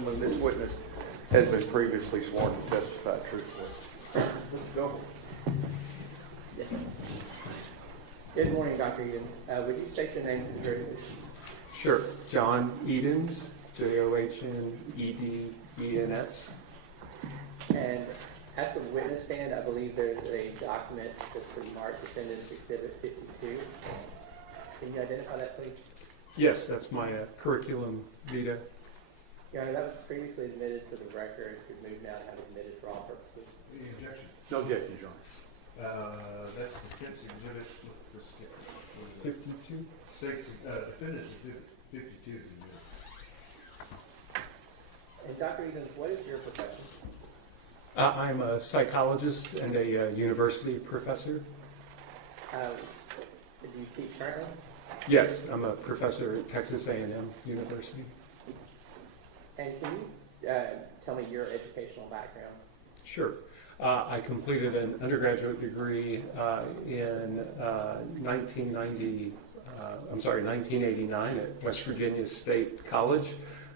gentlemen, this witness has been previously sworn to testify truthfully. Go. Yes. Good morning, Dr. Edens. Would you state your name to the jury, please? Sure. John Edens, Johnedens. And at the witness stand, I believe there's a document that's been marked Defendant's Exhibit 52. Can you identify that, please? Yes, that's my curriculum vitae. Your Honor, that was previously admitted for the record. Could move now to have it admitted for all purposes. Any objection? No objection, John. That's the defense exhibit. What is it? 52? Defendant's exhibit 52 is admitted. And Dr. Edens, what is your profession? I'm a psychologist and a university professor. Do you teach currently? Yes, I'm a professor at Texas A&M University. And can you tell me your educational background? Sure. I completed an undergraduate degree in 1989 at West Virginia State College,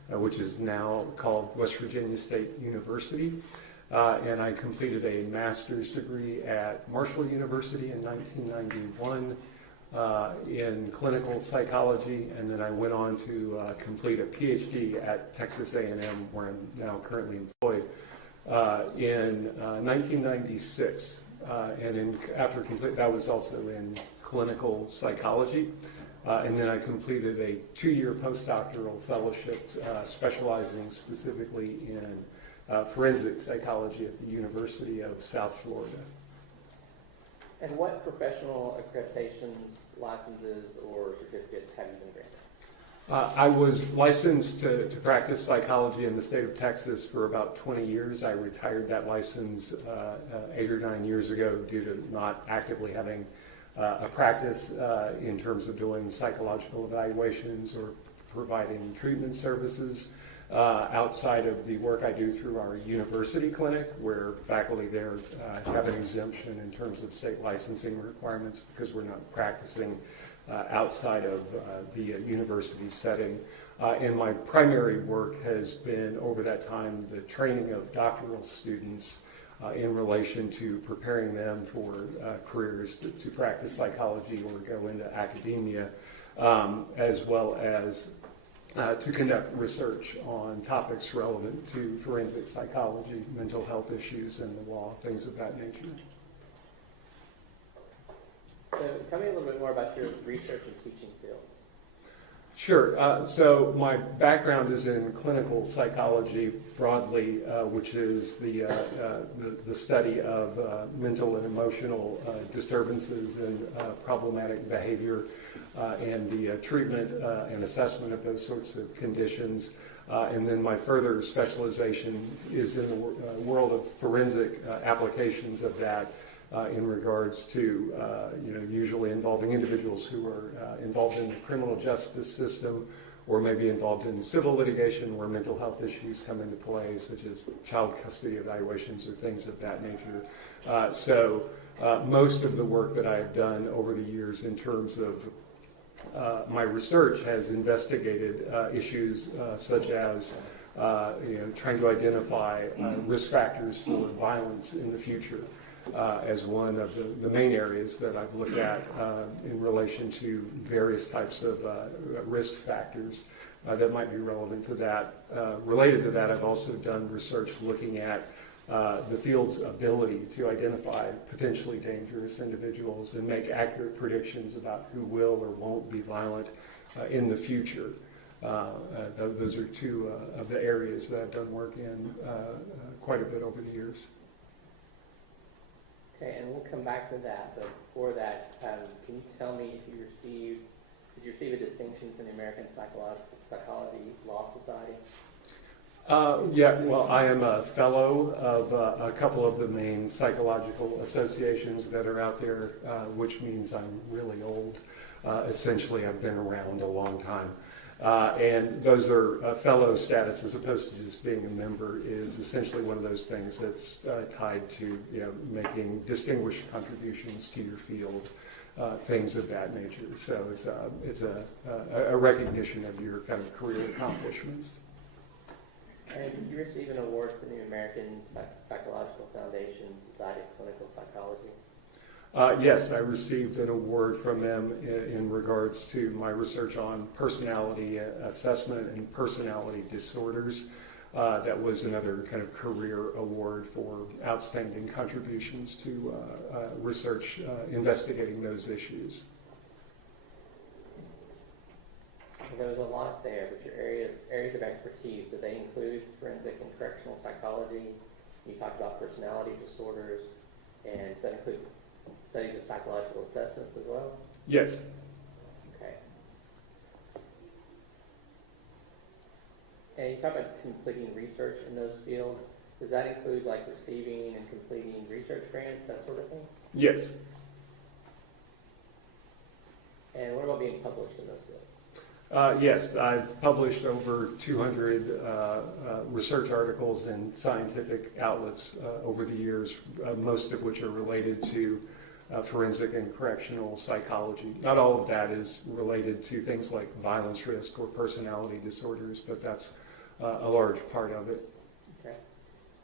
which is now called West Virginia State University. And I completed a master's degree at Marshall University in 1991 in clinical psychology, and then I went on to complete a PhD at Texas A&M, where I'm now currently employed, in 1996. After complete, that was also in clinical psychology. And then I completed a 2-year postdoctoral fellowship specializing specifically in forensic psychology at the University of South Florida. And what professional accreditations, licenses, or certificates have you been granted? I was licensed to practice psychology in the state of Texas for about 20 years. I retired that license 8 or 9 years ago due to not actively having a practice in terms of doing psychological evaluations or providing treatment services outside of the work I do through our university clinic, where faculty there have an exemption in terms of state licensing requirements because we're not practicing outside of the university setting. And my primary work has been, over that time, the training of doctoral students in relation to preparing them for careers to practice psychology or go into academia, as well as to conduct research on topics relevant to forensic psychology, mental health issues, and the law, things of that nature. So tell me a little bit more about your research and teaching fields. Sure. So my background is in clinical psychology broadly, which is the study of mental and emotional disturbances and problematic behavior, and the treatment and assessment of those sorts of conditions. And then my further specialization is in the world of forensic applications of that. In regards to, usually involving individuals who are involved in the criminal justice system or maybe involved in civil litigation where mental health issues come into play, such as child custody evaluations or things of that nature. So most of the work that I've done over the years in terms of my research has investigated issues such as trying to identify risk factors for violence in the future. As one of the main areas that I've looked at in relation to various types of risk factors that might be relevant to that. Related to that, I've also done research looking at the field's ability to identify potentially dangerous individuals and make accurate predictions about who will or won't be violent in the future. Those are two of the areas that I've done work in quite a bit over the years. Okay, and we'll come back to that, but before that, can you tell me if you received a distinction from the American Psychology Law Society? Well, I am a fellow of a couple of the main psychological associations that are out there, which means I'm really old. Essentially, I've been around a long time. And those are fellow status as opposed to just being a member is essentially one of those things that's tied to making distinguished contributions to your field, things of that nature. So it's a recognition of your kind of career accomplishments. And did you receive an award from the American Psychological Foundation Society of Clinical Psychology? Yes, I received an award from them in regards to my research on personality assessment and personality disorders. That was another kind of career award for outstanding contributions to research investigating those issues. There was a lot there, but your areas of expertise, do they include forensic and correctional psychology? You talked about personality disorders, and does that include studies of psychological assessments as well? Yes. Okay. And you talk about completing research in those fields. Does that include like receiving and completing research grants, that sort of thing? Yes. And what about being published in those fields? Yes, I've published over 200 research articles in scientific outlets over the years, most of which are related to forensic and correctional psychology. Not all of that is related to things like violence risk or personality disorders, but that's a large part of it. Okay.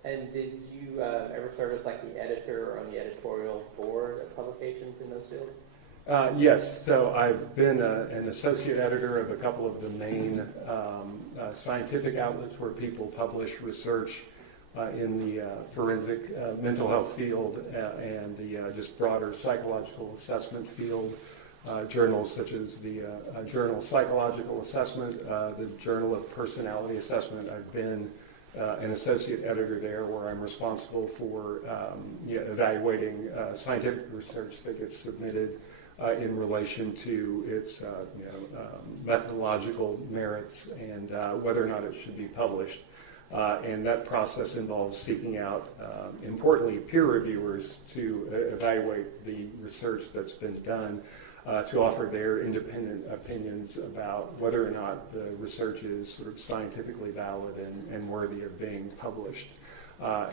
And did you ever serve as like the editor or on the editorial board of publications in those fields? Yes, so I've been an associate editor of a couple of the main scientific outlets where people publish research in the forensic mental health field and the just broader psychological assessment field. Journals such as the Journal Psychological Assessment, the Journal of Personality Assessment. I've been an associate editor there where I'm responsible for evaluating scientific research that gets submitted in relation to its methodological merits and whether or not it should be published. And that process involves seeking out, importantly, peer reviewers to evaluate the research that's been done, to offer their independent opinions about whether or not the research is sort of scientifically valid and worthy of being published.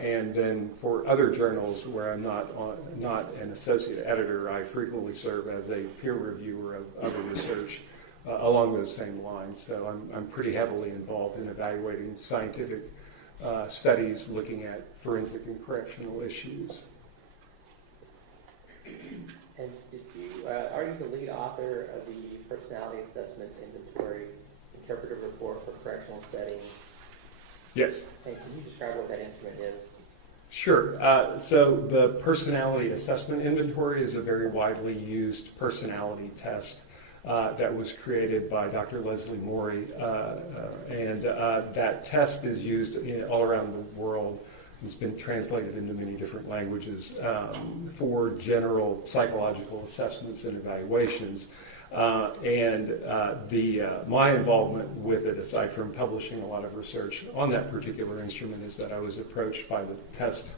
And then for other journals where I'm not an associate editor, I frequently serve as a peer reviewer of other research along those same lines. So I'm pretty heavily involved in evaluating scientific studies looking at forensic and correctional issues. And are you the lead author of the Personality Assessment Inventory Interpretive Report for Correctional Settings? Yes. And can you describe what that instrument is? Sure. So the Personality Assessment Inventory is a very widely used personality test that was created by Dr. Leslie Morey. And that test is used all around the world. It's been translated into many different languages for general psychological assessments and evaluations. My involvement with it, aside from publishing a lot of research on that particular instrument, is that I was approached by the test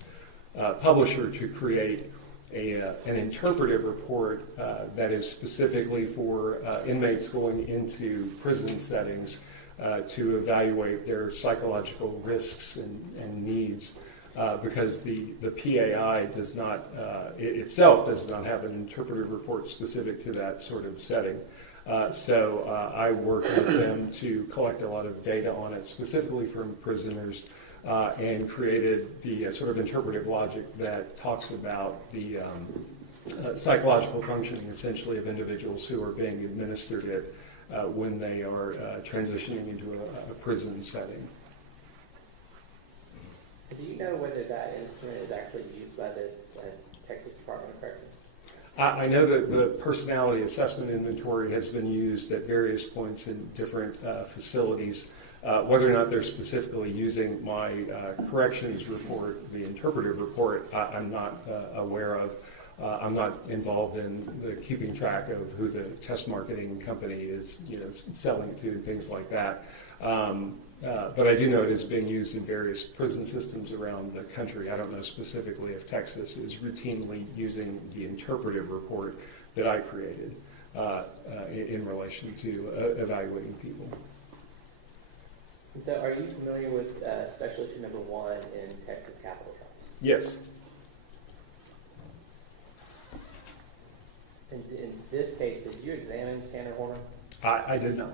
publisher to create an interpretive report that is specifically for inmates going into prison settings to evaluate their psychological risks and needs. Because the PAI does not, itself does not have an interpretive report specific to that sort of setting. So I worked with them to collect a lot of data on it, specifically from prisoners, and created the sort of interpretive logic that talks about the psychological functioning, essentially, of individuals who are being administered it when they are transitioning into a prison setting. Do you know whether that instrument is actually used by the Texas Department of Corrections? I know that the Personality Assessment Inventory has been used at various points in different facilities. Whether or not they're specifically using my corrections report, the interpretive report, I'm not aware of. I'm not involved in the keeping track of who the test marketing company is, selling to, things like that. But I do know it is being used in various prison systems around the country. I don't know specifically if Texas is routinely using the interpretive report that I created in relation to evaluating people. And so are you familiar with Special Issue Number 1 in Texas Capital Trials? Yes. In this case, did you examine Tanner Horner? I did not.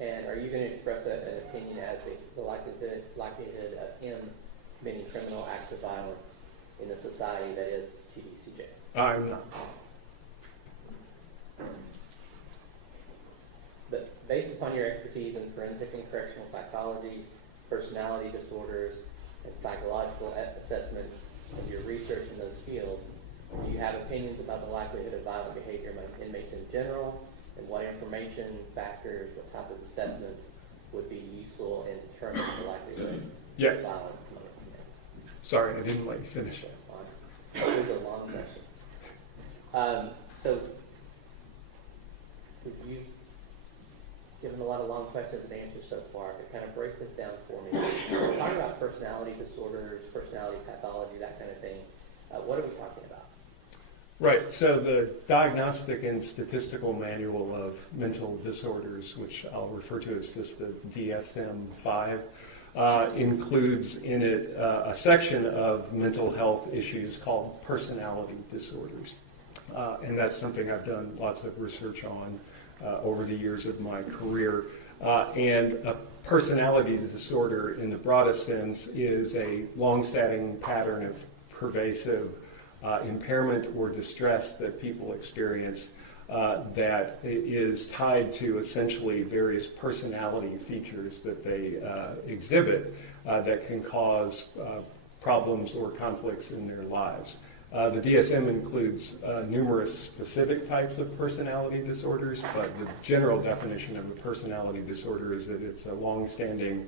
And are you going to express an opinion as the likelihood of him committing criminal acts of violence in the society that is TDCJ? I'm not. But based upon your expertise in forensic and correctional psychology, personality disorders, and psychological assessments of your research in those fields, do you have opinions about the likelihood of violent behavior among inmates in general, and what information, factors, what type of assessments would be useful in determining the likelihood Yes. of violence among inmates? Sorry, I didn't let you finish that. It was a long question. So, you've given a lot of long questions and answers so far, but kind of break this down for me. We're talking about personality disorders, personality pathology, that kind of thing. What are we talking about? Right, so the Diagnostic and Statistical Manual of Mental Disorders, which I'll refer to as just the DSM-5, includes in it a section of mental health issues called personality disorders. And that's something I've done lots of research on over the years of my career. And a personality disorder, in the broadest sense, is a long-standing pattern of pervasive impairment or distress that people experience that is tied to essentially various personality features that they exhibit that can cause problems or conflicts in their lives. The DSM includes numerous specific types of personality disorders, but the general definition of a personality disorder is that it's a long-standing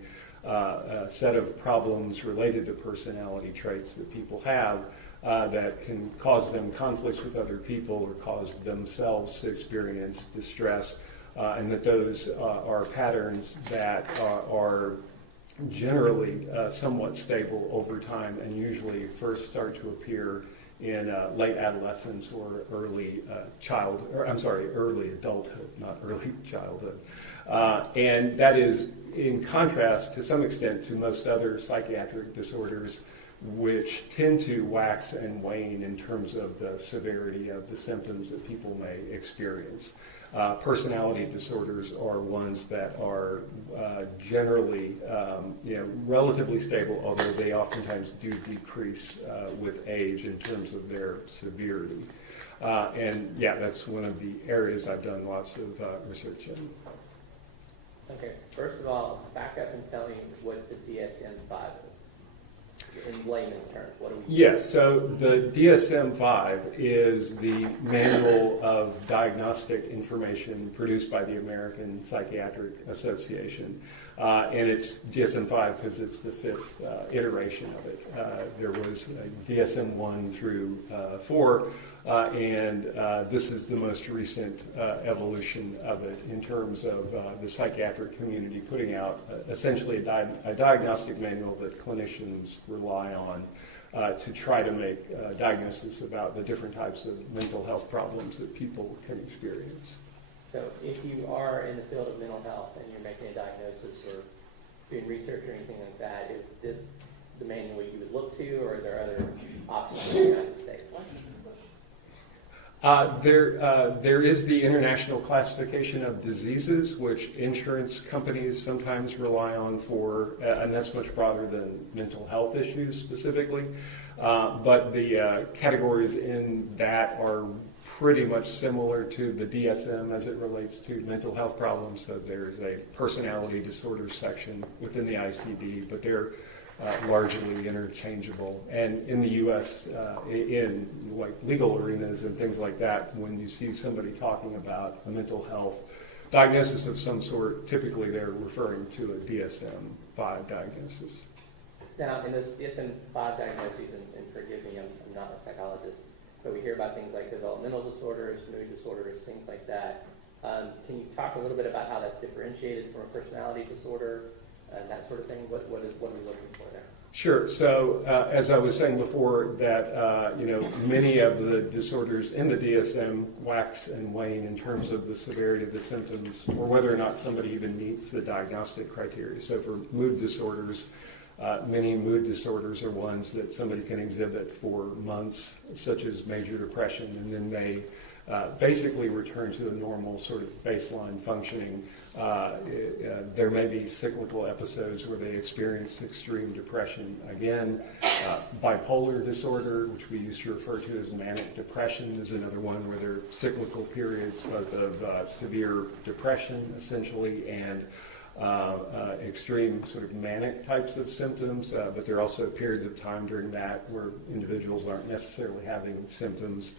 set of problems related to personality traits that people have that can cause them conflicts with other people or cause themselves to experience distress, and that those are patterns that are generally somewhat stable over time and usually first start to appear in late adolescence or early early adulthood, not early childhood. And that is in contrast to some extent to most other psychiatric disorders, which tend to wax and wane in terms of the severity of the symptoms that people may experience. Personality disorders are ones that are generally relatively stable, although they oftentimes do decrease with age in terms of their severity. And yeah, that's one of the areas I've done lots of research in. Okay, first of all, back up and tell me what the DSM-5 is. In layman's terms, what do we Yes, so the DSM-5 is the Manual of Diagnostic Information produced by the American Psychiatric Association. And it's DSM-5 because it's the fifth iteration of it. There was DSM-1 through 4, and this is the most recent evolution of it in terms of the psychiatric community putting out essentially a diagnostic manual that clinicians rely on to try to make diagnosis about the different types of mental health problems that people can experience. So if you are in the field of mental health and you're making a diagnosis or doing research or anything like that, is this the manual you would look to, or are there other options in the United States? There is the International Classification of Diseases, which insurance companies sometimes rely on for, and that's much broader than mental health issues specifically. But the categories in that are pretty much similar to the DSM as it relates to mental health problems. So there's a personality disorder section within the ICD, but they're largely interchangeable. And in the U.S., in like legal arenas and things like that, when you see somebody talking about a mental health diagnosis of some sort, typically they're referring to a DSM-5 diagnosis. Now, in those DSM-5 diagnoses, and forgive me, I'm not a psychologist, but we hear about things like developmental disorders, mood disorders, things like that. Can you talk a little bit about how that's differentiated from a personality disorder and that sort of thing? What are we looking for there? Sure. So as I was saying before, that many of the disorders in the DSM wax and wane in terms of the severity of the symptoms, or whether or not somebody even meets the diagnostic criteria. So for mood disorders, many mood disorders are ones that somebody can exhibit for months, such as major depression, and then may basically return to a normal sort of baseline functioning. There may be cyclical episodes where they experience extreme depression. Again, bipolar disorder, which we used to refer to as manic depression, is another one where there are cyclical periods both of severe depression, essentially, and extreme sort of manic types of symptoms, but there are also periods of time during that where individuals aren't necessarily having symptoms.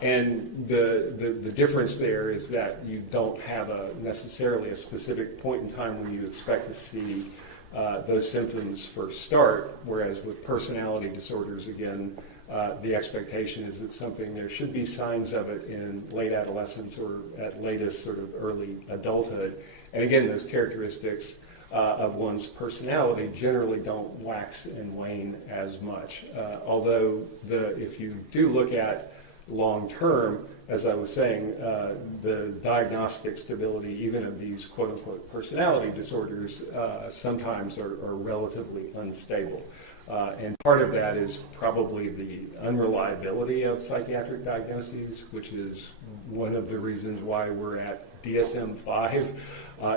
And the difference there is that you don't have necessarily a specific point in time when you expect to see those symptoms first start, whereas with personality disorders, again, the expectation is that there should be signs of it in late adolescence or at latest sort of early adulthood. And again, those characteristics of one's personality generally don't wax and wane as much. Although if you do look at long-term, as I was saying, the diagnostic stability, even of these quote-unquote personality disorders, sometimes are relatively unstable. And part of that is probably the unreliability of psychiatric diagnoses, which is one of the reasons why we're at DSM-5,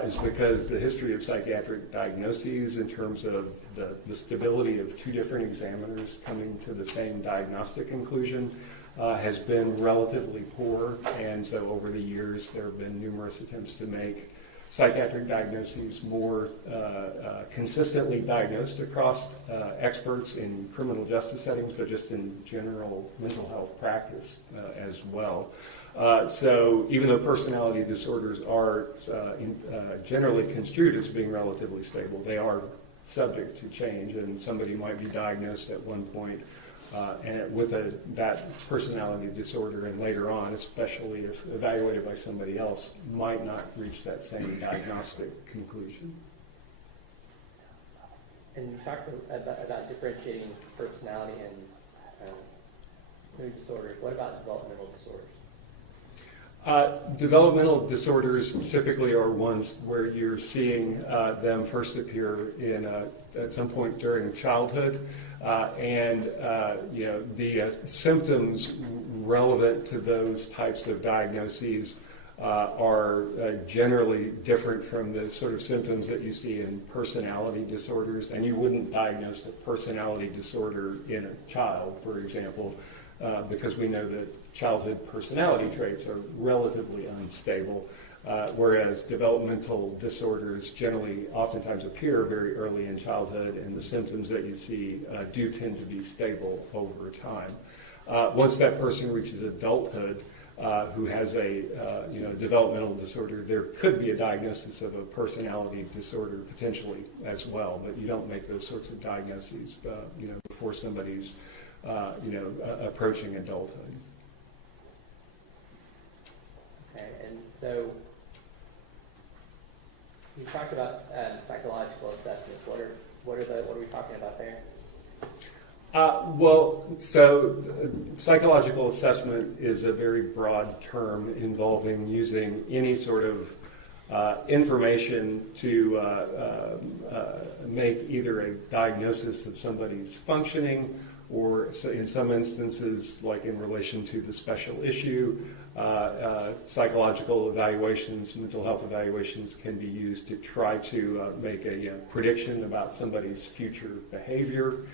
is because the history of psychiatric diagnoses in terms of the stability of two different examiners coming to the same diagnostic conclusion has been relatively poor. And so over the years, there have been numerous attempts to make psychiatric diagnoses more consistently diagnosed across experts in criminal justice settings, but just in general mental health practice as well. So even though personality disorders are generally construed as being relatively stable, they are subject to change, and somebody might be diagnosed at one point and with that personality disorder, and later on, especially if evaluated by somebody else, might not reach that same diagnostic conclusion. And you talked about differentiating personality and mood disorders. What about developmental disorders? Developmental disorders typically are ones where you're seeing them first appear at some point during childhood, and the symptoms relevant to those types of diagnoses are generally different from the sort of symptoms that you see in personality disorders. And you wouldn't diagnose a personality disorder in a child, for example, because we know that childhood personality traits are relatively unstable, whereas developmental disorders generally oftentimes appear very early in childhood, and the symptoms that you see do tend to be stable over time. Once that person reaches adulthood, who has a developmental disorder, there could be a diagnosis of a personality disorder potentially as well, but you don't make those sorts of diagnoses before somebody's approaching adulthood. Okay, and so you talked about psychological assessments. What are we talking about there? So psychological assessment is a very broad term involving using any sort of information to make either a diagnosis of somebody's functioning, or in some instances, like in relation to the special issue, psychological evaluations, mental health evaluations can be used to try to make a prediction about somebody's future behavior.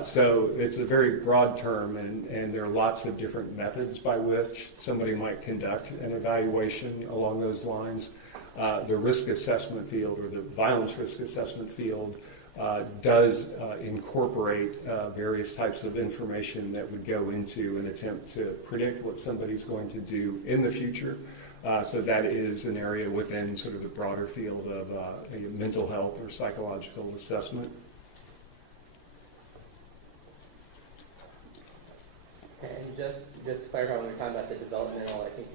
So it's a very broad term, and there are lots of different methods by which somebody might conduct an evaluation along those lines. The risk assessment field, or the violence risk assessment field, does incorporate various types of information that would go into an attempt to predict what somebody's going to do in the future. So that is an area within sort of the broader field of mental health or psychological assessment. And just to clarify, when we're talking about the developmental, I think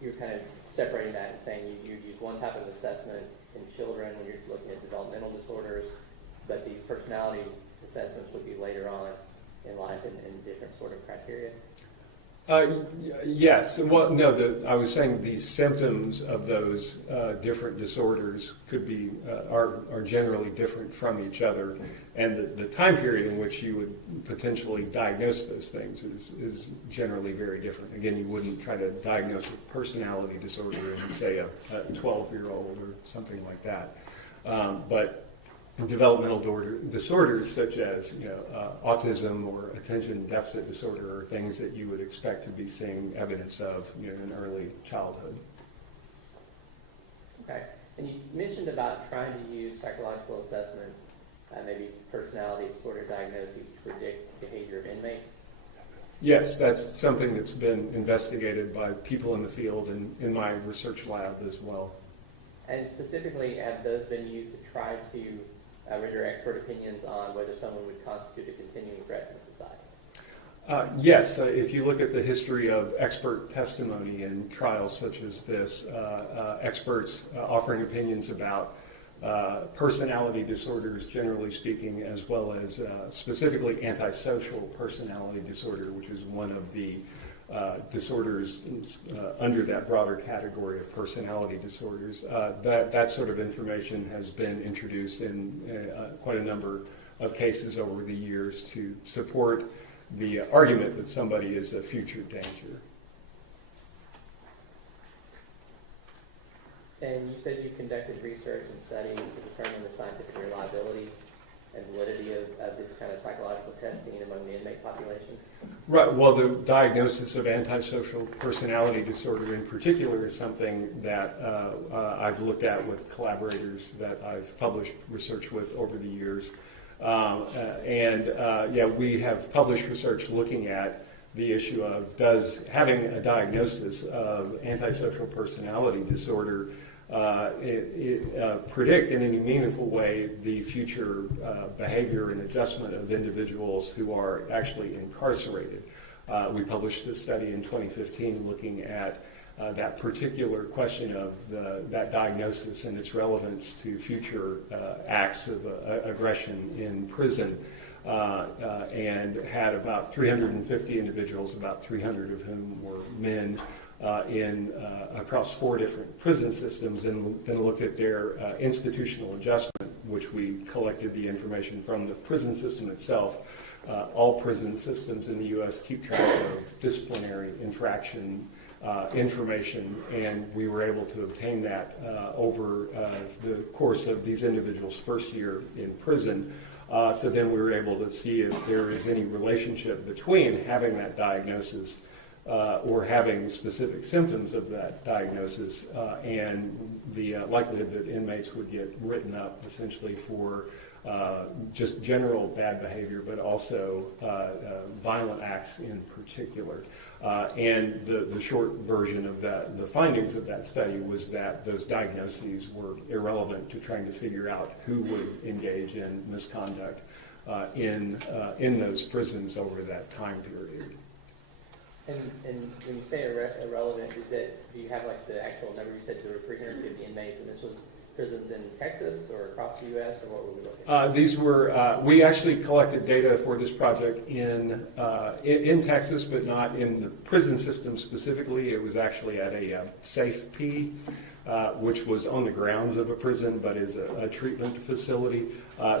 you're kind of separating that and saying you use one type of assessment in children when you're looking at developmental disorders, but these personality assessments would be later on in life in different sort of criteria. Yes. Well, no. I was saying the symptoms of those different disorders could be are generally different from each other, and the time period in which you would potentially diagnose those things is generally very different. Again, you wouldn't try to diagnose a personality disorder in, say, a 12-year-old or something like that, but developmental disorders such as autism or attention deficit disorder are things that you would expect to be seeing evidence of in early childhood. Okay. And you mentioned about trying to use psychological assessments, maybe personality disorder diagnoses to predict behavior of inmates. Yes, that's something that's been investigated by people in the field and in my research lab as well. And specifically, have those been used to try to render expert opinions on whether someone would constitute a continuing threat to society? Yes, if you look at the history of expert testimony in trials such as this, experts offering opinions about personality disorders, generally speaking, as well as specifically antisocial personality disorder, which is one of the disorders under that broader category of personality disorders. That sort of information has been introduced in quite a number of cases over the years to support the argument that somebody is a future danger. And you said you conducted research and studies to determine the scientific reliability and validity of this kind of psychological testing among the inmate population? Right. Well, the diagnosis of antisocial personality disorder in particular is something that I've looked at with collaborators that I've published research with over the years. We have published research looking at the issue of does having a diagnosis of antisocial personality disorder predict in any meaningful way the future behavior and adjustment of individuals who are actually incarcerated. We published a study in 2015 looking at that particular question of that diagnosis and its relevance to future acts of aggression in prison, and had about 350 individuals, about 300 of whom were men, across 4 different prison systems, and then looked at their institutional adjustment, which we collected the information from the prison system itself. All prison systems in the U.S. keep track of disciplinary infraction information, and we were able to obtain that over the course of these individuals' first year in prison. So then we were able to see if there is any relationship between having that diagnosis or having specific symptoms of that diagnosis and the likelihood that inmates would get written up essentially for just general bad behavior, but also violent acts in particular. And the short version of that, the findings of that study was that those diagnoses were irrelevant to trying to figure out who would engage in misconduct in those prisons over that time period. And when you say irrelevant, do you have like the actual number? You said there were 350 inmates, and this was prisons in Texas or across the U.S., or what were we looking at? These were, we actually collected data for this project in Texas, but not in the prison system specifically. It was actually at a Safe P, which was on the grounds of a prison, but is a treatment facility.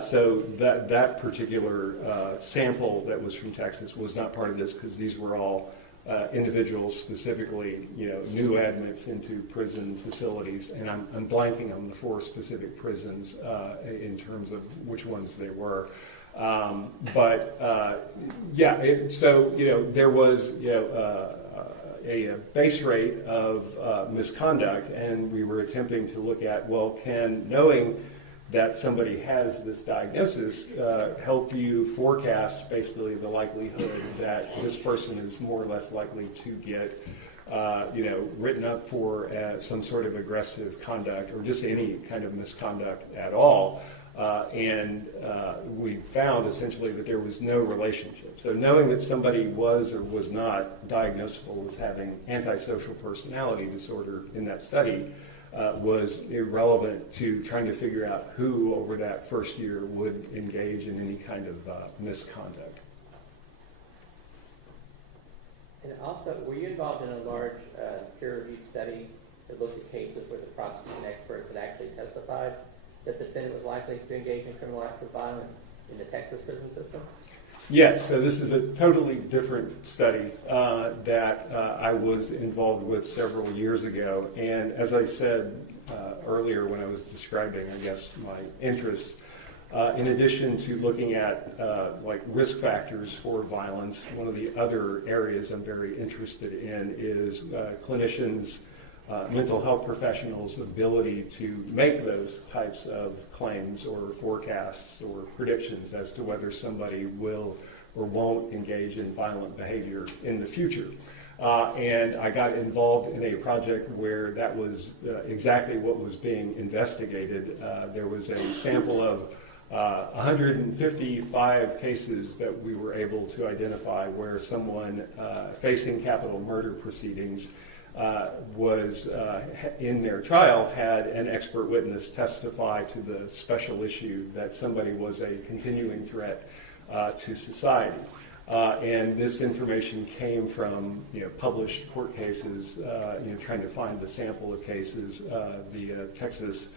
So that particular sample that was from Texas was not part of this, because these were all individuals, specifically, new admits into prison facilities, and I'm blanking on the 4 specific prisons in terms of which ones they were. There was a base rate of misconduct, and we were attempting to look at, knowing that somebody has this diagnosis help you forecast basically the likelihood that this person is more or less likely to get written up for some sort of aggressive conduct or just any kind of misconduct at all. We found essentially that there was no relationship. So knowing that somebody was or was not diagnosable as having antisocial personality disorder in that study was irrelevant to trying to figure out who over that first year would engage in any kind of misconduct. And also, were you involved in a large peer-reviewed study that looked at cases where the prosecution experts had actually testified that the defendant was likely to engage in criminal acts of violence in the Texas prison system? Yes, so this is a totally different study that I was involved with several years ago. And as I said earlier when I was describing, I guess, my interests, in addition to looking at like risk factors for violence, one of the other areas I'm very interested in is clinicians, mental health professionals' ability to make those types of claims or forecasts or predictions as to whether somebody will or won't engage in violent behavior in the future. And I got involved in a project where that was exactly what was being investigated. There was a sample of 155 cases that we were able to identify where someone facing capital murder proceedings was in their trial had an expert witness testify to the special issue that somebody was a continuing threat to society. And this information came from published court cases, trying to find the sample of cases. The Texas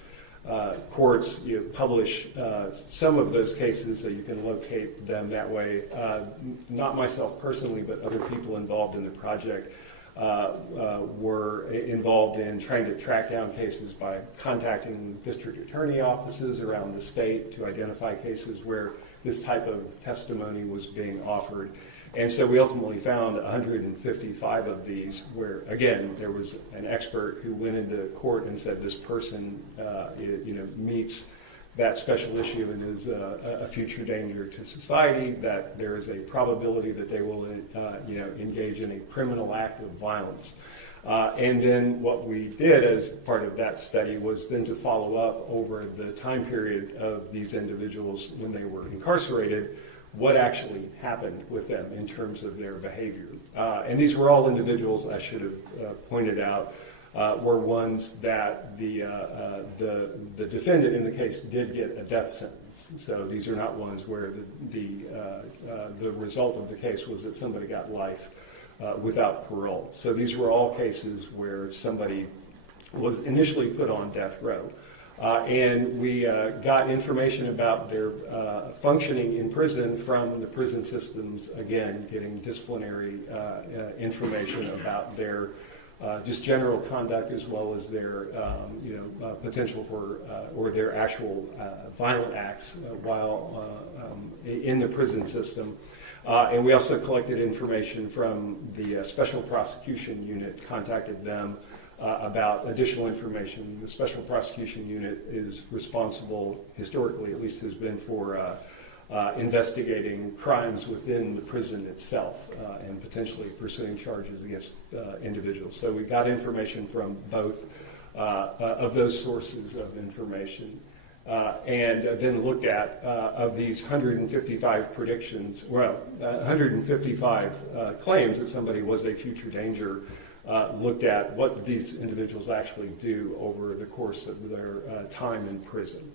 courts publish some of those cases so you can locate them that way. Not myself personally, but other people involved in the project were involved in trying to track down cases by contacting district attorney offices around the state to identify cases where this type of testimony was being offered. And so we ultimately found 155 of these where, again, there was an expert who went into court and said this person meets that special issue and is a future danger to society, that there is a probability that they will engage in a criminal act of violence. And then what we did as part of that study was then to follow up over the time period of these individuals when they were incarcerated, what actually happened with them in terms of their behavior. And these were all individuals, I should have pointed out, were ones that the defendant in the case did get a death sentence. So these are not ones where the result of the case was that somebody got life without parole. So these were all cases where somebody was initially put on death row. And we got information about their functioning in prison from the prison systems, again, getting disciplinary information about their just general conduct as well as their potential for or their actual violent acts while in the prison system. And we also collected information from the Special Prosecution Unit, contacted them about additional information. The Special Prosecution Unit is responsible, historically at least has been, for investigating crimes within the prison itself and potentially pursuing charges against individuals. So we got information from both of those sources of information. And then looked at, of these 155 predictions, 155 claims that somebody was a future danger, looked at what these individuals actually do over the course of their time in prison.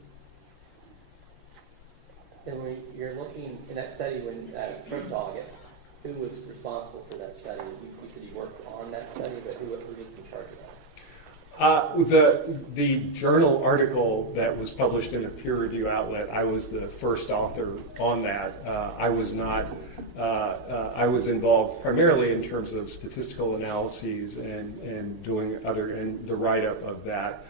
And when you're looking in that study, when first of all, I guess, who was responsible for that study? You said you worked on that study, but who was in charge of that? The journal article that was published in a peer review outlet, I was the first author on that. I was not. I was involved primarily in terms of statistical analyses and doing and the write-up of that.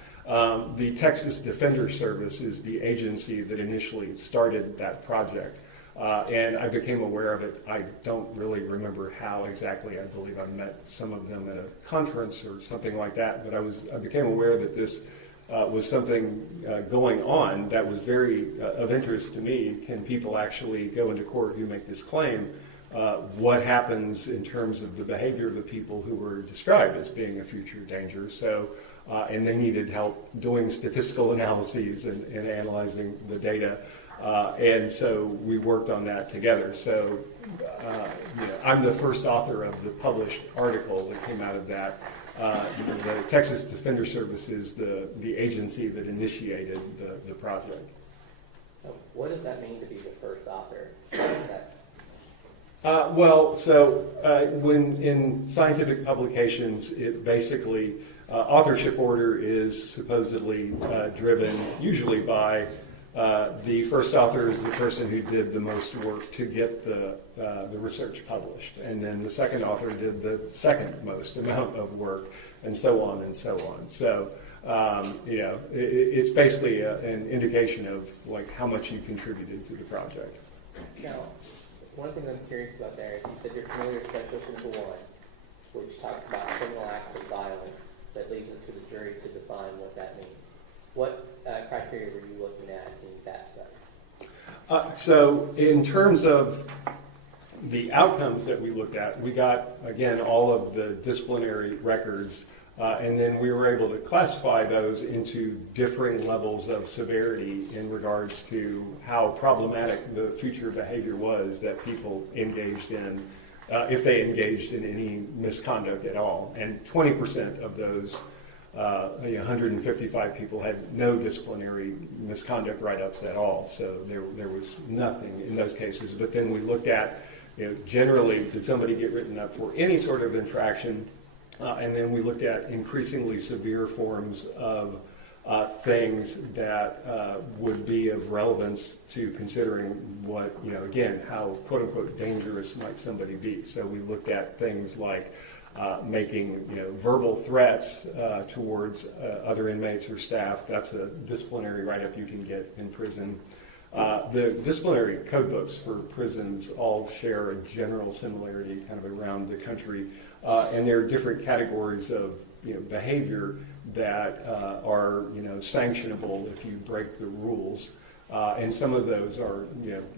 The Texas Defender Service is the agency that initially started that project. And I became aware of it. I don't really remember how exactly. I believe I met some of them at a conference or something like that. But I became aware that this was something going on that was very of interest to me. Can people actually go into court who make this claim? What happens in terms of the behavior of the people who were described as being a future danger? So, and they needed help doing statistical analyses and analyzing the data. And so we worked on that together. So I'm the first author of the published article that came out of that. The Texas Defender Service is the agency that initiated the project. So what does that mean to be the first author? When in scientific publications, it basically, authorship order is supposedly driven usually by the first author is the person who did the most work to get the research published, and then the second author did the second most amount of work, and so on and so on. So, it's basically an indication of like how much you contributed to the project. Now, one thing I'm curious about there is you said you're familiar with Special Number 1, which talks about criminal acts of violence that leads it to the jury to define what that means. What criteria were you looking at in that study? So in terms of the outcomes that we looked at, we got, again, all of the disciplinary records, and then we were able to classify those into differing levels of severity in regards to how problematic the future behavior was that people engaged in, if they engaged in any misconduct at all. And 20% of those 155 people had no disciplinary misconduct write-ups at all. So there was nothing in those cases. But then we looked at, generally, did somebody get written up for any sort of infraction? And then we looked at increasingly severe forms of things that would be of relevance to considering what, again, how quote-unquote dangerous might somebody be. So we looked at things like making verbal threats towards other inmates or staff. That's a disciplinary write-up you can get in prison. The disciplinary code books for prisons all share a general similarity kind of around the country, and there are different categories of behavior that are sanctionable if you break the rules. And some of those are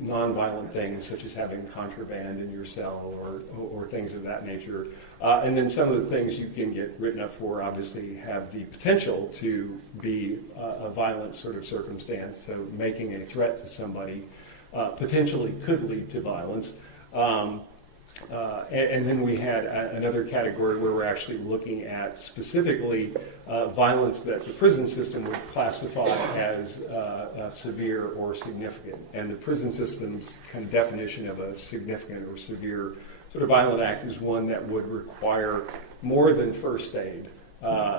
nonviolent things such as having contraband in your cell or things of that nature. And then some of the things you can get written up for obviously have the potential to be a violent sort of circumstance. So making a threat to somebody potentially could lead to violence. And then we had another category where we're actually looking at specifically violence that the prison system would classify as severe or significant. And the prison system's kind of definition of a significant or severe sort of violent act is one that would require more than first aid.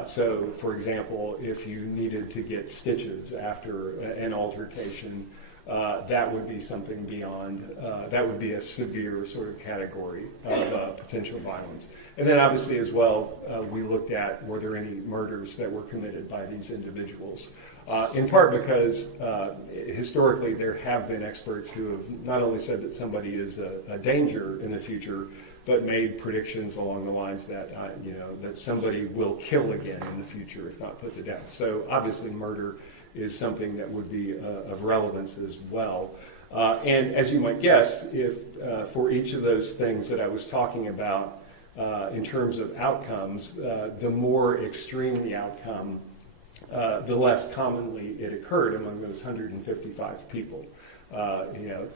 So, for example, if you needed to get stitches after an altercation, that would be something beyond, that would be a severe sort of category of potential violence. And then obviously as well, we looked at were there any murders that were committed by these individuals. In part because historically there have been experts who have not only said that somebody is a danger in the future, but made predictions along the lines that, that somebody will kill again in the future if not put to death. So obviously murder is something that would be of relevance as well. And as you might guess, if for each of those things that I was talking about in terms of outcomes, the more extreme the outcome, the less commonly it occurred among those 155 people.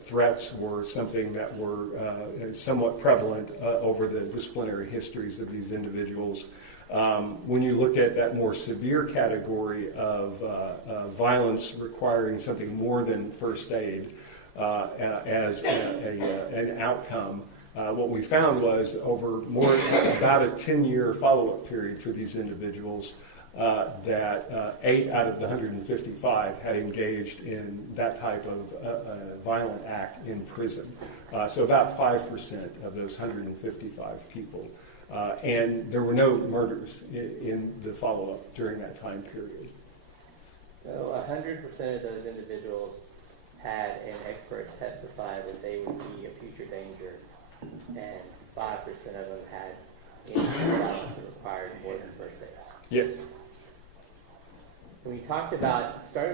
Threats were something that were somewhat prevalent over the disciplinary histories of these individuals. When you look at that more severe category of violence requiring something more than first aid as an outcome, what we found was over about a 10-year follow-up period for these individuals, that 8 out of the 155 had engaged in that type of violent act in prison. So about 5% of those 155 people. And there were no murders in the follow-up during that time period. So 100% of those individuals had an expert testify that they would be a future danger, and 5% of them had any violence that required more than first aid. Yes. When we started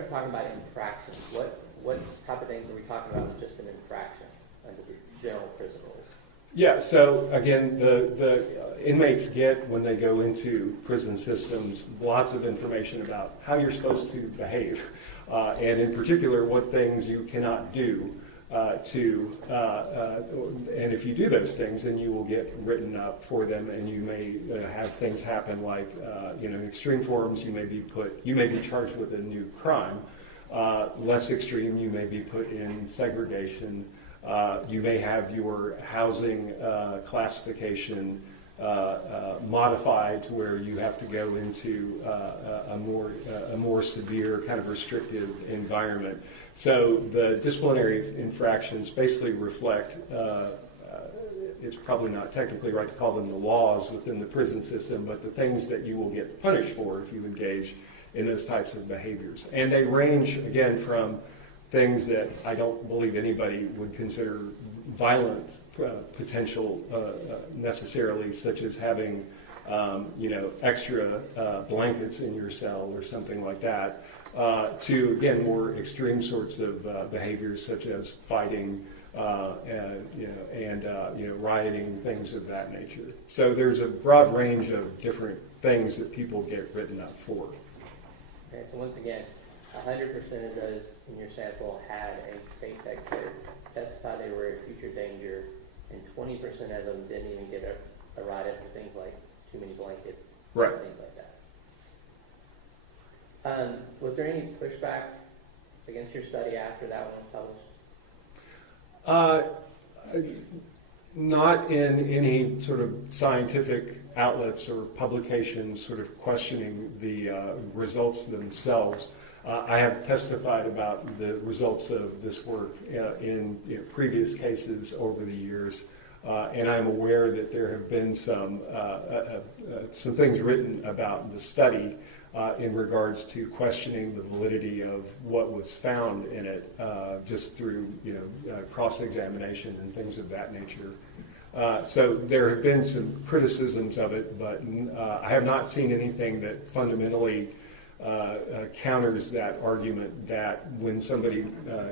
talking about infractions, what type of things are we talking about with just an infraction under the general prison rules? Yeah, so again, the inmates get, when they go into prison systems, lots of information about how you're supposed to behave, and in particular, what things you cannot do and if you do those things, then you will get written up for them, and you may have things happen like, in extreme forms, you may be charged with a new crime. Less extreme, you may be put in segregation. You may have your housing classification modified to where you have to go into a more severe kind of restrictive environment. So the disciplinary infractions basically reflect, it's probably not technically right to call them the laws within the prison system, but the things that you will get punished for if you engage in those types of behaviors. And they range, again, from things that I don't believe anybody would consider violent potential necessarily, such as having extra blankets in your cell or something like that, to, again, more extreme sorts of behaviors such as fighting and rioting, things of that nature. So there's a broad range of different things that people get written up for. Okay, so once again, 100% of those in your sample had a state secretary testify they were a future danger, and 20% of them didn't even get a write-up for things like too many blankets, Right. things like that. Was there any pushback against your study after that one was published? Not in any sort of scientific outlets or publications sort of questioning the results themselves. I have testified about the results of this work in previous cases over the years, and I'm aware that there have been some things written about the study in regards to questioning the validity of what was found in it, just through cross-examination and things of that nature. So there have been some criticisms of it, but I have not seen anything that fundamentally counters that argument that when somebody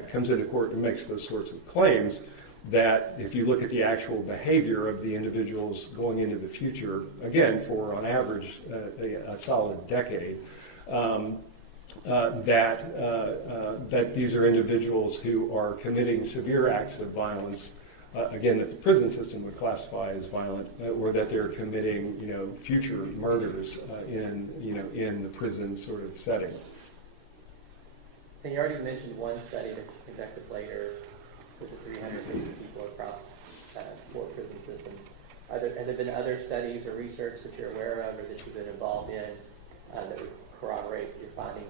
comes into court and makes those sorts of claims, that if you look at the actual behavior of the individuals going into the future, again, for on average a solid decade, that these are individuals who are committing severe acts of violence, again, that the prison system would classify as violent, or that they're committing, future murders in the prison sort of setting. And you already mentioned one study that you conducted later with the 350 people across 4 prison systems. Have there been other studies or research that you're aware of or that you've been involved in that would corroborate your findings?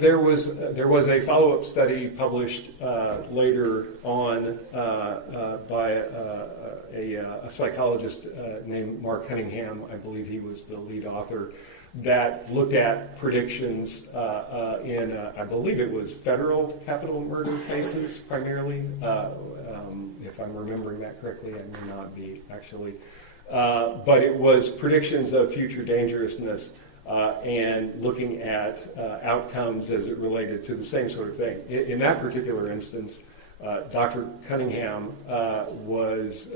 There was a follow-up study published later on by a psychologist named Mark Cunningham. I believe he was the lead author, that looked at predictions in, I believe it was federal capital murder cases primarily, if I'm remembering that correctly. I may not be, actually. But it was predictions of future dangerousness and looking at outcomes as it related to the same sort of thing. In that particular instance, Dr. Cunningham was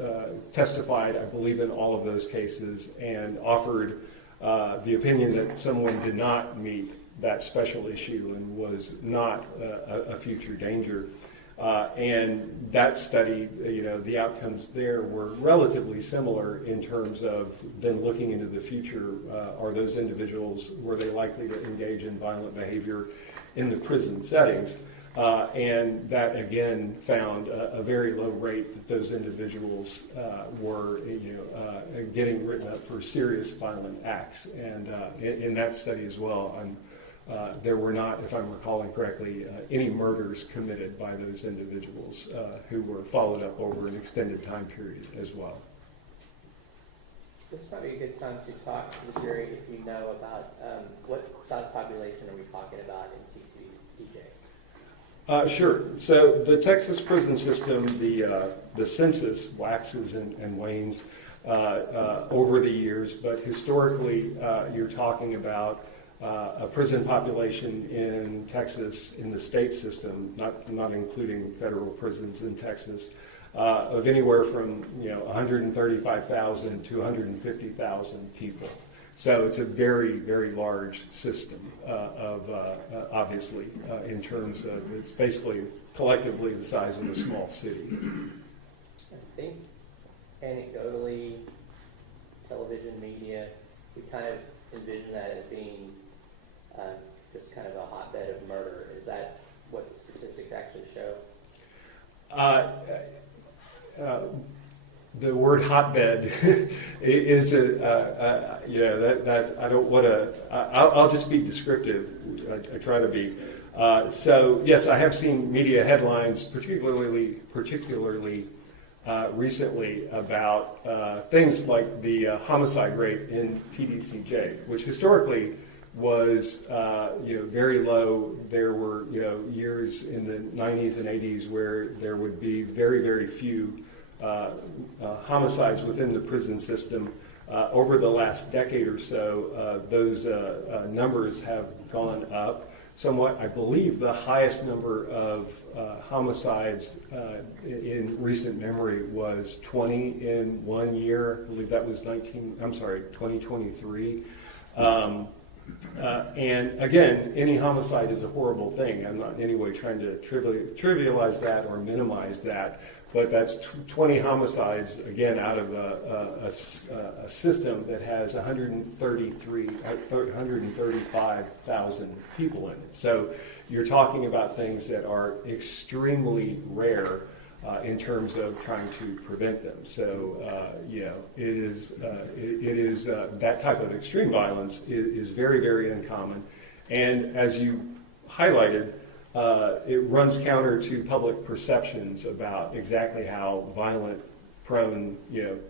testified, I believe, in all of those cases, and offered the opinion that someone did not meet that special issue and was not a future danger. And that study, the outcomes there were relatively similar in terms of then looking into the future. Are those individuals, were they likely to engage in violent behavior in the prison settings? And that, again, found a very low rate that those individuals were getting written up for serious violent acts. And in that study as well, there were not, if I'm recalling correctly, any murders committed by those individuals who were followed up over an extended time period as well. This might be a good time to talk to the jury if you know about what size population are we talking about in TJ? Sure. So the Texas prison system, the census waxes and wanes over the years, but historically you're talking about a prison population in Texas, in the state system, not including federal prisons in Texas, of anywhere from 135,000 to 150,000 people. So it's a very, very large system obviously, in terms of it's basically collectively the size of a small city. I think anecdotally, television media, we kind of envision that as being just kind of a hotbed of murder. Is that what the statistics actually show? word hotbed is that I don't want to. I'll just be descriptive. I try to be. So yes, I have seen media headlines, particularly recently, about things like the homicide rate in TDCJ, which historically was very low. There were years in the 90s and 80s where there would be very, very few homicides within the prison system. Over the last decade or so, those numbers have gone up somewhat. I believe the highest number of homicides in recent memory was 20 in 1 year. I believe that was 2023. And again, any homicide is a horrible thing. I'm not in any way trying to trivialize that or minimize that, but that's 20 homicides, again, out of a system that has 135,000 people in it. So you're talking about things that are extremely rare in terms of trying to prevent them. So, it is that type of extreme violence is very, very uncommon. And as you highlighted, it runs counter to public perceptions about exactly how violent prone,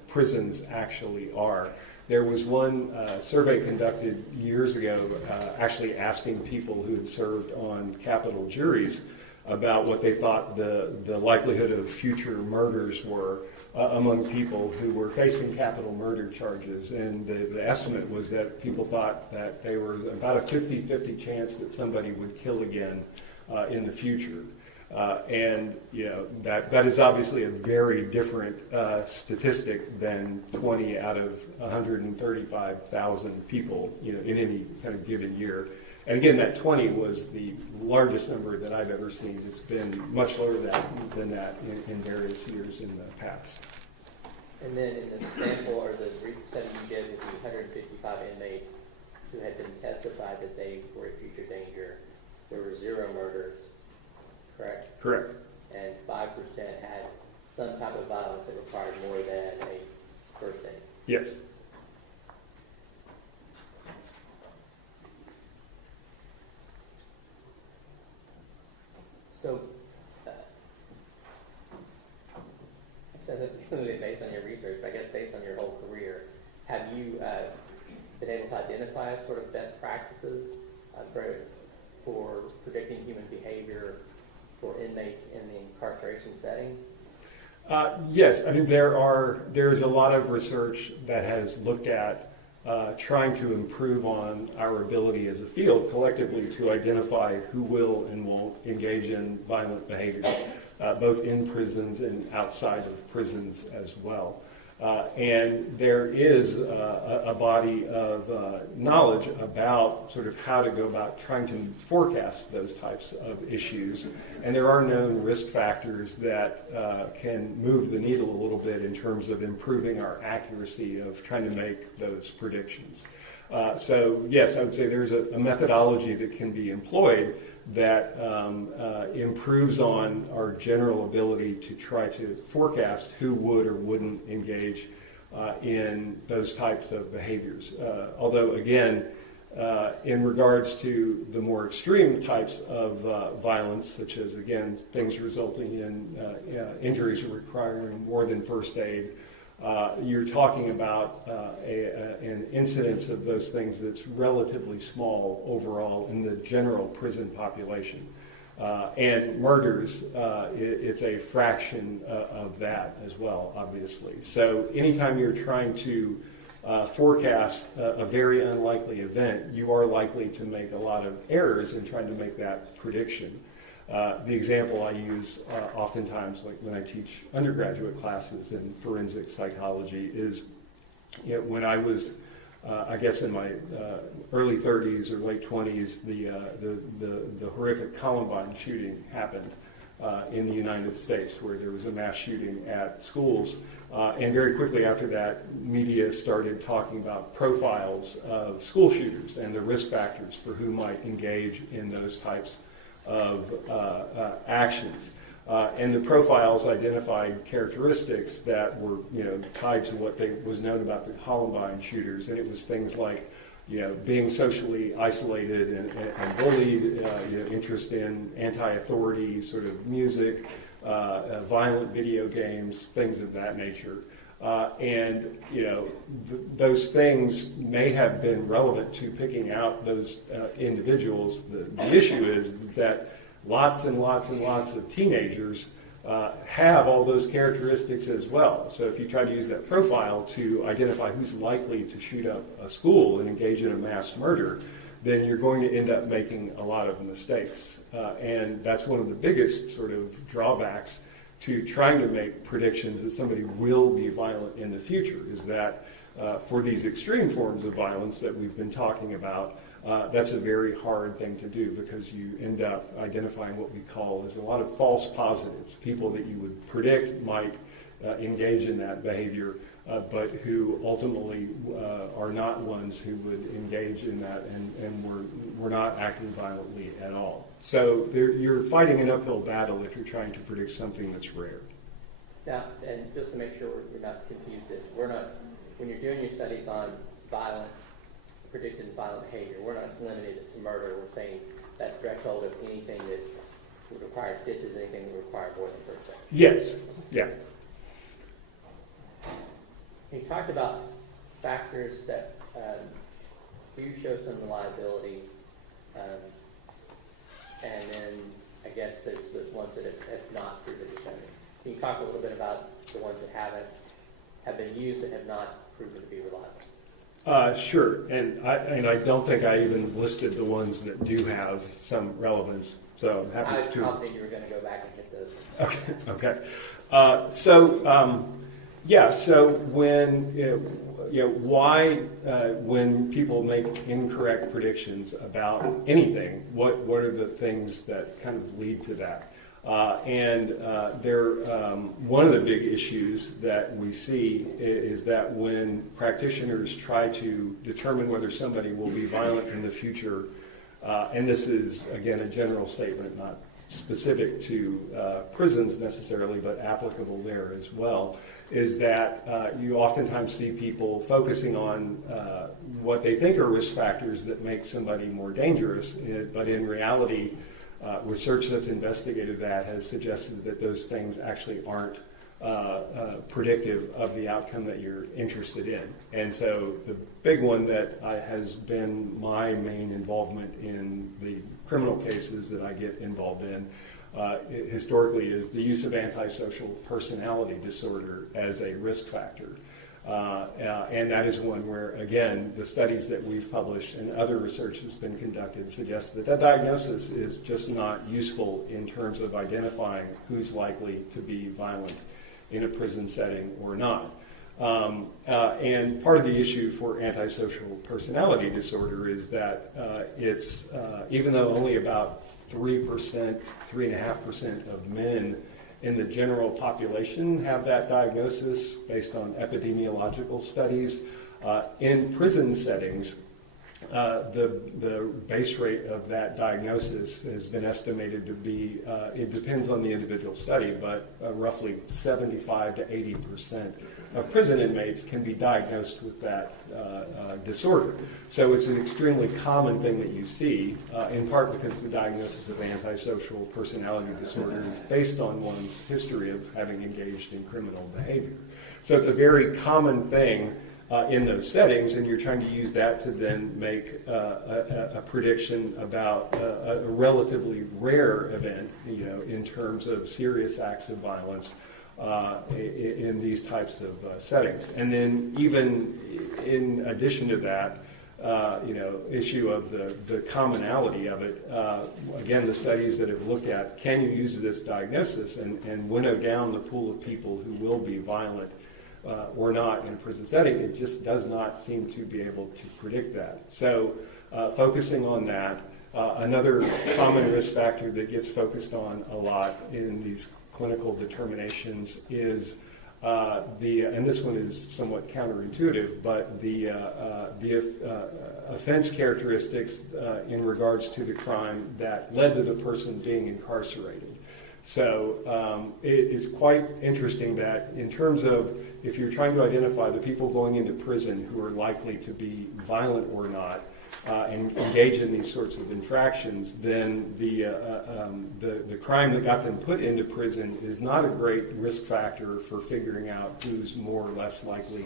prisons actually are. There was one survey conducted years ago, actually asking people who had served on capital juries about what they thought the likelihood of future murders were among people who were facing capital murder charges. And the estimate was that people thought that there was about a 50-50 chance that somebody would kill again in the future. And that is obviously a very different statistic than 20 out of 135,000 people, in any kind of given year. And again, that 20 was the largest number that I've ever seen. It's been much lower than that in various years in the past. And then in the sample or the recent study you did with the 155 inmates who had been testified that they were a future danger, there were 0 murders, correct? Correct. And 5% had some type of violence that required more than a first aid. Yes. So, based on your research, but I guess based on your whole career, have you been able to identify sort of best practices for predicting human behavior for inmates in the incarceration setting? Yes, I mean there's a lot of research that has looked at trying to improve on our ability as a field collectively to identify who will and won't engage in violent behavior, both in prisons and outside of prisons as well. And there is a body of knowledge about sort of how to go about trying to forecast those types of issues. And there are known risk factors that can move the needle a little bit in terms of improving our accuracy of trying to make those predictions. So yes, I would say there's a methodology that can be employed that improves on our general ability to try to forecast who would or wouldn't engage in those types of behaviors. Although, again, in regards to the more extreme types of violence, such as, again, things resulting in injuries requiring more than first aid, you're talking about an incidence of those things that's relatively small overall in the general prison population. And murders, it's a fraction of that as well, obviously. So anytime you're trying to forecast a very unlikely event, you are likely to make a lot of errors in trying to make that prediction. The example I use oftentimes, like when I teach undergraduate classes in forensic psychology, is when I was, I guess, in my early 30s or late 20s, the horrific Columbine shooting happened in the United States, where there was a mass shooting at schools. And very quickly after that, media started talking about profiles of school shooters and the risk factors for who might engage in those types of actions. And the profiles identified characteristics that were, tied to what was known about the Columbine shooters, and it was things like, being socially isolated and bullied, interest in anti-authority sort of music, violent video games, things of that nature. Those things may have been relevant to picking out those individuals. The issue is that lots and lots and lots of teenagers have all those characteristics as well. So if you try to use that profile to identify who's likely to shoot up a school and engage in a mass murder, then you're going to end up making a lot of mistakes. And that's one of the biggest sort of drawbacks to trying to make predictions that somebody will be violent in the future, is that for these extreme forms of violence that we've been talking about, that's a very hard thing to do, because you end up identifying what we call as a lot of false positives, people that you would predict might engage in that behavior, but who ultimately are not ones who would engage in that and were not acting violently at all. So you're fighting an uphill battle if you're trying to predict something that's rare. Now, and just to make sure we're not confused, when you're doing your studies on violence, predicted violent behavior, we're not limited it to murder. We're saying that threshold of anything that would require stitches, anything that would require more than 1 second. Yes, yeah. You talked about factors that do show some reliability, and then I guess there's ones that have not proven to show. Can you talk a little bit about the ones that have been used and have not proven to be reliable? Sure, and I don't think I even listed the ones that do have some relevance, so I'm happy I was to. confident you were going to go back and hit those. Okay. So when why when people make incorrect predictions about anything, what are the things that kind of lead to that? One of the big issues that we see is that when practitioners try to determine whether somebody will be violent in the future, and this is, again, a general statement, not specific to prisons necessarily, but applicable there as well, is that you oftentimes see people focusing on what they think are risk factors that make somebody more dangerous, but in reality, research that's investigated that has suggested that those things actually aren't predictive of the outcome that you're interested in. And so the big one that has been my main involvement in the criminal cases that I get involved in historically is the use of antisocial personality disorder as a risk factor. And that is one where, again, the studies that we've published and other research that's been conducted suggest that diagnosis is just not useful in terms of identifying who's likely to be violent in a prison setting or not. And part of the issue for antisocial personality disorder is that it's, even though only about 3.5% of men in the general population have that diagnosis based on epidemiological studies, in prison settings, the base rate of that diagnosis has been estimated to be, it depends on the individual study, but roughly 75 to 80% of prison inmates can be diagnosed with that disorder. So it's an extremely common thing that you see, in part because the diagnosis of antisocial personality disorder is based on one's history of having engaged in criminal behavior. So it's a very common thing in those settings, and you're trying to use that to then make a prediction about a relatively rare event, in terms of serious acts of violence in these types of settings. And then even in addition to that, issue of the commonality of it, again, the studies that have looked at, can you use this diagnosis and winnow down the pool of people who will be violent or not in a prison setting? It just does not seem to be able to predict that. So focusing on that, another common risk factor that gets focused on a lot in these clinical determinations is and this one is somewhat counterintuitive, but the offense characteristics in regards to the crime that led to the person being incarcerated. So it's quite interesting that in terms of if you're trying to identify the people going into prison who are likely to be violent or not, and engage in these sorts of infractions, then the crime that got them put into prison is not a great risk factor for figuring out who's more or less likely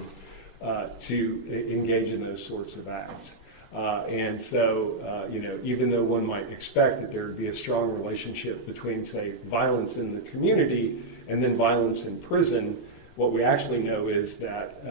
to engage in those sorts of acts. And so, even though one might expect that there would be a strong relationship between, say, violence in the community and then violence in prison, what we actually know is that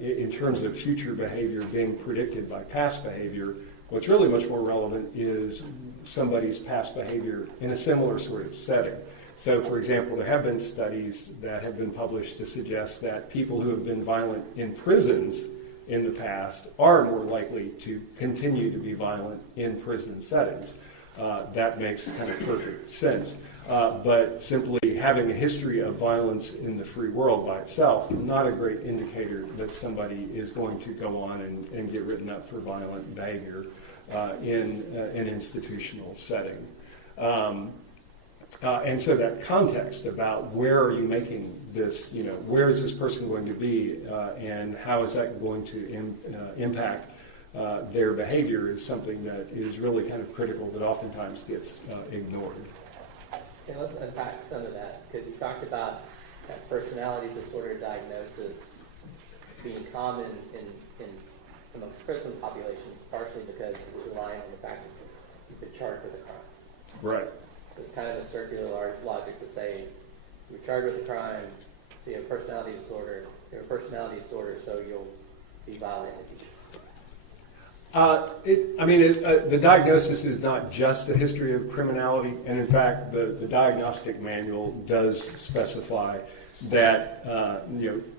in terms of future behavior being predicted by past behavior, what's really much more relevant is somebody's past behavior in a similar sort of setting. So, for example, there have been studies that have been published to suggest that people who have been violent in prisons in the past are more likely to continue to be violent in prison settings. That makes kind of perfect sense. But simply having a history of violence in the free world by itself, not a great indicator that somebody is going to go on and get written up for violent behavior in an institutional setting. And so that context about where are you making this, where is this person going to be and how is that going to impact their behavior is something that is really kind of critical but oftentimes gets ignored. And let's unpack some of that, because you talked about that personality disorder diagnosis being common amongst prison populations, partially because it's relying on the fact that you've been charged with a crime. Right. It's kind of a circular logic to say you're charged with a crime, so you have a personality disorder. You have a personality disorder, so you'll be violent in the future. The diagnosis is not just a history of criminality, and in fact, the diagnostic manual does specify that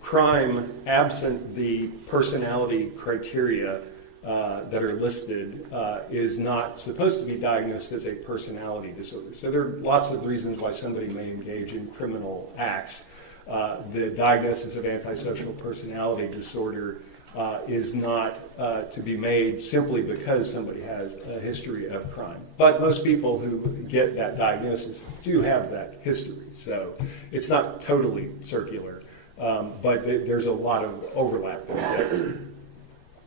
crime, absent the personality criteria that are listed, is not supposed to be diagnosed as a personality disorder. So there are lots of reasons why somebody may engage in criminal acts. The diagnosis of antisocial personality disorder is not to be made simply because somebody has a history of crime. But most people who get that diagnosis do have that history. So it's not totally circular, but there's a lot of overlap there.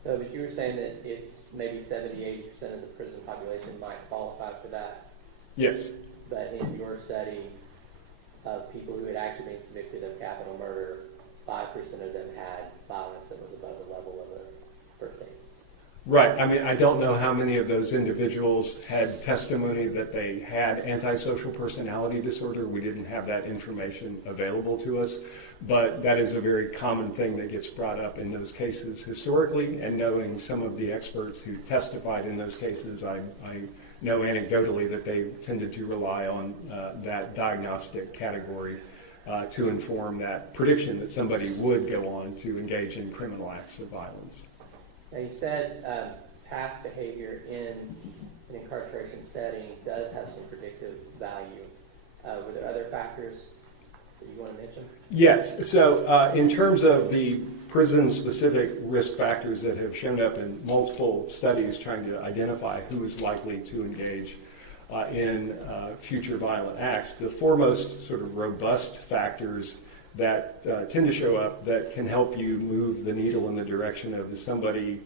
So, but you were saying that it's maybe 70-80% of the prison population might qualify for that. Yes. But in your study of people who had actually been convicted of capital murder, 5% of them had violence that was above the level of a first aid. Right. I don't know how many of those individuals had testimony that they had antisocial personality disorder. We didn't have that information available to us, but that is a very common thing that gets brought up in those cases historically, and knowing some of the experts who testified in those cases, I know anecdotally that they tended to rely on that diagnostic category to inform that prediction that somebody would go on to engage in criminal acts of violence. Now you said past behavior in an incarceration setting does have some predictive value. Were there other factors that you want to mention? Yes. So in terms of the prison-specific risk factors that have shown up in multiple studies trying to identify who is likely to engage in future violent acts, the foremost sort of robust factors that tend to show up that can help you move the needle in the direction of is somebody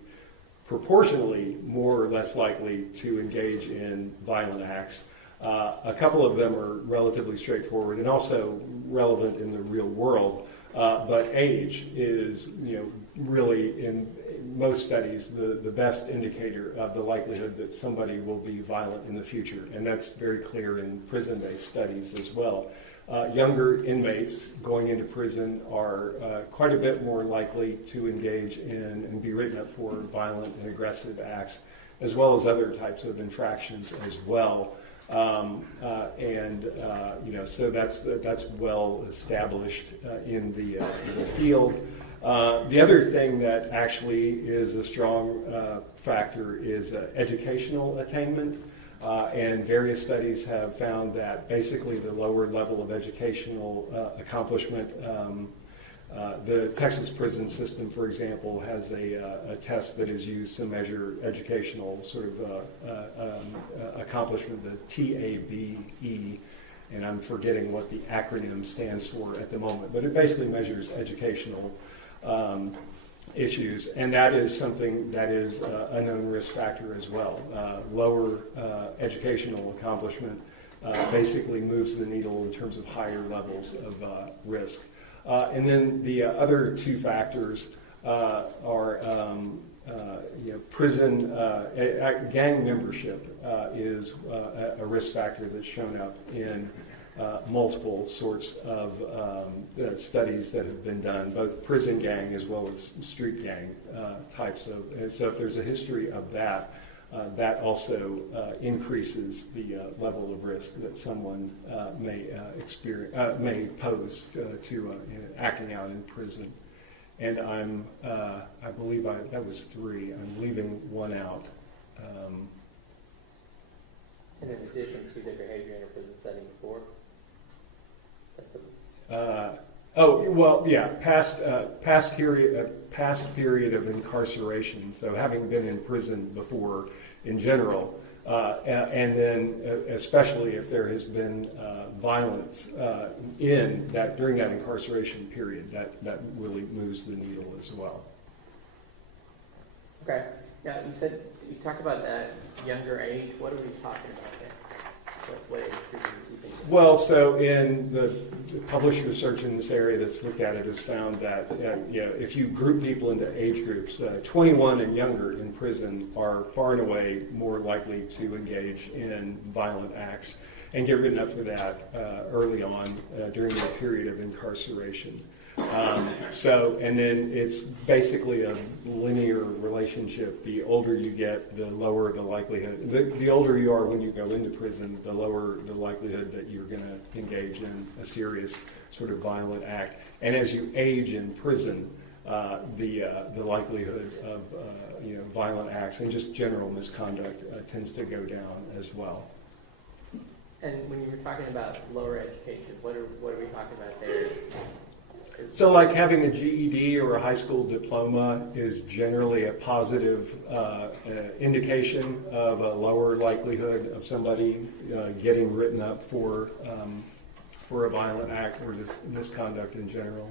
proportionally more or less likely to engage in violent acts. A couple of them are relatively straightforward and also relevant in the real world, but age is, really in most studies the best indicator of the likelihood that somebody will be violent in the future, and that's very clear in prison-based studies as well. Younger inmates going into prison are quite a bit more likely to engage in and be written up for violent and aggressive acts, as well as other types of infractions as well. So that's well established in the field. The other thing that actually is a strong factor is educational attainment. And various studies have found that basically the lower level of educational accomplishment, the Texas prison system, for example, has a test that is used to measure educational sort of accomplishment, the TABE, and I'm forgetting what the acronym stands for at the moment, but it basically measures educational issues, and that is something that is a known risk factor as well. Lower educational accomplishment basically moves the needle in terms of higher levels of risk. And then the other two factors are prison gang membership is a risk factor that's shown up in multiple sorts of studies that have been done, both prison gang as well as street gang types of. And so if there's a history of that, that also increases the level of risk that someone may pose to acting out in prison. And I believe that was 3. I'm leaving one out. And in addition to the behavior in a prison setting before? Past period of incarceration. So having been in prison before, in general, and then especially if there has been violence during that incarceration period, that really moves the needle as well. Okay. Now you talked about that younger age. What are we talking about there? What age do you think? Well, so in the published research in this area that's looked at it has found that if you group people into age groups, 21 and younger in prison are far and away more likely to engage in violent acts and get written up for that early on during the period of incarceration. And then it's basically a linear relationship. The older you get, the lower the likelihood. The older you are when you go into prison, the lower the likelihood that you're going to engage in a serious sort of violent act. And as you age in prison, the likelihood of violent acts and just general misconduct tends to go down as well. And when you were talking about lower education, what are we talking about there? So like having a GED or a high school diploma is generally a positive indication of a lower likelihood of somebody getting written up for a violent act or misconduct in general.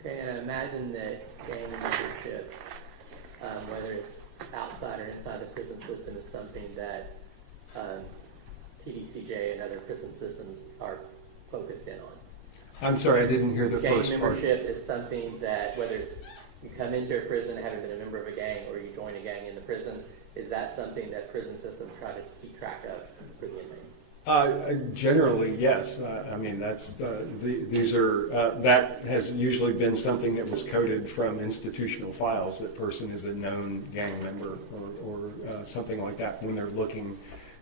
Okay, and I imagine that gang membership, whether it's outside or inside the prison system, is something that TDCJ and other prison systems are focused in on. I'm sorry, I didn't hear the Gang first part. membership is something that, whether it's you come into a prison having been a member of a gang or you join a gang in the prison, is that something that prison systems try to keep track of for the inmates? Generally, yes. I mean, that's that has usually been something that was coded from institutional files. That person is a known gang member or something like that when they're looking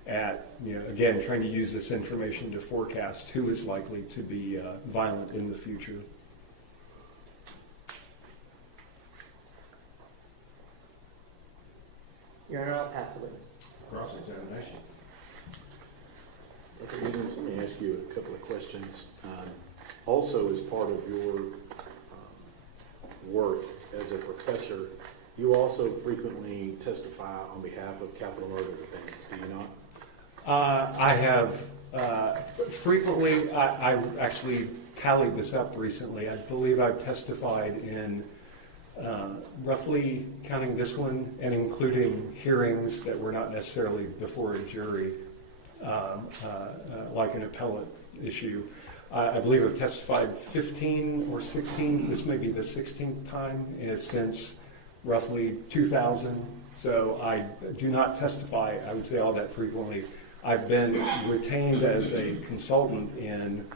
at, again, trying to use this information to forecast who is likely to be violent in the future. Your Honor, I'll pass the witness. Cross-examination. Dr. Higgins, let me ask you a couple of questions. Also, as part of your work as a professor, you also frequently testify on behalf of capital murder defendants, do you not? I have frequently, I actually tallied this up recently. I believe I've testified in roughly, counting this one and including hearings that were not necessarily before a jury, like an appellate issue. I believe I've testified 15 or 16, this may be the 16th time since roughly 2000. So I do not testify, I would say, all that frequently. I've been retained as a consultant in,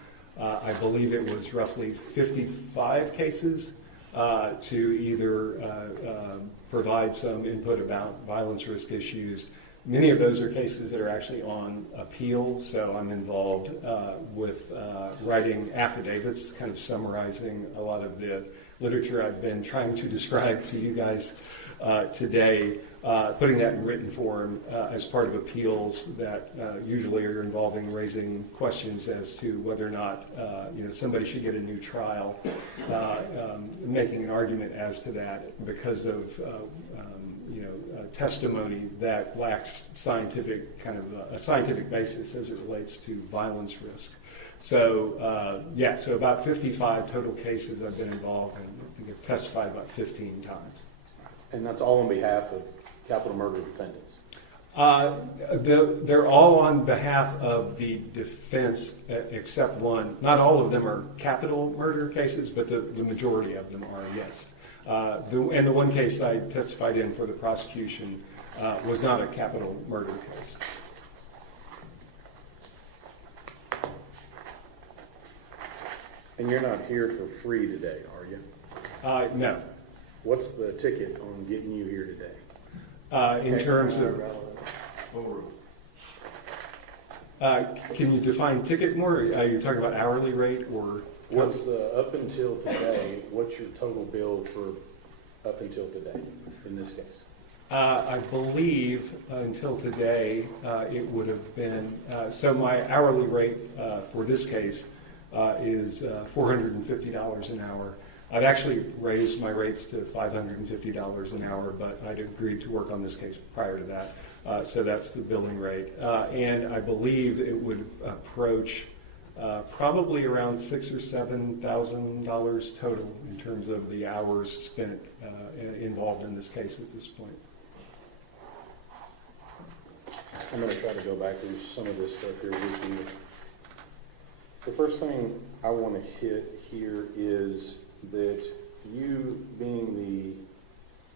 I believe it was roughly 55 cases to either provide some input about violence risk issues. Many of those are cases that are actually on appeal, so I'm involved with writing affidavits, kind of summarizing a lot of the literature I've been trying to describe to you guys today, putting that in written form as part of appeals that usually are involving raising questions as to whether or not somebody should get a new trial, making an argument as to that because of testimony that lacks scientific a scientific basis as it relates to violence risk. So so about 55 total cases I've been involved in. I think I've testified about 15 times. And that's all on behalf of capital murder defendants? They're all on behalf of the defense, except one. Not all of them are capital murder cases, but the majority of them are, yes. And the one case I testified in for the prosecution was not a capital murder case. And you're not here for free today, are you? No. What's the ticket on getting you here today? In terms of, can you define ticket more? Are you talking about hourly rate or? What's up until today, what's your total bill for up until today in this case? I believe until today it would have been, so my hourly rate for this case is $450 an hour. I've actually raised my rates to $550 an hour, but I'd agreed to work on this case prior to that. So that's the billing rate. And I believe it would approach probably around $6,000 or $7,000 total in terms of the hours spent involved in this case at this point. I'm going to try to go back through some of this stuff here with you. The first thing I want to hit here is that you being the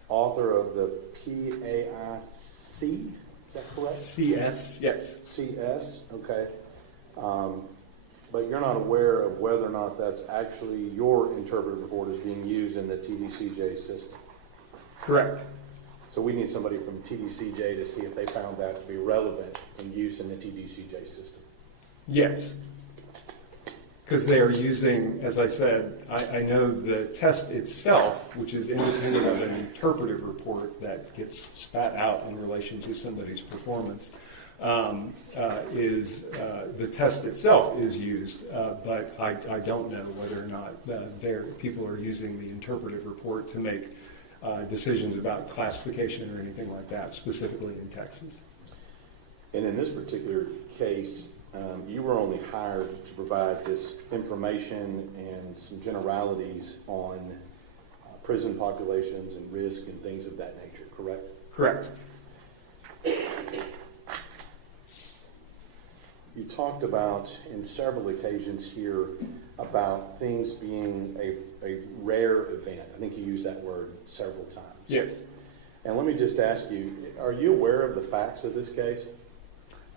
author of the PAIC, is that correct? CS, yes. CS, okay. But you're not aware of whether or not that's actually your interpretive report is being used in the TDCJ system. Correct. So we need somebody from TDCJ to see if they found that to be relevant in use in the TDCJ system. Yes. Because they are using, as I said, I know the test itself, which is independent of an interpretive report that gets spat out in relation to somebody's performance, the test itself is used, but I don't know whether or not people are using the interpretive report to make decisions about classification or anything like that, specifically in Texas. And in this particular case, you were only hired to provide this information and some generalities on prison populations and risk and things of that nature, correct? Correct. You talked about, in several occasions here, about things being a rare event. I think you used that word several times. Yes. And let me just ask you, are you aware of the facts of this case?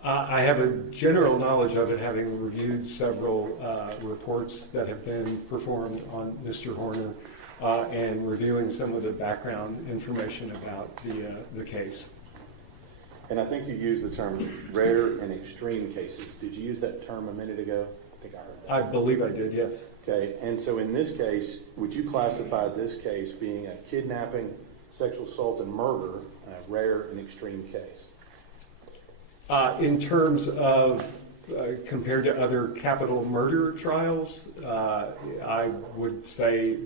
I have a general knowledge of it, having reviewed several reports that have been performed on Mr. Horner and reviewing some of the background information about the case. And I think you used the term rare and extreme cases. Did you use that term a minute ago? I think I heard that. I believe I did, yes. Okay, and so in this case, would you classify this case being a kidnapping, sexual assault, and murder, a rare and extreme case? In terms of compared to other capital murder trials, I would say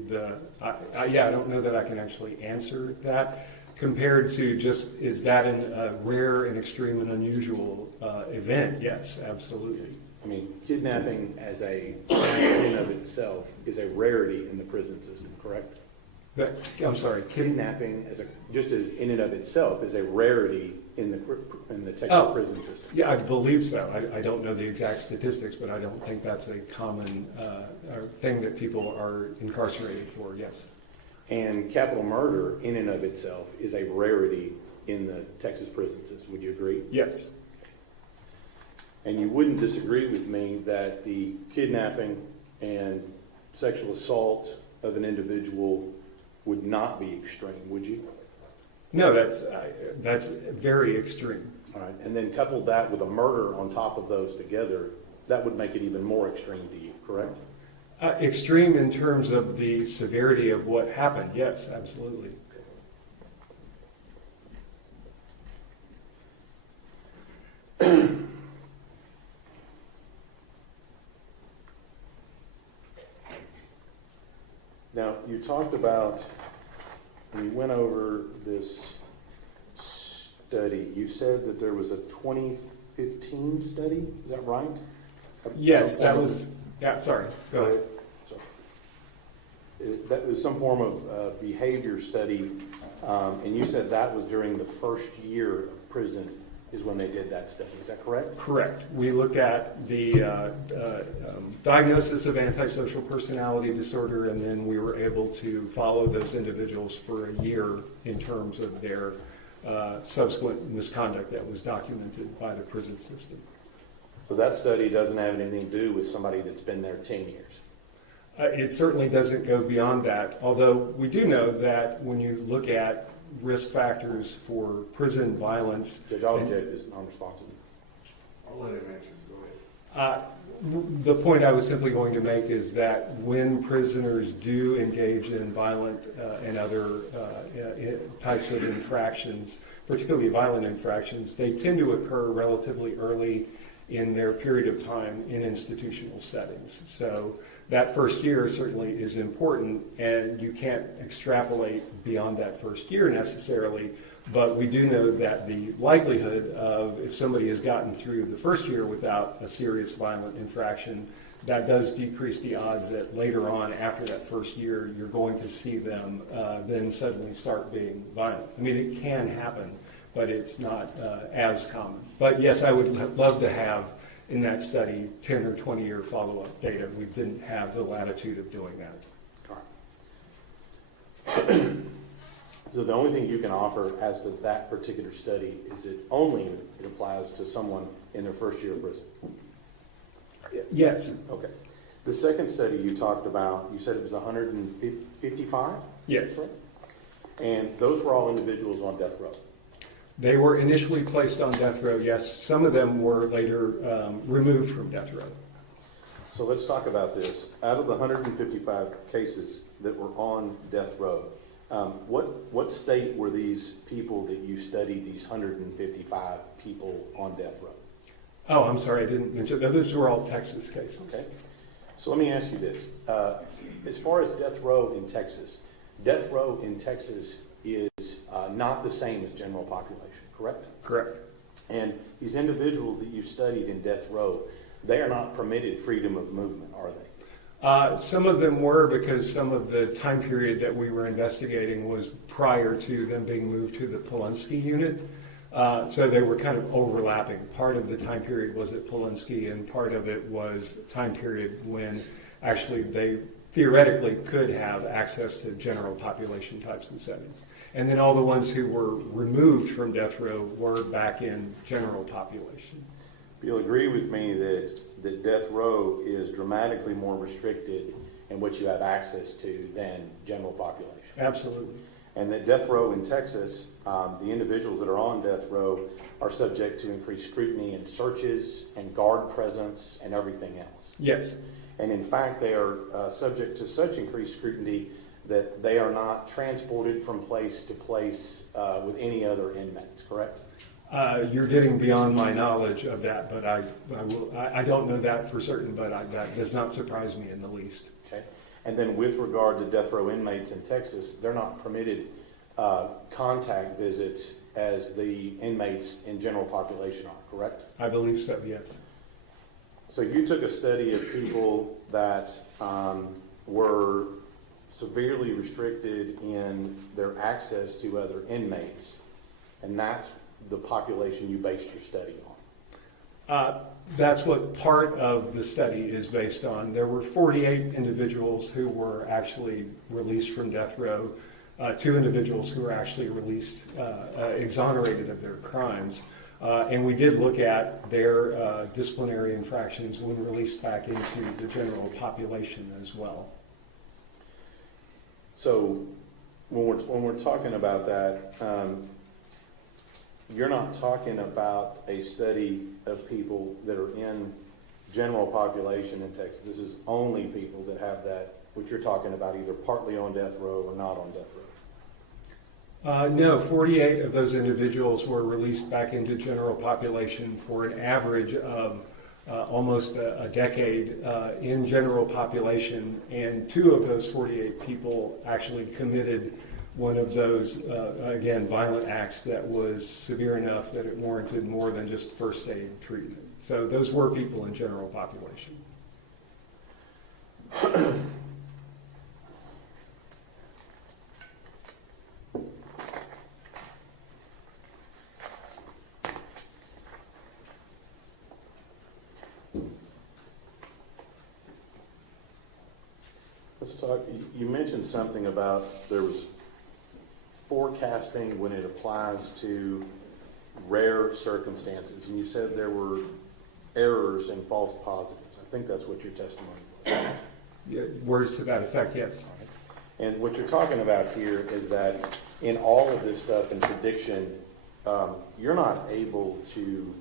I don't know that I can actually answer that. Compared to just, is that a rare and extreme and unusual event? Yes, absolutely. I mean, kidnapping as in and of itself is a rarity in the prison system, correct? I'm sorry, Kidnapping just as in and of itself is a rarity in the Texas prison system. Yeah, I believe so. I don't know the exact statistics, but I don't think that's a common thing that people are incarcerated for, yes. And capital murder in and of itself is a rarity in the Texas prison system. Would you agree? Yes. And you wouldn't disagree with me that the kidnapping and sexual assault of an individual would not be extreme, would you? No, that's very extreme. All right. And then couple that with a murder on top of those together, that would make it even more extreme to you, correct? Extreme in terms of the severity of what happened, yes, absolutely. Now, you talked about, and you went over this you said that there was a 2015 study, is that right? Yes, that was, sorry, go ahead. That was some form of behavior study, and you said that was during the first year of prison is when they did that study. Is that correct? Correct. We looked at the diagnosis of antisocial personality disorder, and then we were able to follow those individuals for a year in terms of their subsequent misconduct that was documented by the prison system. So that study doesn't have anything to do with somebody that's been there 10 years? It certainly doesn't go beyond that, although we do know that when you look at risk factors for prison violence... Judge Object is non-responsive. I'll let him answer. Go ahead. The point I was simply going to make is that when prisoners do engage in violent and other types of infractions, particularly violent infractions, they tend to occur relatively early in their period of time in institutional settings. So that first year certainly is important, and you can't extrapolate beyond that first year necessarily, but we do know that the likelihood of if somebody has gotten through the first year without a serious violent infraction, that does decrease the odds that later on after that first year you're going to see them then suddenly start being violent. I mean, it can happen, but it's not as common. But yes, I would love to have in that study 10 or 20 year follow-up data. We didn't have the latitude of doing that. All right. So the only thing you can offer as to that particular study is it only it applies to someone in their first year of prison? Yes. Okay. The second study you talked about, you said it was 155? Yes. Correct? And those were all individuals on death row? They were initially placed on death row, yes. Some of them were later removed from death row. So let's talk about this. Out of the 155 cases that were on death row, what state were these people that you studied, these 155 people on death row? Oh, I'm sorry, I didn't mention. Those were all Texas cases. Okay. So let me ask you this. As far as death row in Texas is not the same as general population, correct? Correct. And these individuals that you studied in death row, they are not permitted freedom of movement, are they? Some of them were, because some of the time period that we were investigating was prior to them being moved to the Polunsky unit. So they were kind of overlapping. Part of the time period was at Polunsky, and part of it was time period when actually they theoretically could have access to general population types of settings. And then all the ones who were removed from death row were back in general population. You'll agree with me that death row is dramatically more restricted in what you have access to than general population. Absolutely. And that death row in Texas, the individuals that are on death row are subject to increased scrutiny and searches and guard presence and everything else. Yes. And in fact, they are subject to such increased scrutiny that they are not transported from place to place with any other inmates, correct? You're getting beyond my knowledge of that, but I don't know that for certain, but that does not surprise me in the least. Okay. And then with regard to death row inmates in Texas, they're not permitted contact visits as the inmates in general population are, correct? I believe so, yes. So you took a study of people that were severely restricted in their access to other inmates, and that's the population you based your study on. That's what part of the study is based on. There were 48 individuals who were actually released from death row, 2 individuals who were actually released, exonerated of their crimes. And we did look at their disciplinary infractions when released back into the general population as well. So when we're talking about that, you're not talking about a study of people that are in general population in Texas. This is only people that have that, which you're talking about, either partly on death row or not on death row. No, 48 of those individuals were released back into general population for an average of almost a decade in general population, and 2 of those 48 people actually committed one of those, again, violent acts that was severe enough that it warranted more than just first aid treatment. So those were people in general population. Let's talk, you mentioned something about there was forecasting when it applies to rare circumstances, and you said there were errors and false positives. I think that's what your testimony was. Yeah, words to that effect, yes. And what you're talking about here is that in all of this stuff in prediction, you're not able to,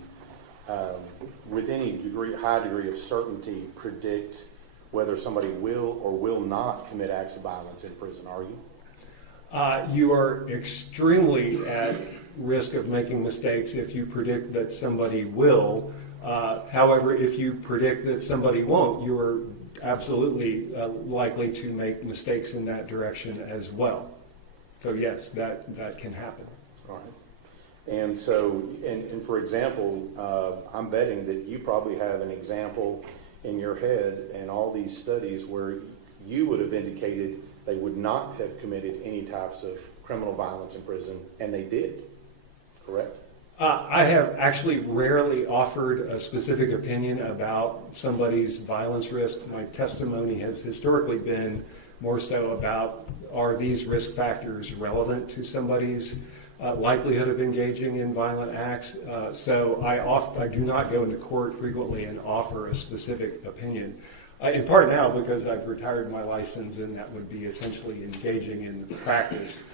with any high degree of certainty, predict whether somebody will or will not commit acts of violence in prison, are you? You are extremely at risk of making mistakes if you predict that somebody will. However, if you predict that somebody won't, you are absolutely likely to make mistakes in that direction as well. So yes, that can happen. All right. And so, and for example, I'm betting that you probably have an example in your head and all these studies where you would have indicated they would not have committed any types of criminal violence in prison, and they did, correct? I have actually rarely offered a specific opinion about somebody's violence risk. My testimony has historically been more so about, are these risk factors relevant to somebody's likelihood of engaging in violent acts? So I do not go into court frequently and offer a specific opinion. In part now because I've retired my license, and that would be essentially engaging in practice,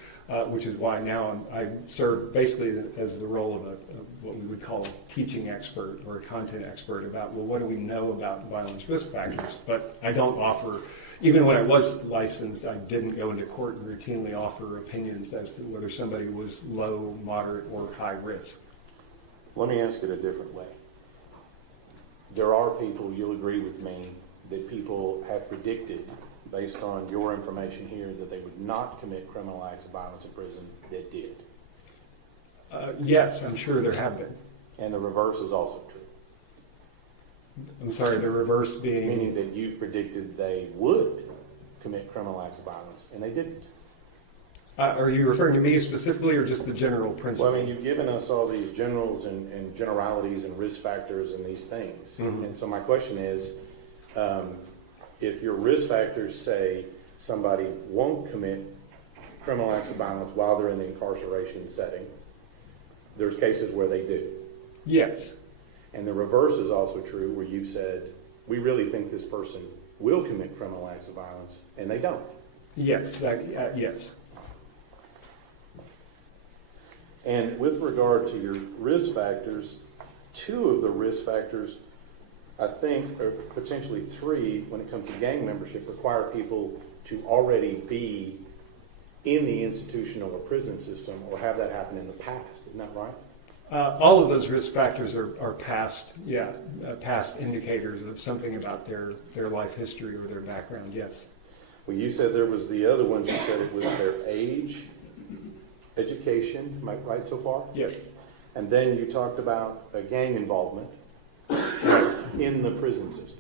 which is why now I serve basically as the role of what we would call a teaching expert or a content expert about, well, what do we know about violence risk factors? But I don't offer, even when I was licensed, I didn't go into court and routinely offer opinions as to whether somebody was low, moderate, or high risk. Let me ask it a different way. There are people, you'll agree with me, that people have predicted, based on your information here, that they would not commit criminal acts of violence in prison that did. Yes, I'm sure there have been. And the reverse is also true. I'm sorry, the reverse being... Meaning that you predicted they would commit criminal acts of violence, and they didn't. Are you referring to me specifically, or just the general principle? Well, I mean, you've given us all these generals and generalities and risk factors and these things. Mm-hmm. And so my question is, if your risk factors say somebody won't commit criminal acts of violence while they're in the incarceration setting, there's cases where they do. Yes. And the reverse is also true, where you've said, we really think this person will commit criminal acts of violence, and they don't. Yes, yes. And with regard to your risk factors, two of the risk factors, I think, or potentially three, when it comes to gang membership, require people to already be in the institutional or prison system or have that happen in the past. Isn't that right? All of those risk factors are past indicators of something about their life history or their background, yes. Well, you said there was the other ones. You said it was their age, education. Am I right so far? Yes. And then you talked about gang involvement in the prison system.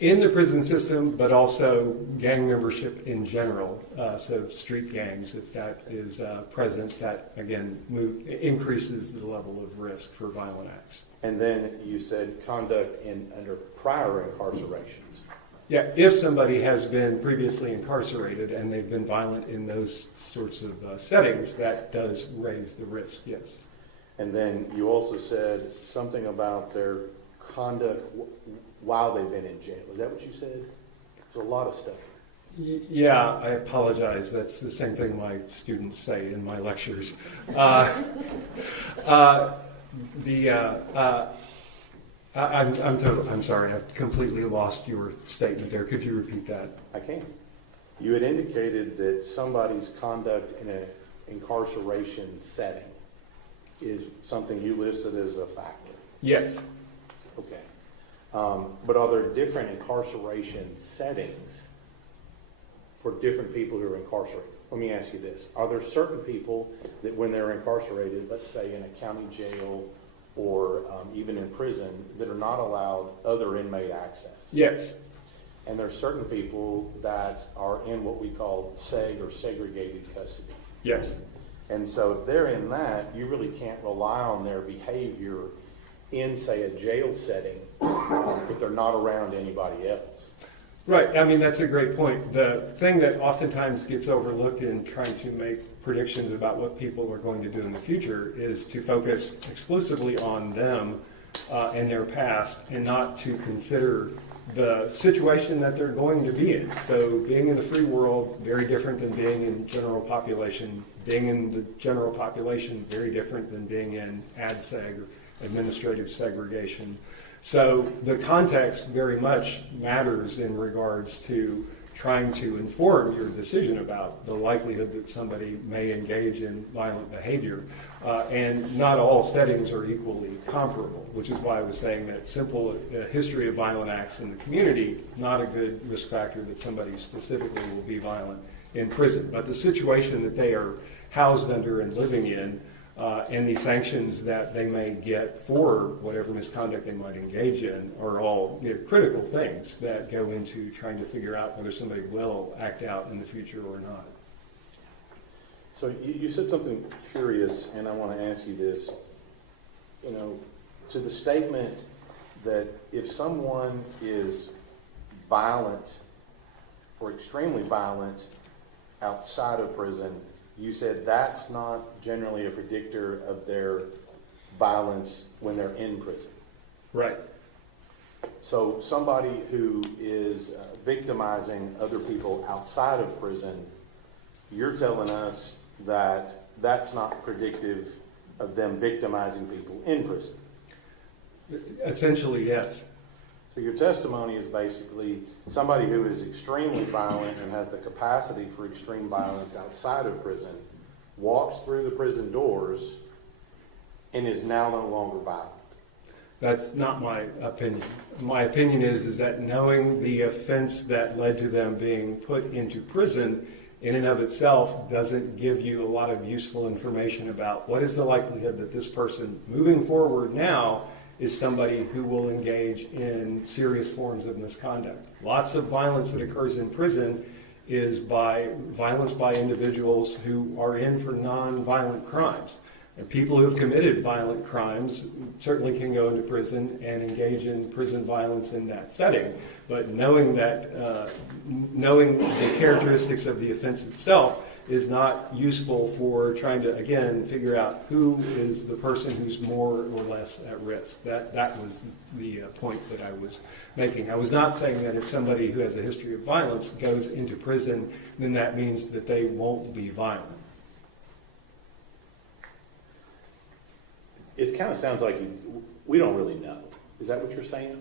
In the prison system, but also gang membership in general. So street gangs, if that is present, that again increases the level of risk for violent acts. And then you said conduct under prior incarcerations. Yeah, if somebody has been previously incarcerated and they've been violent in those sorts of settings, that does raise the risk, yes. And then you also said something about their conduct while they've been in jail. Is that what you said? There's a lot of stuff. Yeah, I apologize. That's the same thing my students say in my lectures. I'm sorry, I've completely lost your statement there. Could you repeat that? I can. You had indicated that somebody's conduct in an incarceration setting is something you listed as a factor. Yes. Okay. But are there different incarceration settings for different people who are incarcerated? let me ask you this. Are there certain people that when they're incarcerated, let's say in a county jail or even in prison, that are not allowed other inmate access? Yes. And there's certain people that are in what we call seg or segregated custody. Yes. And so if they're in that, you really can't rely on their behavior in, say, a jail setting if they're not around anybody else. Right. I mean, that's a great point. The thing that oftentimes gets overlooked in trying to make predictions about what people are going to do in the future is to focus exclusively on them and their past, and not to consider the situation that they're going to be in. So being in the free world, very different than being in general population. Being in the general population, very different than being in ADSEG or administrative segregation. So the context very much matters in regards to trying to inform your decision about the likelihood that somebody may engage in violent behavior. And not all settings are equally comparable, which is why I was saying that simple history of violent acts in the community, not a good risk factor that somebody specifically will be violent in prison. But the situation that they are housed under and living in, and the sanctions that they may get for whatever misconduct they might engage in, are all critical things that go into trying to figure out whether somebody will act out in the future or not. So you said something curious, and I want to ask you this. You know, to the statement that if someone is violent or extremely violent outside of prison, you said that's not generally a predictor of their violence when they're in prison. Right. So somebody who is victimizing other people outside of prison, you're telling us that that's not predictive of them victimizing people in prison. Essentially, yes. So your testimony is basically somebody who is extremely violent and has the capacity for extreme violence outside of prison walks through the prison doors and is now no longer violent. That's not my opinion. My opinion is that knowing the offense that led to them being put into prison in and of itself doesn't give you a lot of useful information about what is the likelihood that this person moving forward now is somebody who will engage in serious forms of misconduct. Lots of violence that occurs in prison is by violence by individuals who are in for non-violent crimes. And people who have committed violent crimes certainly can go into prison and engage in prison violence in that setting. But knowing that, knowing the characteristics of the offense itself is not useful for trying to, again, figure out who is the person who's more or less at risk. That was the point that I was making. I was not saying that if somebody who has a history of violence goes into prison, then that means that they won't be violent. It kind of sounds like we don't really know. Is that what you're saying?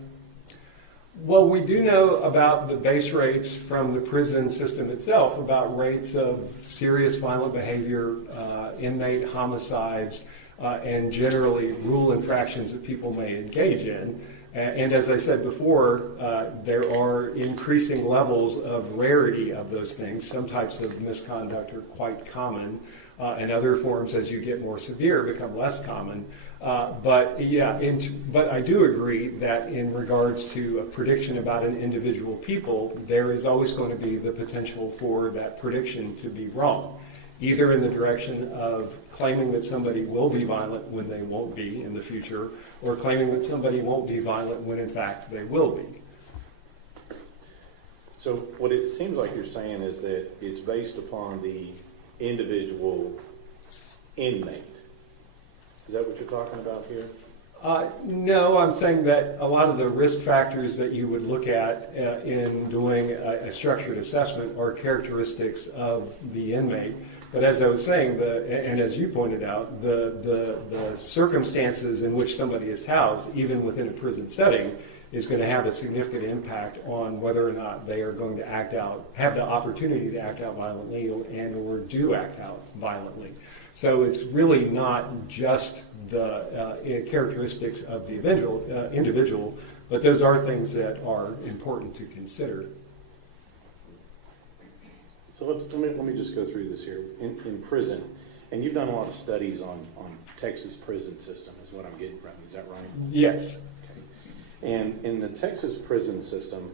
Well, we do know about the base rates from the prison system itself, about rates of serious violent behavior, inmate homicides, and generally rule infractions that people may engage in. And as I said before, there are increasing levels of rarity of those things. Some types of misconduct are quite common, and other forms, as you get more severe, become less common. But I do agree that in regards to a prediction about an individual people, there is always going to be the potential for that prediction to be wrong, either in the direction of claiming that somebody will be violent when they won't be in the future, or claiming that somebody won't be violent when in fact they will be. So what it seems like you're saying is that it's based upon the individual inmate. Is that what you're talking about here? No, I'm saying that a lot of the risk factors that you would look at in doing a structured assessment are characteristics of the inmate. But as I was saying, and as you pointed out, the circumstances in which somebody is housed, even within a prison setting, is going to have a significant impact on whether or not they are going to act out, have the opportunity to act out violently, and or do act out violently. So it's really not just the characteristics of the individual, but those are things that are important to consider. So let me just go through this here. In prison, and you've done a lot of studies on Texas prison system, is what I'm getting from you. Is that right? Yes. Okay. And in the Texas prison system,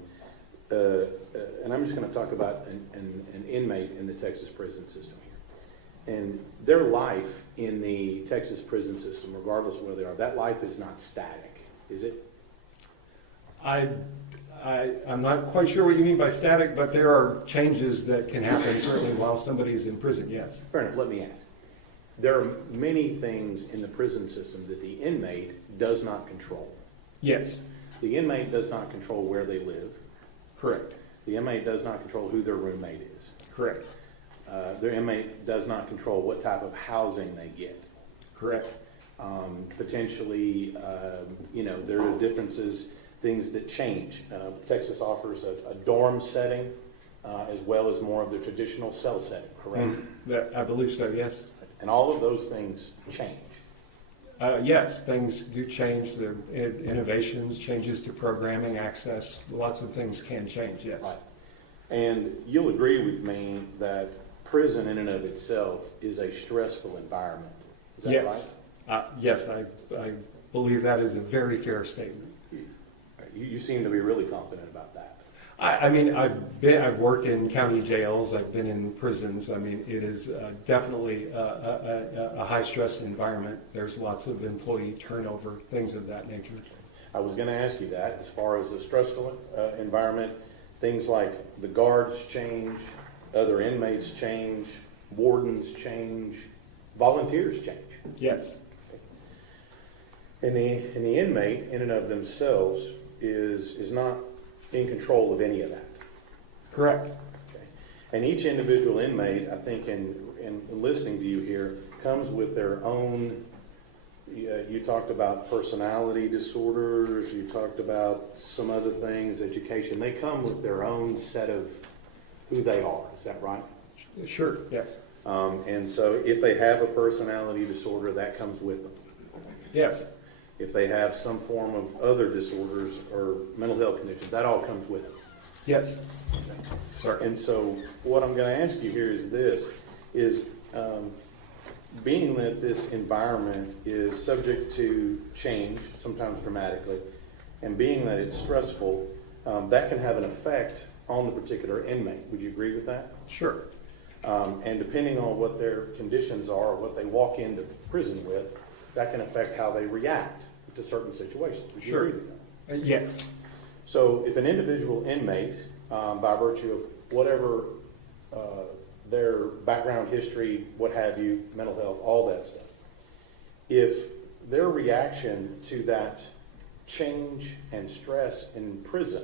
and I'm just going to talk about an inmate in the Texas prison system here. And their life in the Texas prison system, regardless of where they are, that life is not static, is it? I'm not quite sure what you mean by static, but there are changes that can happen certainly while somebody is in prison, yes. Fair enough, let me ask. There are many things in the prison system that the inmate does not control. Yes, The inmate does not control where they live. correct, The inmate does not control who their roommate is. correct, Their inmate does not control what type of housing they get. correct. Potentially, there are differences, things that change. Texas offers a dorm setting as well as more of the traditional cell setting, correct? I believe so, yes. And all of those things change. Yes, things do change. There are innovations, changes to programming, access. Lots of things can change, yes. Right. And you'll agree with me that prison in and of itself is a stressful environment. Is that Yes. Yes, I believe that is a very fair statement. right? You seem to be really confident about that. I mean, I've worked in county jails. I've been in prisons. I mean, it is definitely a high stress environment. There's lots of employee turnover, things of that nature. I was going to ask you that as far as the stressful environment, things like the guards change, other inmates change, wardens change, volunteers change. Yes, And the inmate in and of themselves is not in control of any of that. correct. Okay. And each individual inmate, I think in listening to you here, comes with their own, you talked about personality disorders, you talked about some other things, education. They come with their own set of who they are. Is that right? Sure, yes. And so if they have a personality disorder, that comes with them. Yes, If they have some form of other disorders or mental health conditions, that all comes with them. yes. Sorry. And so what I'm going to ask you here is this, being that this environment is subject to change, sometimes dramatically, and being that it's stressful, that can have an effect on the particular inmate. Would you agree with that? Sure. And depending on what their conditions are, or what they walk into prison with, that can affect how they react to certain situations. Would you Sure. agree with that? Yes, So if an individual inmate, by virtue of whatever their background history, what have you, mental health, all that stuff, if their reaction to that change and stress in prison,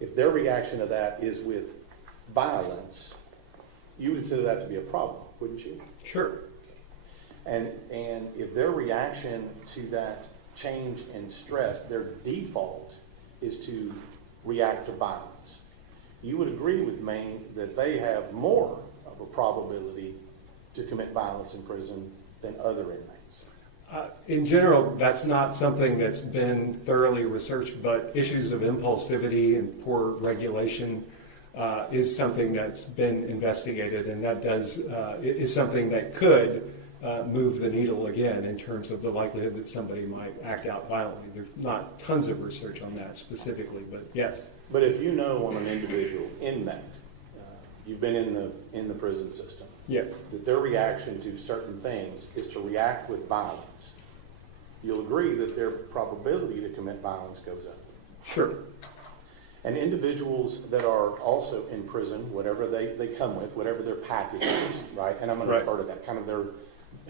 if their reaction to that is with violence, you would consider that to be a problem, wouldn't you? sure. And if their reaction to that change and stress, their default is to react to violence, you would agree with me that they have more of a probability to commit violence in prison than other inmates. In general, that's not something that's been thoroughly researched, but issues of impulsivity and poor regulation is something that's been investigated, and that is something that could move the needle again in terms of the likelihood that somebody might act out violently. There's not tons of research on that specifically, but yes. But if you know on an individual inmate, you've been in the prison system, Yes, that their reaction to certain things is to react with violence, you'll agree that their probability to commit violence goes up. sure. And individuals that are also in prison, whatever they come with, whatever their package is, right? And I'm going to Right. refer to that, kind of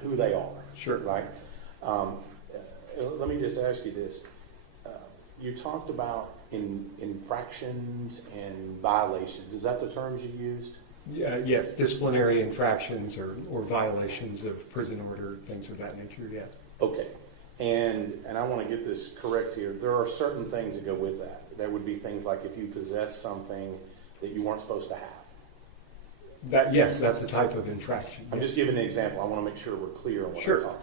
who they are, Sure. right? Let me just ask you this. You talked about infractions and violations. Is that the terms you used? Yes, disciplinary infractions or violations of prison order, things of that nature, yeah. Okay. And I want to get this correct here. There are certain things that go with that. There would be things like if you possess something that you weren't supposed to have. Yes, that's a type of infraction. I'm yes. just giving an example. I want to make sure we're clear on what Sure. I'm talking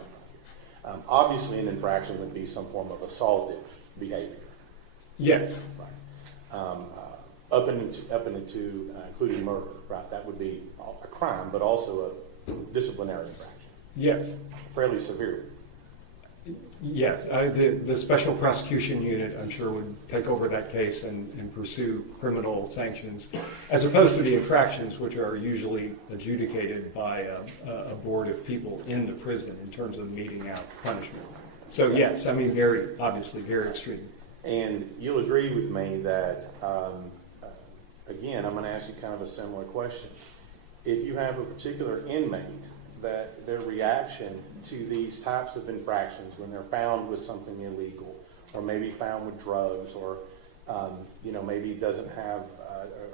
about here. Obviously, an infraction would be some form of assaultive behavior, Yes, right? Up and into including murder. right? That would be a crime, but also a disciplinary infraction, Yes. fairly severe. Yes, the Special Prosecution Unit, I'm sure, would take over that case and pursue criminal sanctions, as opposed to the infractions, which are usually adjudicated by a board of people in the prison in terms of meting out punishment. So yes, I mean, obviously very extreme. And you'll agree with me that, again, I'm going to ask you kind of a similar question. If you have a particular inmate that their reaction to these types of infractions, when they're found with something illegal, or maybe found with drugs, or maybe doesn't have,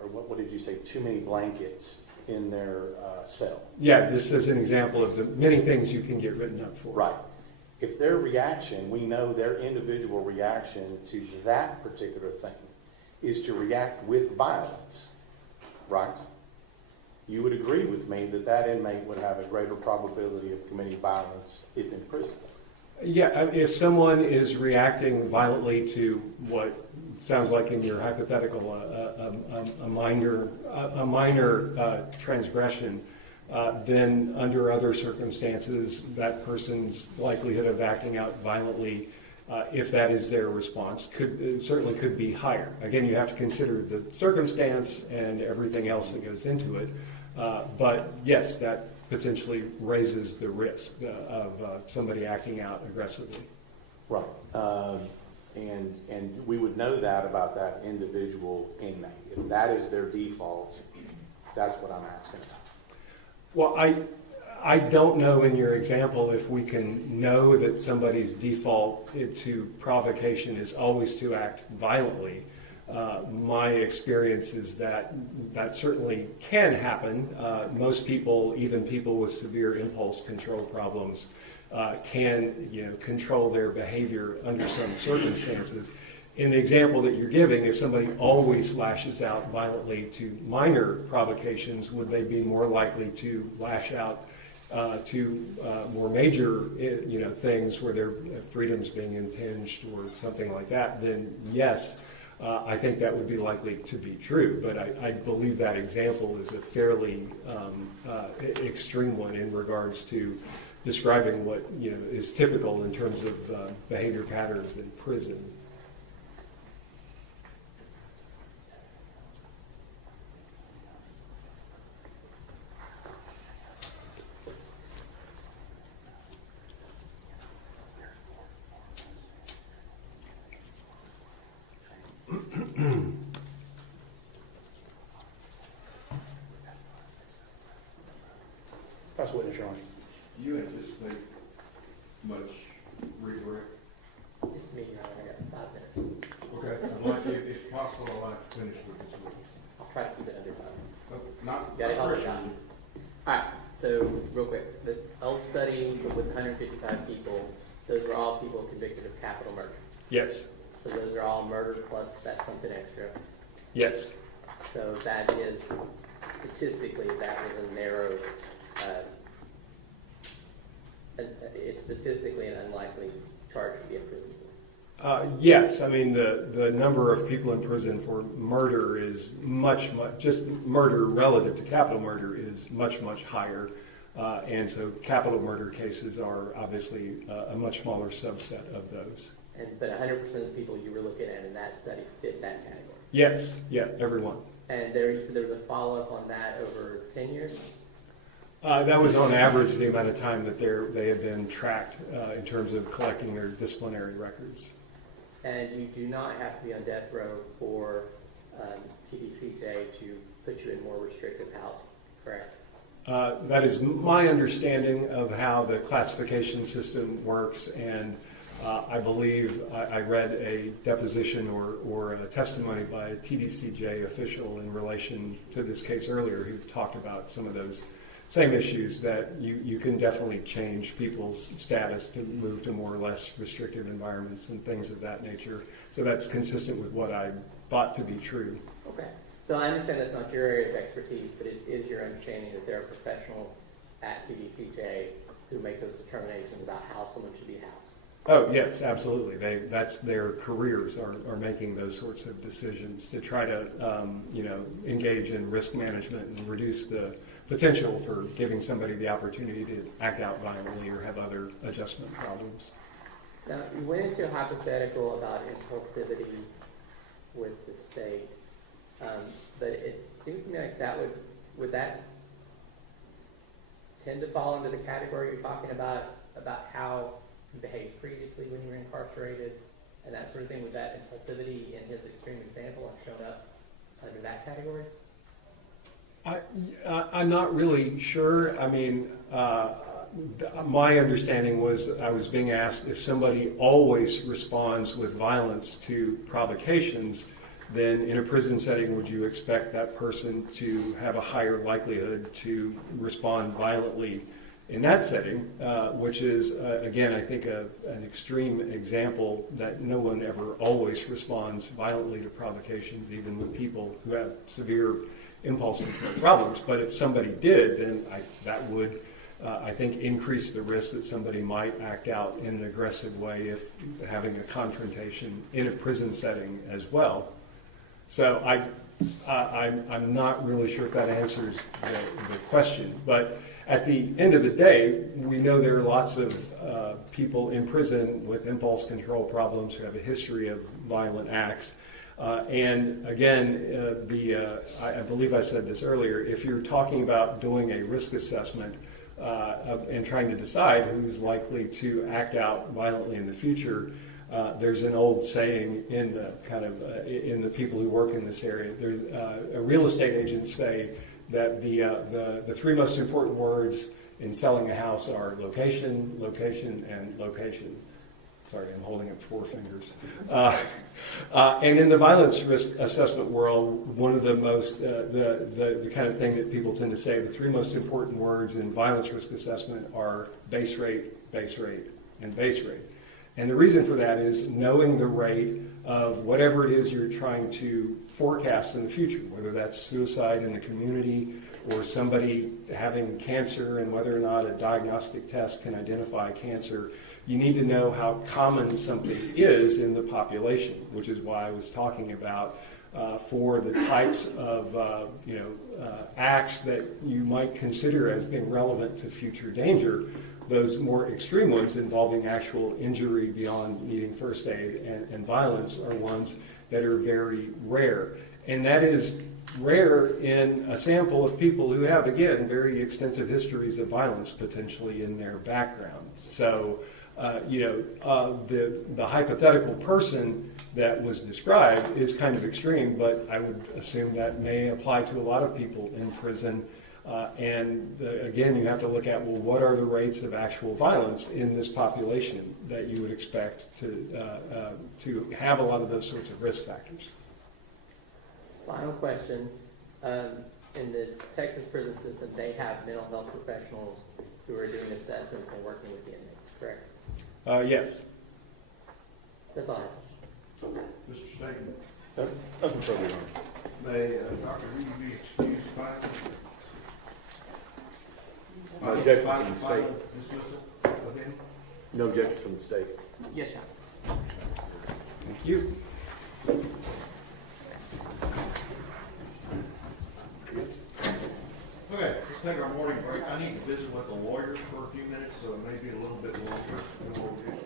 or what did you say, too many blankets in their cell. Yeah, this is an example of the many things you can get written up for. Right. If their reaction, we know their individual reaction to that particular thing is to react with violence, right? You would agree with me that that inmate would have a greater probability of committing violence if in prison. Yeah, if someone is reacting violently to what sounds like in your hypothetical a minor transgression, then under other circumstances, that person's likelihood of acting out violently, if that is their response, certainly could be higher. Again, you have to consider the circumstance and everything else that goes into it. But yes, that potentially raises the risk of somebody acting out aggressively. Right. And we would know that about that individual inmate. If that is their default, that's what I'm asking about. Well, I don't know in your example if we can know that somebody's default to provocation is always to act violently. My experience is that certainly can happen. Most people, even people with severe impulse control problems, can control their behavior under some circumstances. In the example that you're giving, if somebody always lashes out violently to minor provocations, would they be more likely to lash out to more major things where their freedom's being impinged or something like that? Then yes. I think that would be likely to be true, but I believe that example is a fairly extreme one in regards to describing what is typical in terms of behavior patterns in prison. That's what it's showing. Do you anticipate much regret? It's me, Your Honor. I got 5 minutes. Okay, I'd like, if possible, I'd like to finish with this one. I'll try to keep it under 5 minutes. Not Got it all pressure. shot. All right, so real quick, the old study with 155 people, those were all people convicted of capital murder. Yes. So those are all murder plus that's something extra. Yes. So that is, statistically, that was a narrow, it's statistically an unlikely charge to be in prison for. Yes, I mean the number of people in prison for murder is much just murder relative to capital murder is much higher, and so capital murder cases are obviously a much smaller subset of those. But 100% of the people you were looking at in that study fit that category. Yes, yeah, everyone. And you said there was a follow-up on that over 10 years? That was on average the amount of time that they had been tracked in terms of collecting their disciplinary records. And you do not have to be on death row for PDCJ to put you in more restrictive housing, correct? That is my understanding of how the classification system works, and I believe I read a deposition or a testimony by a TDCJ official in relation to this case earlier who talked about some of those same issues, that you can definitely change people's status to move to more or less restrictive environments and things of that nature. So that's consistent with what I thought to be true. Okay. So I understand that's not your area of expertise, but it is your understanding that there are professionals at TDCJ who make those determinations about how someone should be housed. Oh, yes, absolutely. That's their careers are making those sorts of decisions to try to, engage in risk management and reduce the potential for giving somebody the opportunity to act out violently or have other adjustment problems. Now, you went into a hypothetical about impulsivity with the state, but it seems to me like would that tend to fall into the category you're talking about how you behaved previously when you were incarcerated and that sort of thing? Would that impulsivity in his extreme example have shown up under that category? I'm not really sure. I mean, my understanding was that I was being asked if somebody always responds with violence to provocations, then in a prison setting, would you expect that person to have a higher likelihood to respond violently in that setting, which is, again, I think an extreme example that no one ever always responds violently to provocations, even with people who have severe impulse control problems. But if somebody did, then that would, I think, increase the risk that somebody might act out in an aggressive way if having a confrontation in a prison setting as well. So I'm not really sure if that answers the question. But at the end of the day, we know there are lots of people in prison with impulse control problems who have a history of violent acts. And again, I believe I said this earlier, if you're talking about doing a risk assessment and trying to decide who's likely to act out violently in the future, there's an old saying in the people who work in this area. There's real estate agents say that the three most important words in selling a house are location, location, and location. Sorry, I'm holding up four fingers. And in the violence risk assessment world, one of the most, the kind of thing that people tend to say, the three most important words in violence risk assessment are base rate, and base rate. And the reason for that is knowing the rate of whatever it is you're trying to forecast in the future, whether that's suicide in the community or somebody having cancer and whether or not a diagnostic test can identify cancer. You need to know how common something is in the population, which is why I was talking about for the types of acts that you might consider as being relevant to future danger. Those more extreme ones involving actual injury beyond needing first aid and violence are ones that are very rare. And that is rare in a sample of people who have, again, very extensive histories of violence potentially in their background. So, the hypothetical person that was described is kind of extreme, but I would assume that may apply to a lot of people in prison. Again, you have to look at, well, what are the rates of actual violence in this population that you would expect to have a lot of those sorts of risk factors. Final question. In the Texas prison system, they have mental health professionals who are doing assessments and working with the inmates, correct? Yes. That's all I have. Mr. Staten, Nothing further on. may Dr. Reed be excused finally? No objection Final from the state. dismissal of him? No objections from the state. Yes, sir. Thank you. Okay, let's take our morning break. I need to visit with the lawyers for a few minutes, so it may be a little bit longer before we get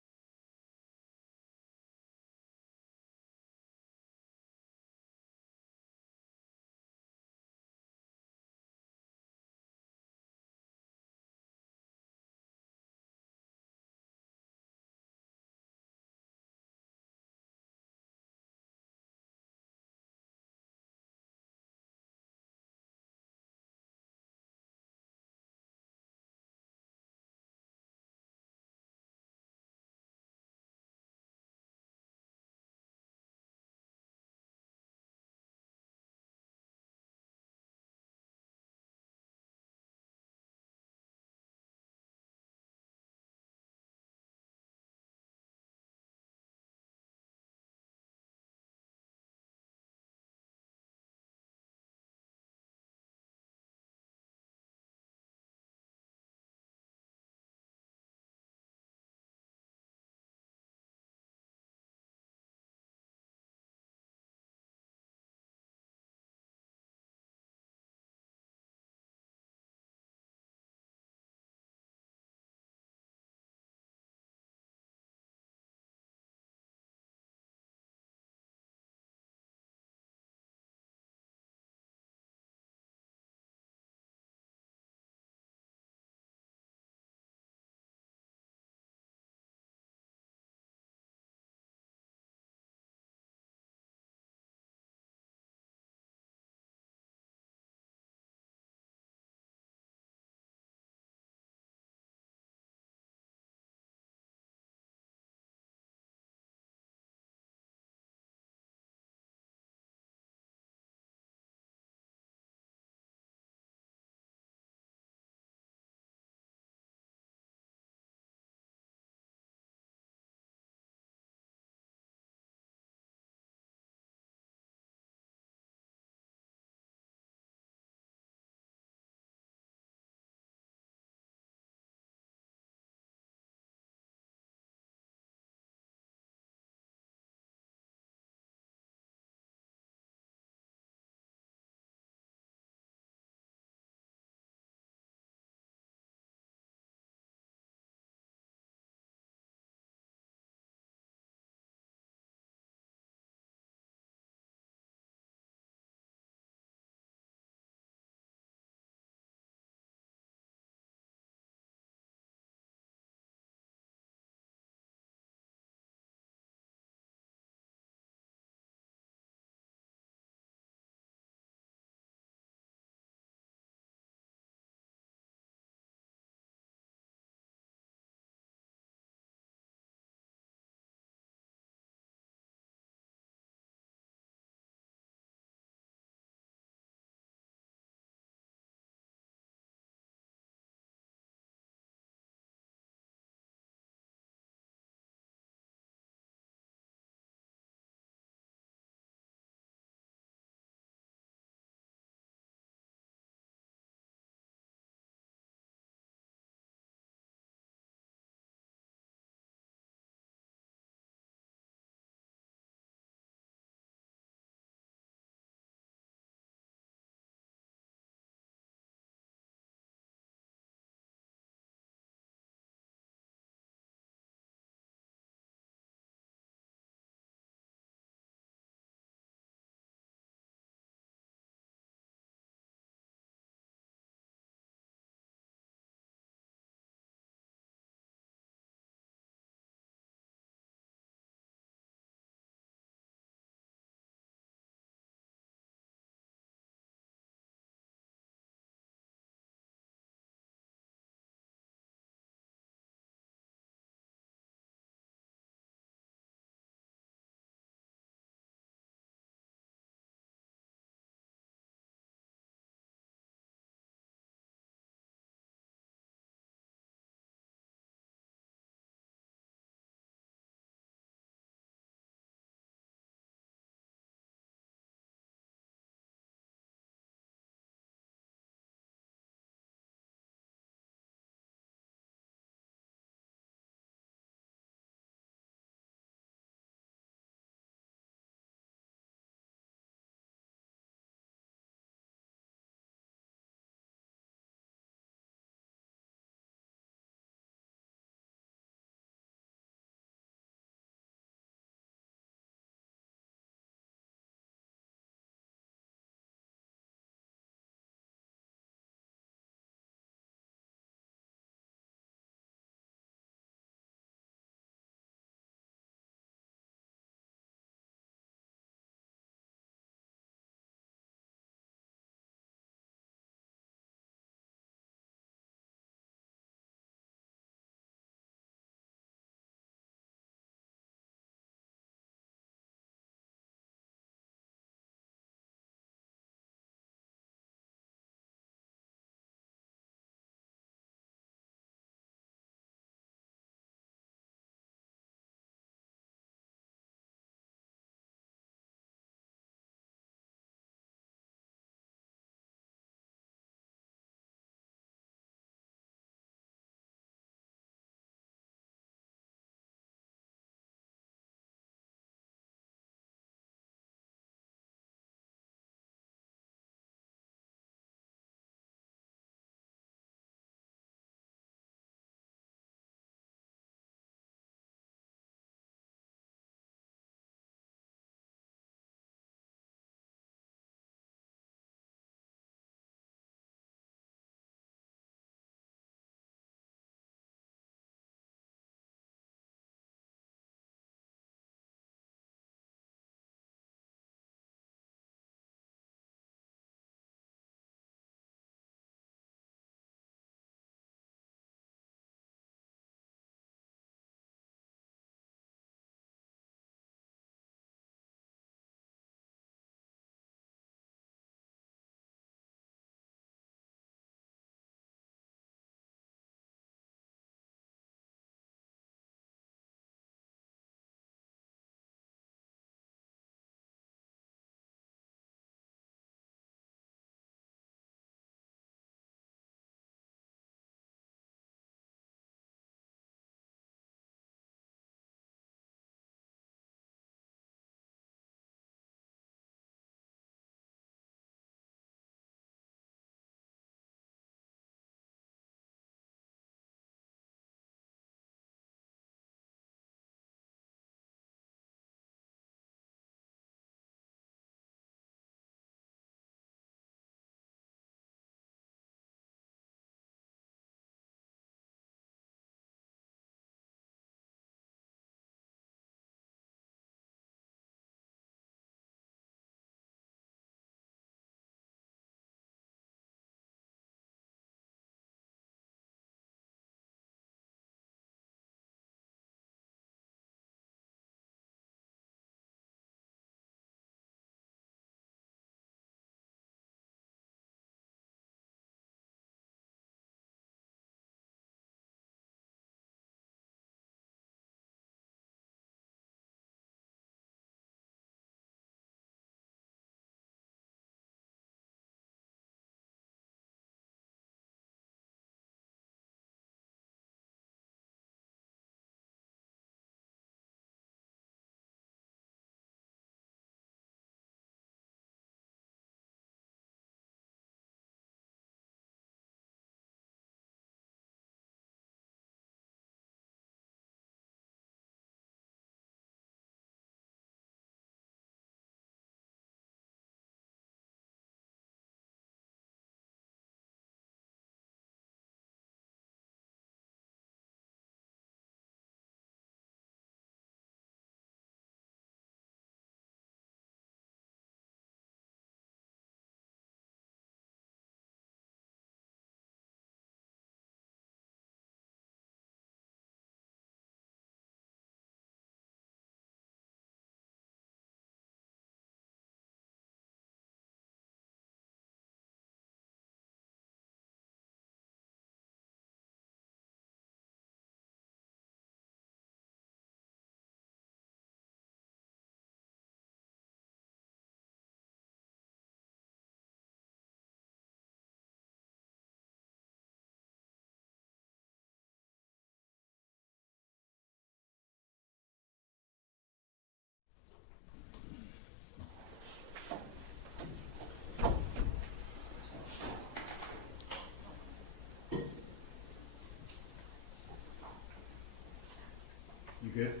good?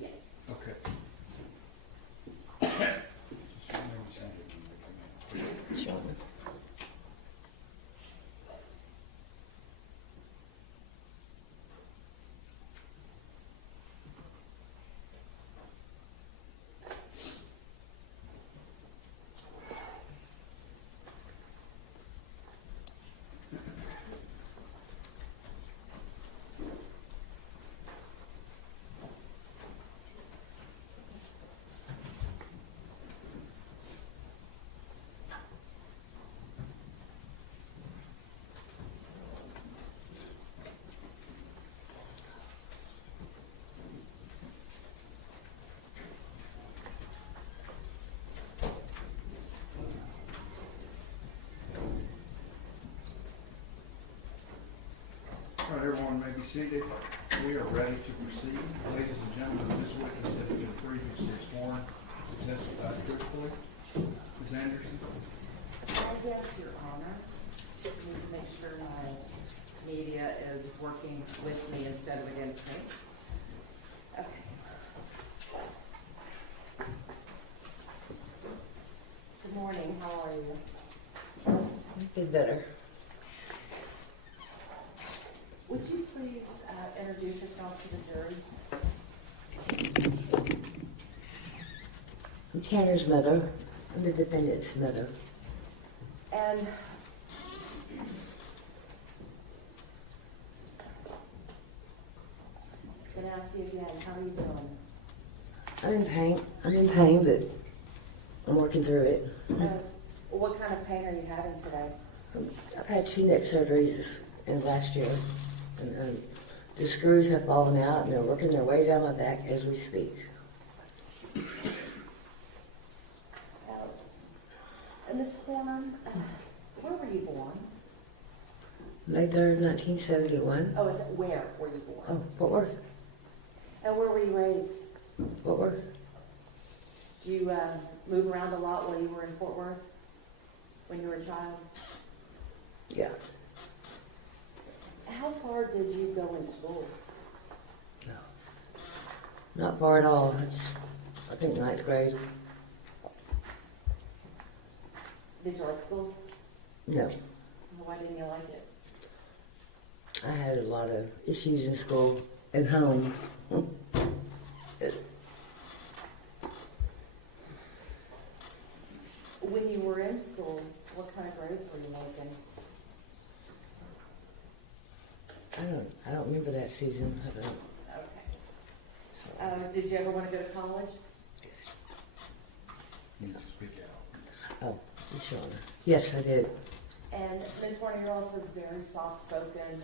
Yes. Okay. All right, everyone may be seated. We are ready to proceed. Ladies and gentlemen, this witness has been previously sworn to testify truthfully. Ms. Anderson? Yes, Your Honor. Just need to make sure my media is working with me instead of against me. Okay. Good morning, how are you? Be better. Would you please introduce yourself to the jury? I'm Tanner's mother. I'm the defendant's mother. And I'm going to ask you again, how are you doing? I'm in pain. But I'm working through it. What kind of pain are you having today? I've had 2 neck surgeries in last year. And the screws have fallen out and they're working their way down my back as we speak. Ms. Foreman, where were you born? May 3rd, 1971. Oh, is it where were you born? Oh, Fort Worth. And where were you raised? Fort Worth. Do you move around a lot while you were in Fort Worth when you were a child? Yeah. How far did you go in school? No. Not far at all. I think 9th grade. Did you like school? No. Why didn't you like it? I had a lot of issues in school and home. When you were in school, what kind of grades were you making? I don't remember that, Susan. I don't. Okay. Did you ever want to go to college? No. Oh, you sure? Yes, I did. And Ms. Warner, you're also very soft-spoken,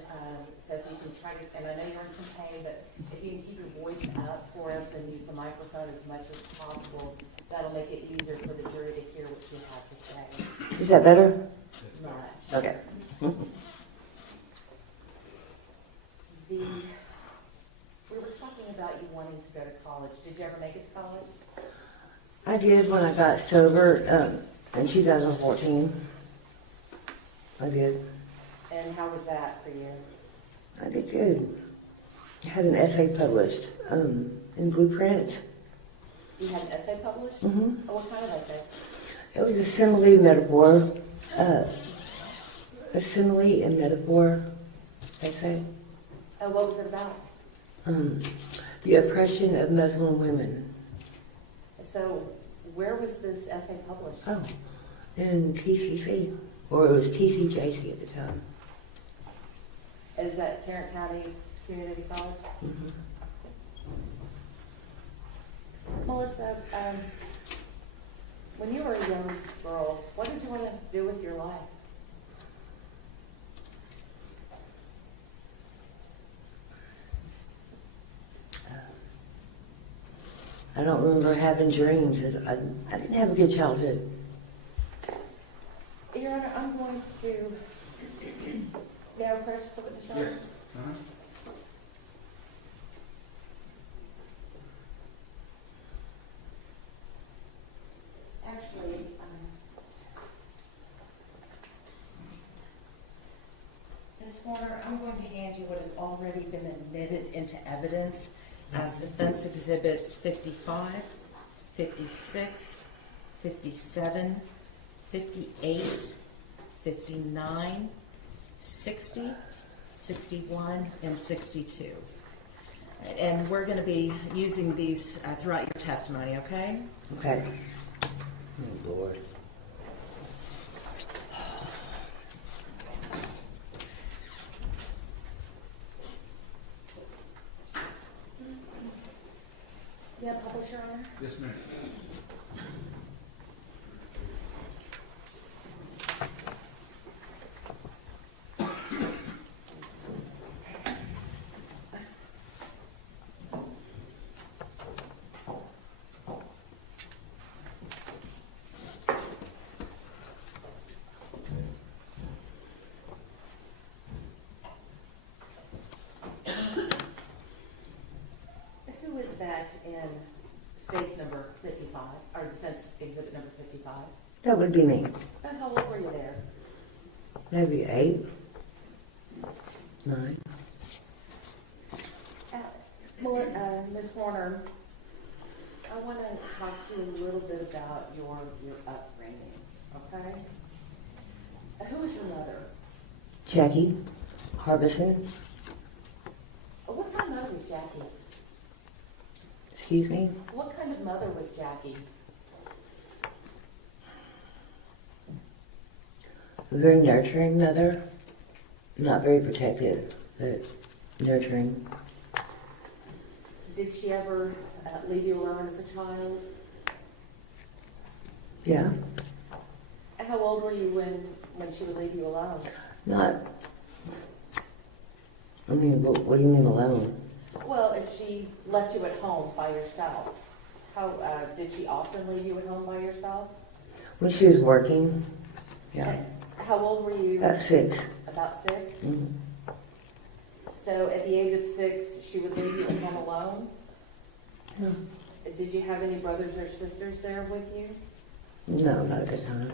so if you can try to, and I know you're in some pain, but if you can keep your voice up for us and use the microphone as much as possible, that'll make it easier for the jury to hear what you have to say. Is that better? Much. Okay. We were talking about you wanting to go to college. Did you ever make it to college? I did when I got sober in 2014. I did. And how was that for you? I did good. I had an essay published in Blueprint. You had an essay published? Mm-hmm. Oh, what kind of essay? It was a simile metaphor. A simile and metaphor essay. Oh, what was it about? The oppression of Muslim women. So, where was this essay published? Oh, in TCC. Or it was TCJC at the time. Is that Tarrant County Community College? Mm-hmm. Melissa, when you were a young girl, what did you want to do with your life? I don't remember having dreams. I didn't have a good childhood. Your Honor, I'm going to... May I approach the witness? Yes. Uh-huh. Actually, Ms. Warner, I'm going to hand you what has already been admitted into evidence. as defense exhibits 55, 56, 57, 58, 59, 60, 61, and 62. And we're going to be using these throughout your testimony, okay? Okay. Oh, Lord. You have published, Your Honor? Yes, ma'am. Who is that in states number 55, or defense exhibit number 55? That would be me. And how old were you there? Maybe 8, 9. Ms. Warner, I want to talk to you a little bit about your upbringing, okay? Who was your mother? Jackie Harbison. What kind of mother was Jackie? Excuse me. What kind of mother was Jackie? A very nurturing mother. Not very protective, but nurturing. Did she ever leave you alone as a child? Yeah. And how old were you when she would leave you alone? Not. I mean, what do you mean alone? Well, if she left you at home by yourself, how did she often leave you at home by yourself? When she was working. Yeah. And how old were you? About 6. About 6? Mm-hmm. So at the age of 6, she would leave you at home alone? Yeah. Did you have any brothers or sisters there with you? No, not at the time.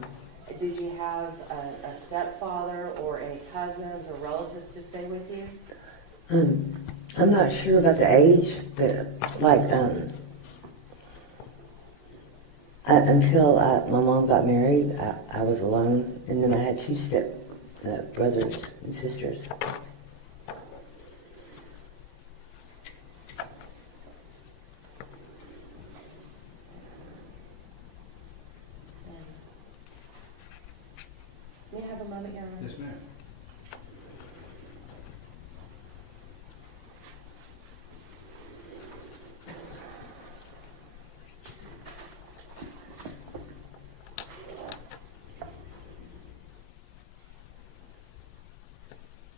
Did you have a stepfather or any cousins or relatives to stay with you? I'm not sure about the age, but like, until my mom got married, I was alone, and then I had 2 step brothers and sisters. May I have a moment, Your Honor? Yes, ma'am.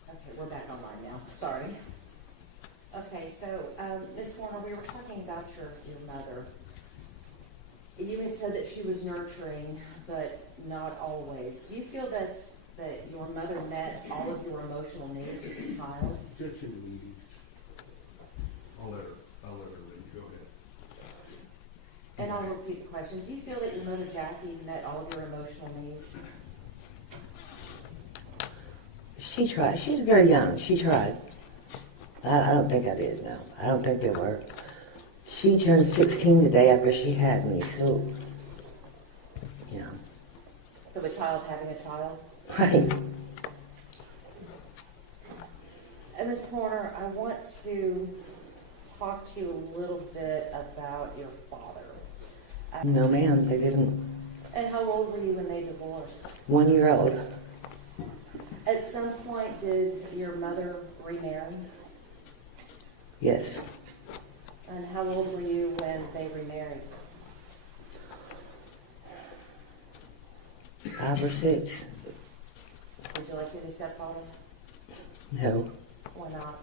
Okay, we're back online now. Sorry. Okay, so Ms. Warner, we were talking about your mother. You had said that she was nurturing, but not always. Do you feel that your mother met all of your emotional needs as a child? I'll let her read. Go ahead. And I'll repeat the question. Do you feel that your mother, Jackie, met all of your emotional needs? She tried. She's very young. She tried. I don't think I did, no. I don't think they were. She turned 16 the day after she had me, so, yeah. So a child having a child? Right. And Ms. Horner, I want to talk to you a little bit about your father. No, ma'am, they didn't. And how old were you when they divorced? 1 year old. At some point, did your mother remarry? Yes. And how old were you when they remarried? 5 or 6. Would you like to be the stepfather? No. Why not?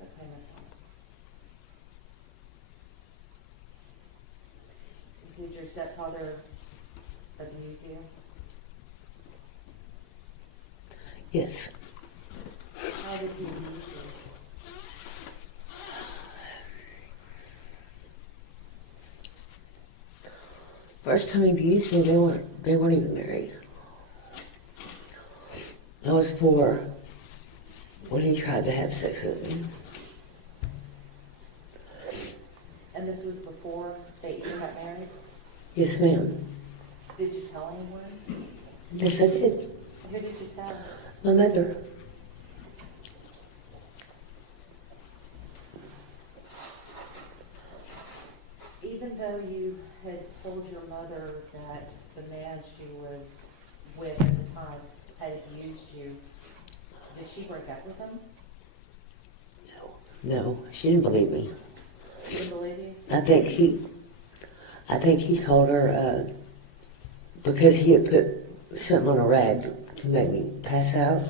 Okay, Ms. Horner. Did your stepfather abuse you? Yes. How did he abuse you? First time he abused me, they weren't even married. I was 4 when he tried to have sex with me. And this was before they even got married? Yes, ma'am. Did you tell anyone? Yes, I did. Who did you tell? My mother. Even though you had told your mother that the man she was with at the time had abused you, did she break up with him? No, she didn't believe me. She didn't believe you? I think he told her because he had put something on a rag to make me pass out.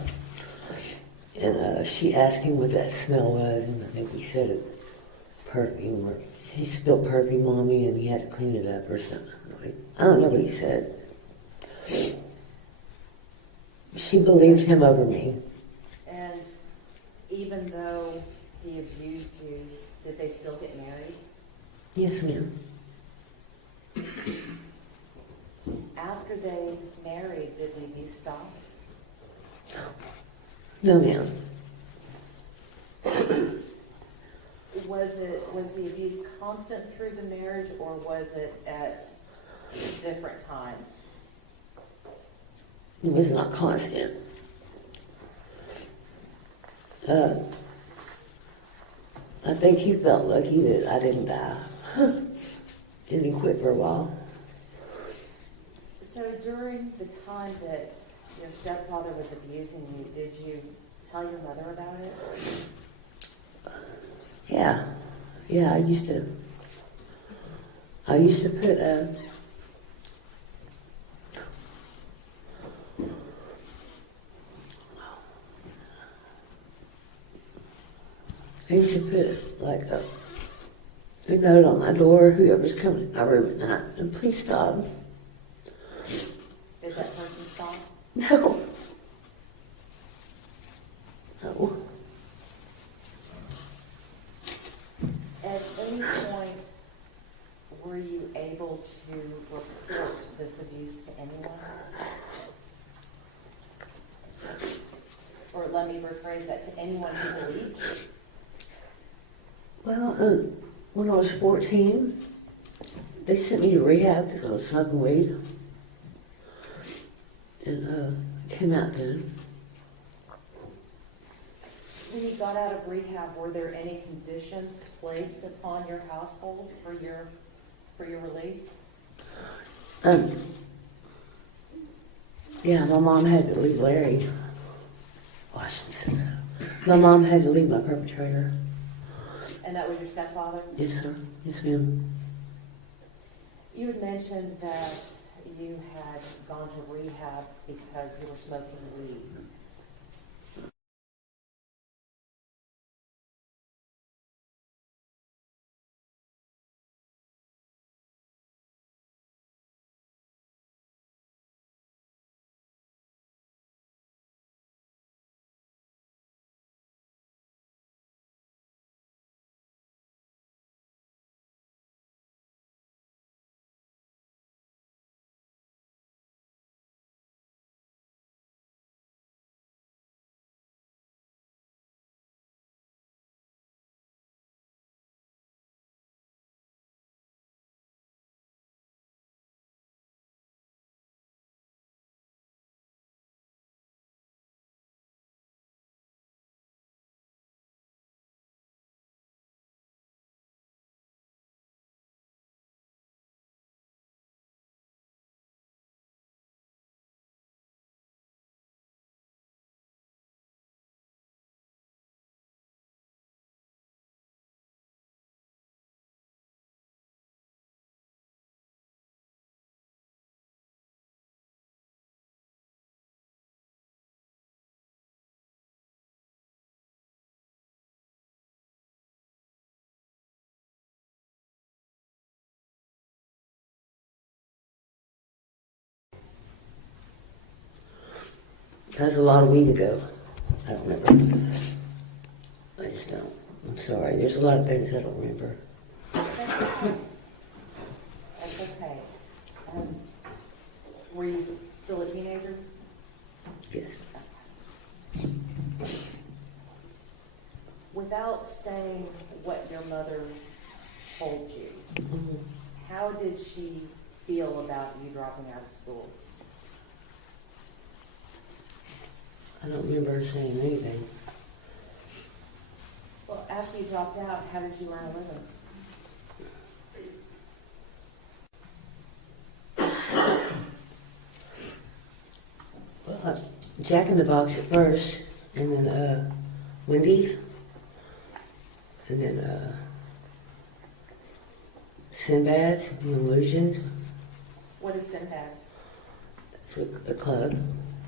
And she asked him what that smell was, and I think he said it, perfume, or he spilled perfume on me and he had to clean it up or something. I don't know what he said. She believed him over me. And even though he abused you, did they still get married? Yes, ma'am. After they married, did the abuse stop? No, ma'am. Was the abuse constant through the marriage, or was it at different times? It was not constant. I think he felt lucky that I didn't die. Didn't he quit for a while? So during the time that your stepfather was abusing you, did you tell your mother about it? Yeah. Yeah, I used to put like a note on my door, whoever's coming to my room at night, and please stop. Did that person stop? No. No. At any point, were you able to report this abuse to anyone? Or let me rephrase that, to anyone who believed you? Well, when I was 14, they sent me to rehab because I was smoking weed. And came out then. When you got out of rehab, were there any conditions placed upon your household for your release? Yeah, my mom had to leave Larry. Washington. My mom had to leave my perpetrator. And that was your stepfather? Yes, sir. Yes, ma'am. You had mentioned that you had gone to rehab because you were smoking weed. That's a lot of weed ago. I don't remember. I just don't. I'm sorry. There's a lot of things I don't remember. That's okay. That's okay. Were you still a teenager? Yes. Without saying what your mother told you, how did she feel about you dropping out of school? I don't remember her saying anything. Well, after you dropped out, how did you earn a living? Well, Jack in the Box at first, and then Wendy's, and then Sinbad's, the Illusions. What is Sinbad's? It's a club.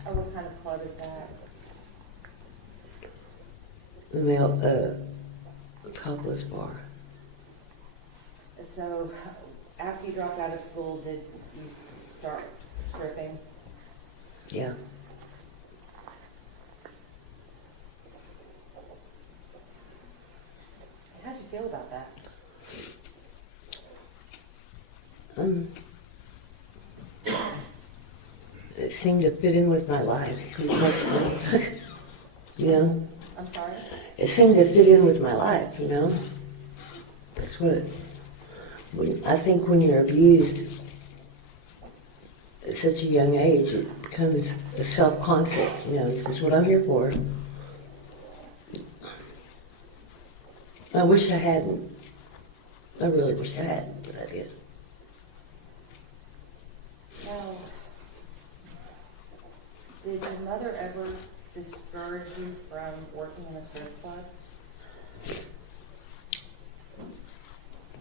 Or what kind of club is that? The male topless bar. So, after you dropped out of school, did you start stripping? Yeah. How'd you feel about that? It seemed to fit in with my life. You know? I'm sorry? It seemed to fit in with my life, you know? That's what I think when you're abused at such a young age, it becomes a self-concept, you know, this is what I'm here for. I wish I hadn't. I really wish I hadn't, but I did. Now, did your mother ever discourage you from working in a strip club?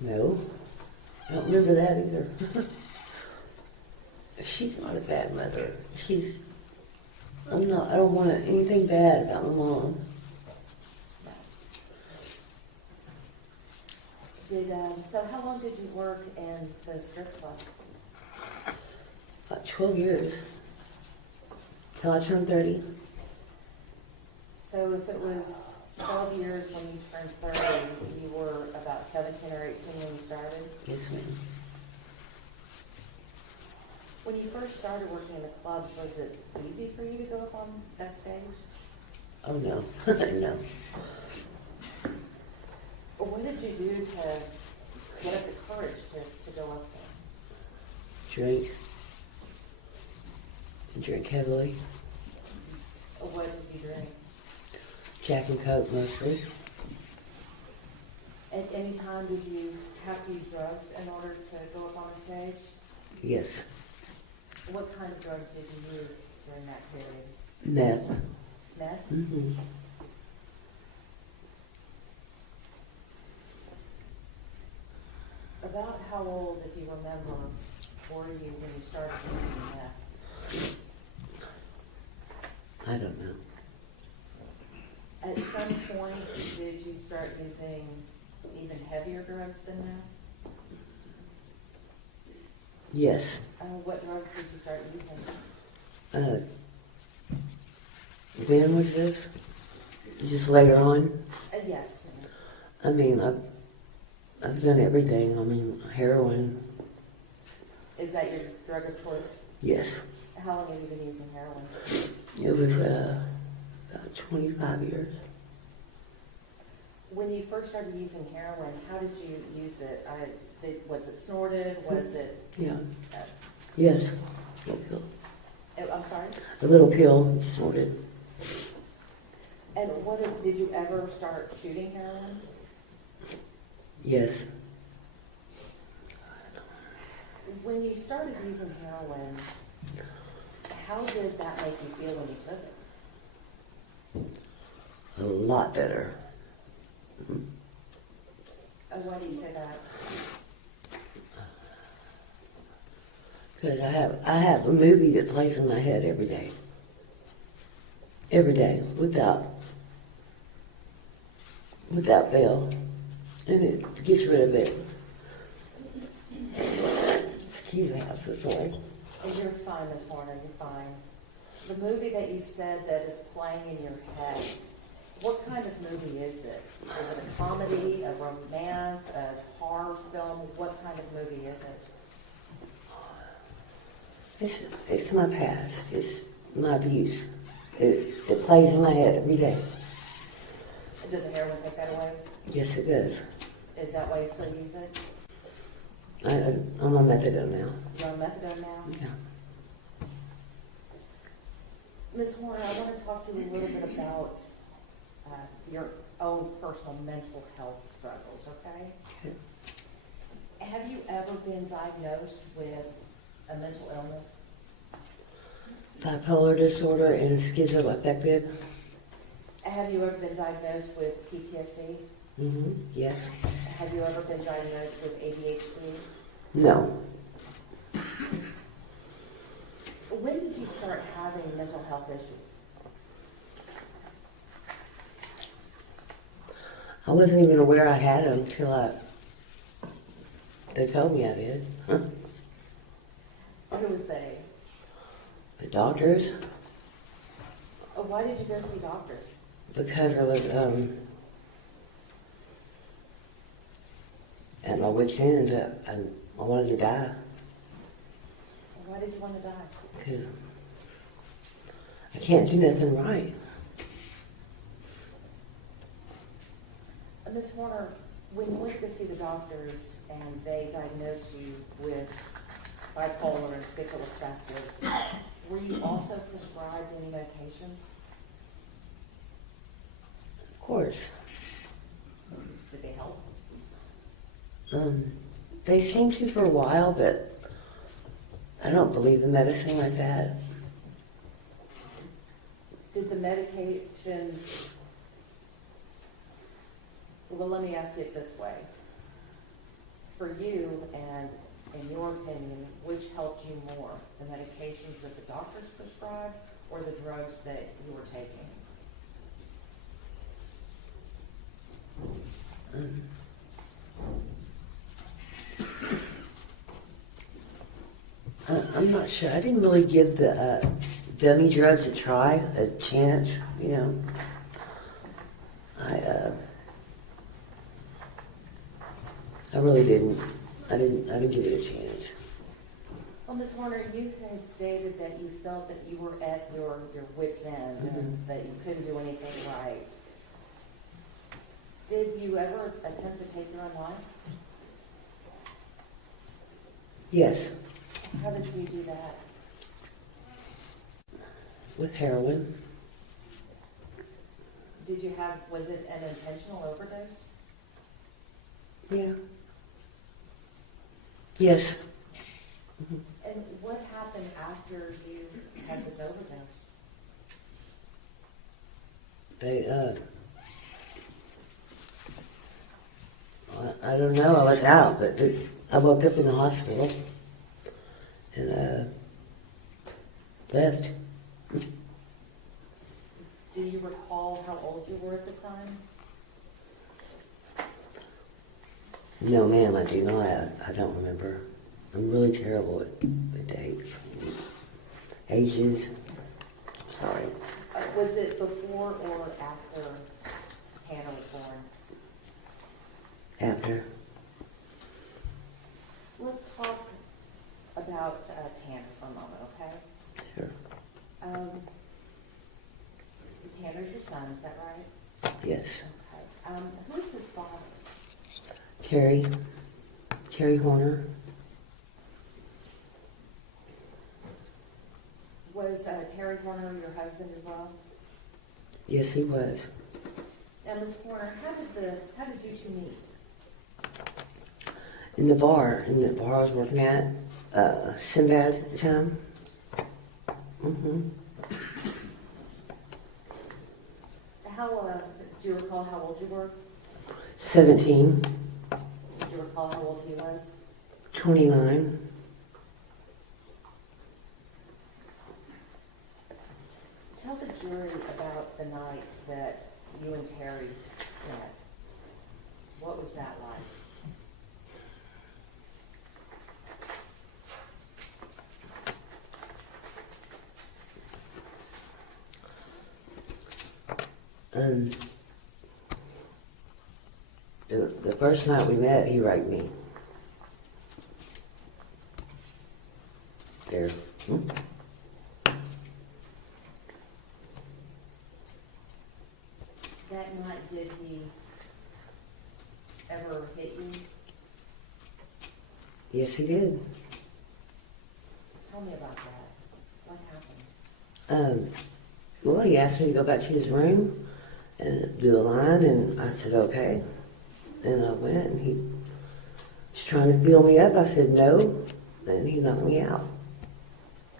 No. I don't remember that either. She's not a bad mother. I don't want anything bad about my mom. So how long did you work in the strip club? About 12 years. Till I turned 30. So if it was 12 years when you turned 30, you were about 17 or 18 when you started? Yes, ma'am. When you first started working in the clubs, was it easy for you to go up on that stage? Oh, no. No. Or what did you do to get up the courage to go up there? Drink heavily. Or what did you drink? Jack and Coke mostly. At any time did you have to use drugs in order to go up on a stage? Yes. What kind of drugs did you use during that period? Meth. Meth? Mm-hmm. About how old, if you remember, were you when you started using meth? I don't know. At some point, did you start using even heavier drugs than meth? Yes. What drugs did you start using? When was this? Just later on? Yes. I mean, I've done everything. I mean, heroin. Is that your drug of choice? Yes. How long have you been using heroin? It was about 25 years. When you first started using heroin, how did you use it? Was it snorted? Was it? Yeah. Yes. Little pill. I'm sorry? A little pill, snorted. And did you ever start shooting heroin? Yes. When you started using heroin, how did that make you feel when you took it? A lot better. Why do you say that? Because I have a movie that plays in my head every day. Every day, without fail. And it gets rid of it. Excuse me, I'm so sorry. You're fine, Miss Warner, you're fine. The movie that you said that is playing in your head, what kind of movie is it? Is it a comedy, a romance, a horror film? What kind of movie is it? It's my past. It's my abuse. It plays in my head every day. Does the heroin take that away? Yes, it does. Is that why you still use it? I'm on methadone now. You're on methadone now? Yeah. Ms. Horner, I want to talk to you a little bit about your own personal mental health struggles, okay? Okay. Have you ever been diagnosed with a mental illness? Bipolar disorder and schizoaffective. Have you ever been diagnosed with PTSD? Mm-hmm. Yes. Have you ever been diagnosed with ADHD? No. When did you start having mental health issues? I wasn't even aware I had them until they told me I did. Who was they? The doctors, Why did you go see doctors? because I was at my wit's end. I wanted to die Why did you want to die? because I can't do nothing right. Ms. Horner, when you went to see the doctors and they diagnosed you with bipolar and schizoaffective, were you also prescribed any medications? Of course. Did they help? They seem to for a while, but I don't believe in medicine like that. Did the medications... Well, let me ask it this way. For you, and in your opinion, which helped you more? The medications that the doctors prescribed or the drugs that you were taking? I'm not sure. I didn't really give the dummy drugs a try, a chance, you know. I really didn't. I didn't give it a chance. Well, Ms. Horner, you had stated that you felt that you were at your wit's end and that you couldn't do anything right. Did you ever attempt to take your own life? Yes, How did you do that? with heroin. Was it an intentional overdose? Yeah. Yes. And what happened after you had this overdose? I don't know. I was out, but I woke up in the hospital and left. Do you recall how old you were at the time? No, ma'am, I do not. I don't remember. I'm really terrible with dates, ages. Sorry. Was it before or after Tanner was born? After. Let's talk about Tanner for a moment, okay? Sure. Tanner's your son, is that right? Yes. Okay. Who's his father? Terry Horner. Was Terry Horner your husband as well? Yes, he was. Now, Ms. Horner, how did you two meet? In the bar I was working at, Sinbad at the time. Do you recall how old you were? 17, Do you recall how old he was? 29. Tell the jury about the night that you and Terry met. What was that like? Um, the first night we met, he raped me. There. That night, did he ever hit you? Yes, he did. Tell me about that. What happened? Well, he asked me to go back to his room and do the line, and I said, okay. And I went, and he was trying to feel me up. I said, no. And he knocked me out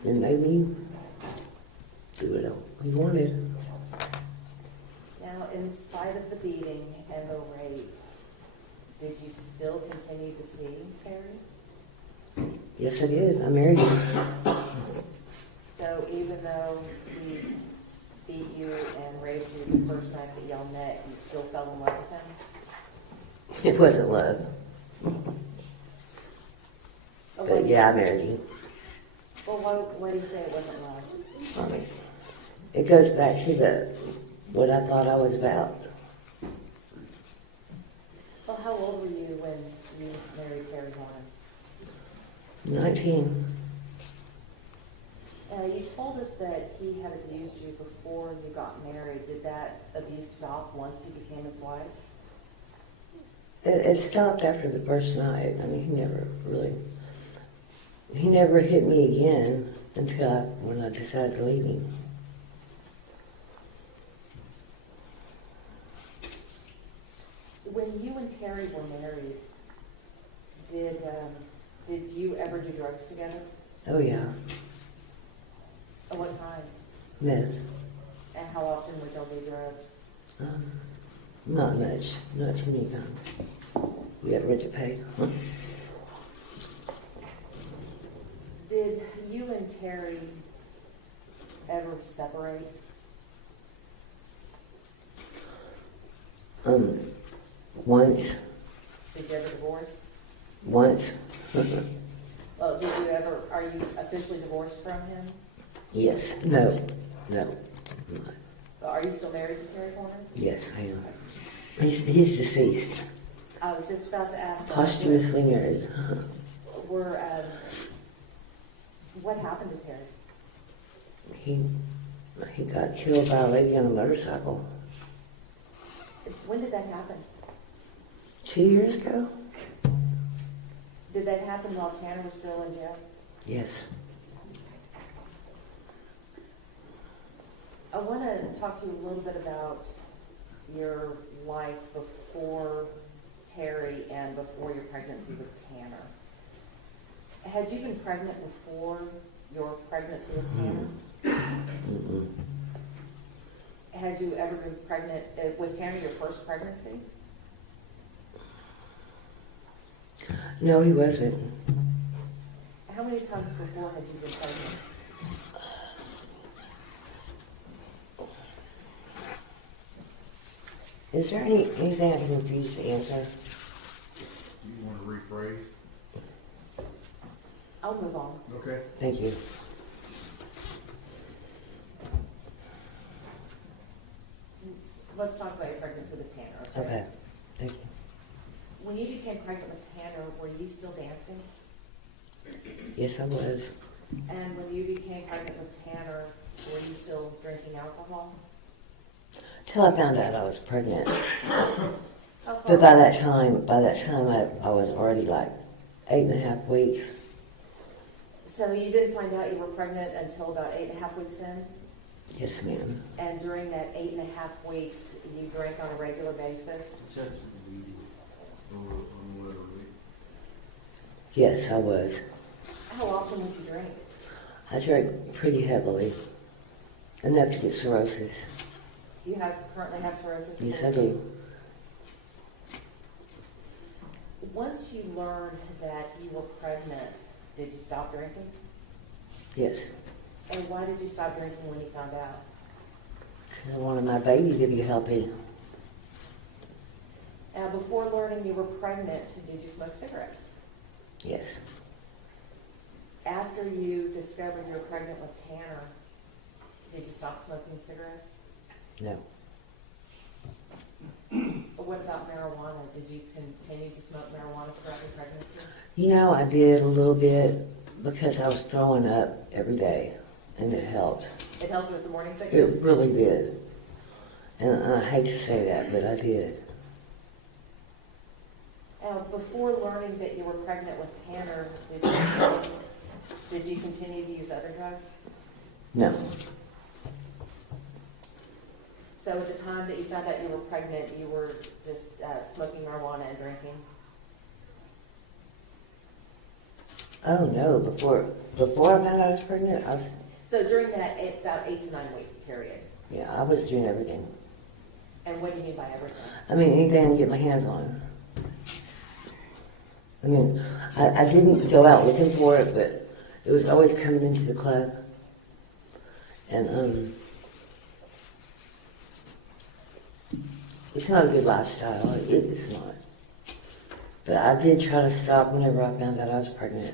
and made me do what he wanted. Now, in spite of the beating and the rape, did you still continue to see Terry? Yes, I did. I married him. So even though he beat you and raped you the first night that y'all met, you still fell in love with him? It wasn't love. Oh, But yeah, I married him. Well, why do you say it wasn't love? I mean, it goes back to what I thought I was about. Well, how old were you when you married Terry Horner? 19. You told us that he had abused you before you got married. Did that abuse stop once you became his wife? It stopped after the first night. I mean, he never hit me again until when I decided to leave him. When you and Terry were married, did you ever do drugs together? Oh yeah, At what time? meth. And how often would y'all do drugs? Not much, not too many times. We got rent to pay. Did you and Terry ever separate? Once. Did you ever divorce? Once. Well, are you officially divorced from him? Yes. No. Are you still married to Terry Horner? Yes, I am. He's deceased. I was just about to ask that. Posthumously married. What happened to Terry? He got killed by a lady on a motorcycle. When did that happen? 2 years ago? Did that happen while Tanner was still in jail? Yes. I want to talk to you a little bit about your life before Terry and before your pregnancy with Tanner. Had you been pregnant before your pregnancy with Tanner? Mm-mm. Had you ever been pregnant? Was Tanner your first pregnancy? No, he wasn't. How many times before had you been pregnant? Is there anything I can refuse to answer? Do you want to rephrase? I'll move on. Okay. Thank you. Let's talk about your pregnancy with Tanner, okay? Okay. Thank you. When you became pregnant with Tanner, were you still dancing? Yes, I was. And when you became pregnant with Tanner, were you still drinking alcohol? Till I found out I was pregnant. How far? But by that time, I was already like 8.5 weeks. So you didn't find out you were pregnant until about 8.5 weeks in? Yes, ma'am. And during that 8.5 weeks, you drank on a regular basis? Yes, I was. How often would you drink? I drank pretty heavily. Enough to get cirrhosis. You currently have cirrhosis? Yes, I do. Once you learned that you were pregnant, did you stop drinking? Yes. And why did you stop drinking when you found out? Because I wanted my baby to be healthy. Now, before learning you were pregnant, did you smoke cigarettes? Yes. After you discovered you were pregnant with Tanner, did you stop smoking cigarettes? No. what about marijuana? Did you continue to smoke marijuana throughout your pregnancy? You know, I did a little bit because I was throwing up every day, and it helped. It helped with the morning sickness? It really did. And I hate to say that, but I did. Before learning that you were pregnant with Tanner, did you continue to use other drugs? No. So at the time that you found out you were pregnant, you were just smoking marijuana and drinking? Oh no, before I found out I was pregnant, So during that about 8 to 9 week period. yeah, I was doing everything. And what do you mean by everything? I mean, anything I can get my hands on. I mean, I didn't go out looking for it, but it was always coming into the club. And, it's not a good lifestyle. It's not. But I did try to stop whenever I found out I was pregnant.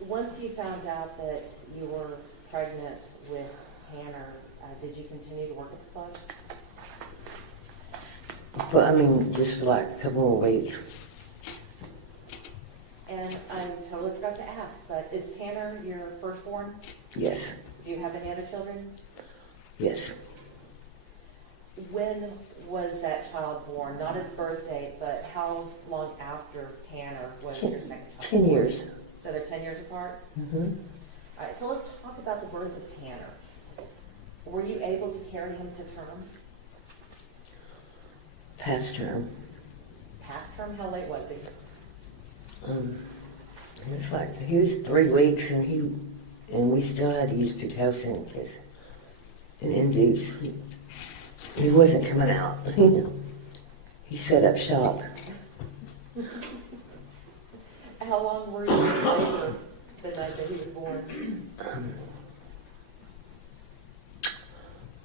Once you found out that you were pregnant with Tanner, did you continue to work at the club? But I mean, just for like a couple more weeks. And I totally forgot to ask, but is Tanner your firstborn? Yes, Do you have any other children? yes. When was that child born? Not his birth date, but how long after Tanner was your second child? 10 years. So they're 10 years apart? Mm-hmm. All right, so let's talk about the birth of Tanner. Were you able to carry him to term? Past term. Past term? How late was he? It was like, he was 3 weeks and we still had to use Pitocin because an induce. He wasn't coming out, you know. He set up shop. How long were you in labor the night that he was born?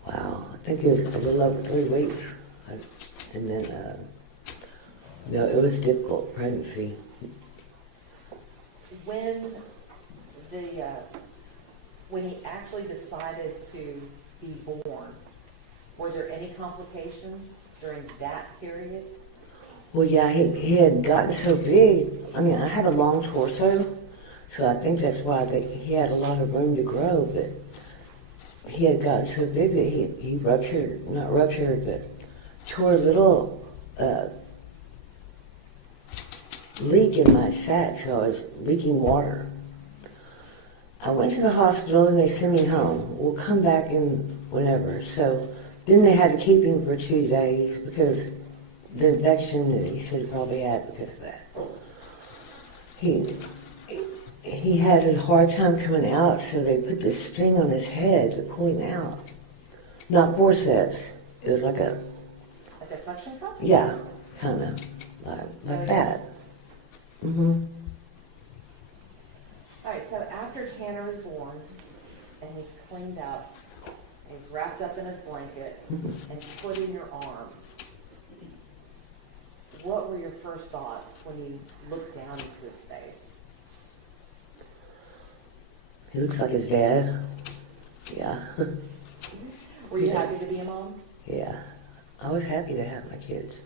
Wow, I think it was a little over 3 weeks. And then, no, it was difficult pregnancy. When he actually decided to be born, were there any complications during that period? Well, yeah, he had gotten so big. I mean, I have a long torso, so I think that's why he had a lot of room to grow, but he had gotten so big that he not ruptured, but tore a little leak in my sac, so I was leaking water. I went to the hospital and they sent me home. We'll come back in whenever. So then they had to keep him for 2 days because the infection that he said he probably had because of that. He had a hard time coming out, so they put this thing on his head to pull him out. Not forceps. It was like a... Like a suction cup? Yeah, kind of. Like that. Mm-hmm. All right, so after Tanner is born, and he's cleaned up, and he's wrapped up in his blanket, and put in your arms, what were your first thoughts when you looked down into his face? He looks like his dad. Yeah. Were you happy to be a mom? Yeah. I was happy to have my kids.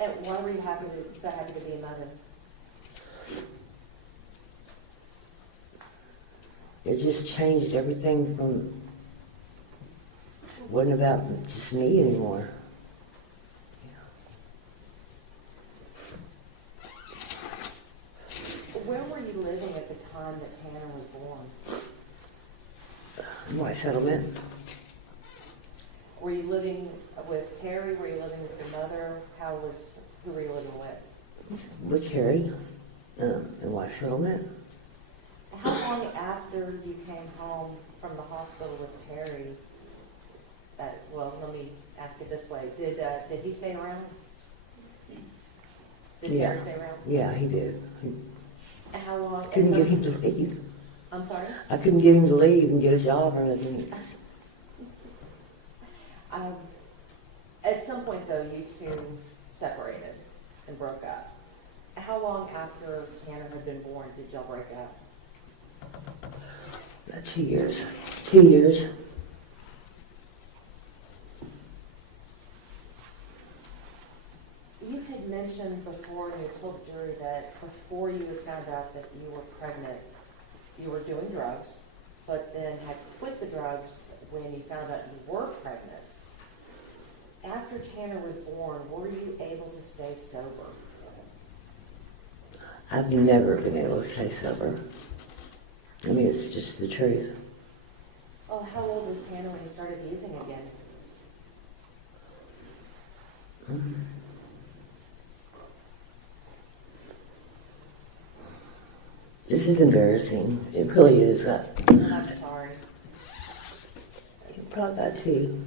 And why were you so happy to be a mother? It just changed everything from, wasn't about just me anymore. Where were you living at the time that Tanner was born? White settlement. Were you living with Terry? Were you living with your mother? Who were you living with? With Terry. In White settlement. How long after you came home from the hospital with Terry? Well, let me ask it this way: Did he stay around? Did Yeah. Terry stay around? Yeah, he did. And how long? Couldn't get him to leave. I'm sorry. I couldn't get him to leave and get a job or anything. At some point, though, you two separated and broke up. How long after Tanner had been born did y'all break up? 2 years. 2 years. told the jury that before you had found out that you were pregnant, you were doing drugs, but then had quit the drugs when you found out you were pregnant. After Tanner was born, were you able to stay sober? I've never been able to stay sober. I mean, it's just the truth. Oh, how old was Tanner when you started using again? This is embarrassing. It really is. I'm sorry. Probably about 2.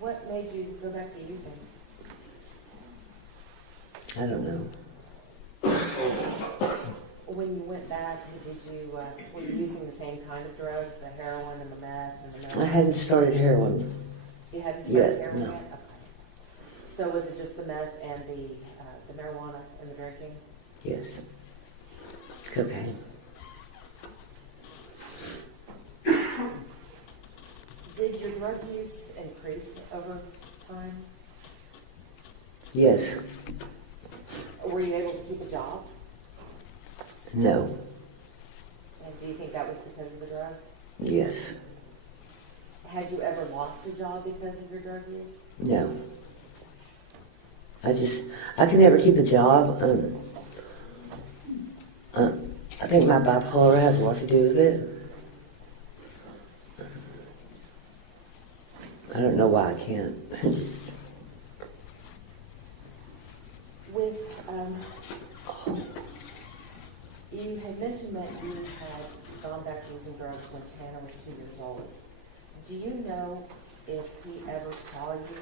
What made you go back to using? I don't know. When you went back, were you using the same kind of drugs, the heroin and the meth and the I meth? hadn't started heroin. You hadn't started Yeah, heroin no. yet? Okay. So was it just the meth and the marijuana and the drinking? Yes. Cocaine. Did your drug use increase over time? Yes. Were you able to keep a job? No. And do you think that was because of the drugs? Yes. Had you ever lost a job because of your drug use? No. I could never keep a job. I think my bipolar has a lot to do with it. I don't know why I can't. You had mentioned that you had gone back to using drugs when Tanner was 2 years old. Do you know if he ever saw you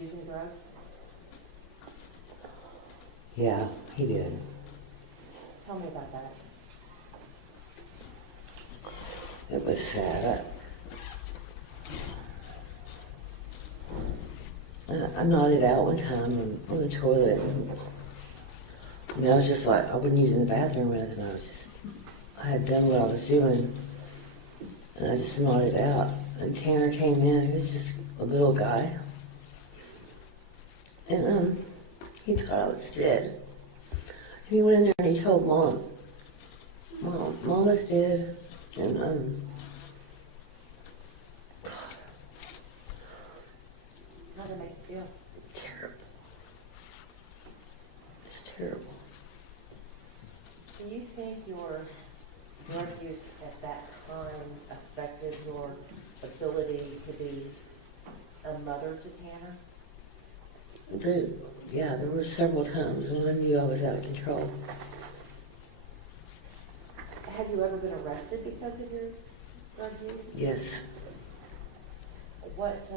using drugs? Yeah, he did. Tell me about that. It was sad. I nodded out one time on the toilet. I was just like, I wasn't using the bathroom or anything. I had done what I was doing, and I just nodded out. And Tanner came in. He was just a little guy, and he thought I was dead. He went in there and he told Mom, Mama's dead, and How did it make you feel? terrible. It's terrible. Do you think your drug use at that time affected your ability to be a mother to Tanner? There were several times when I knew I was out of control. Have you ever been arrested because of your drug use? Yes. What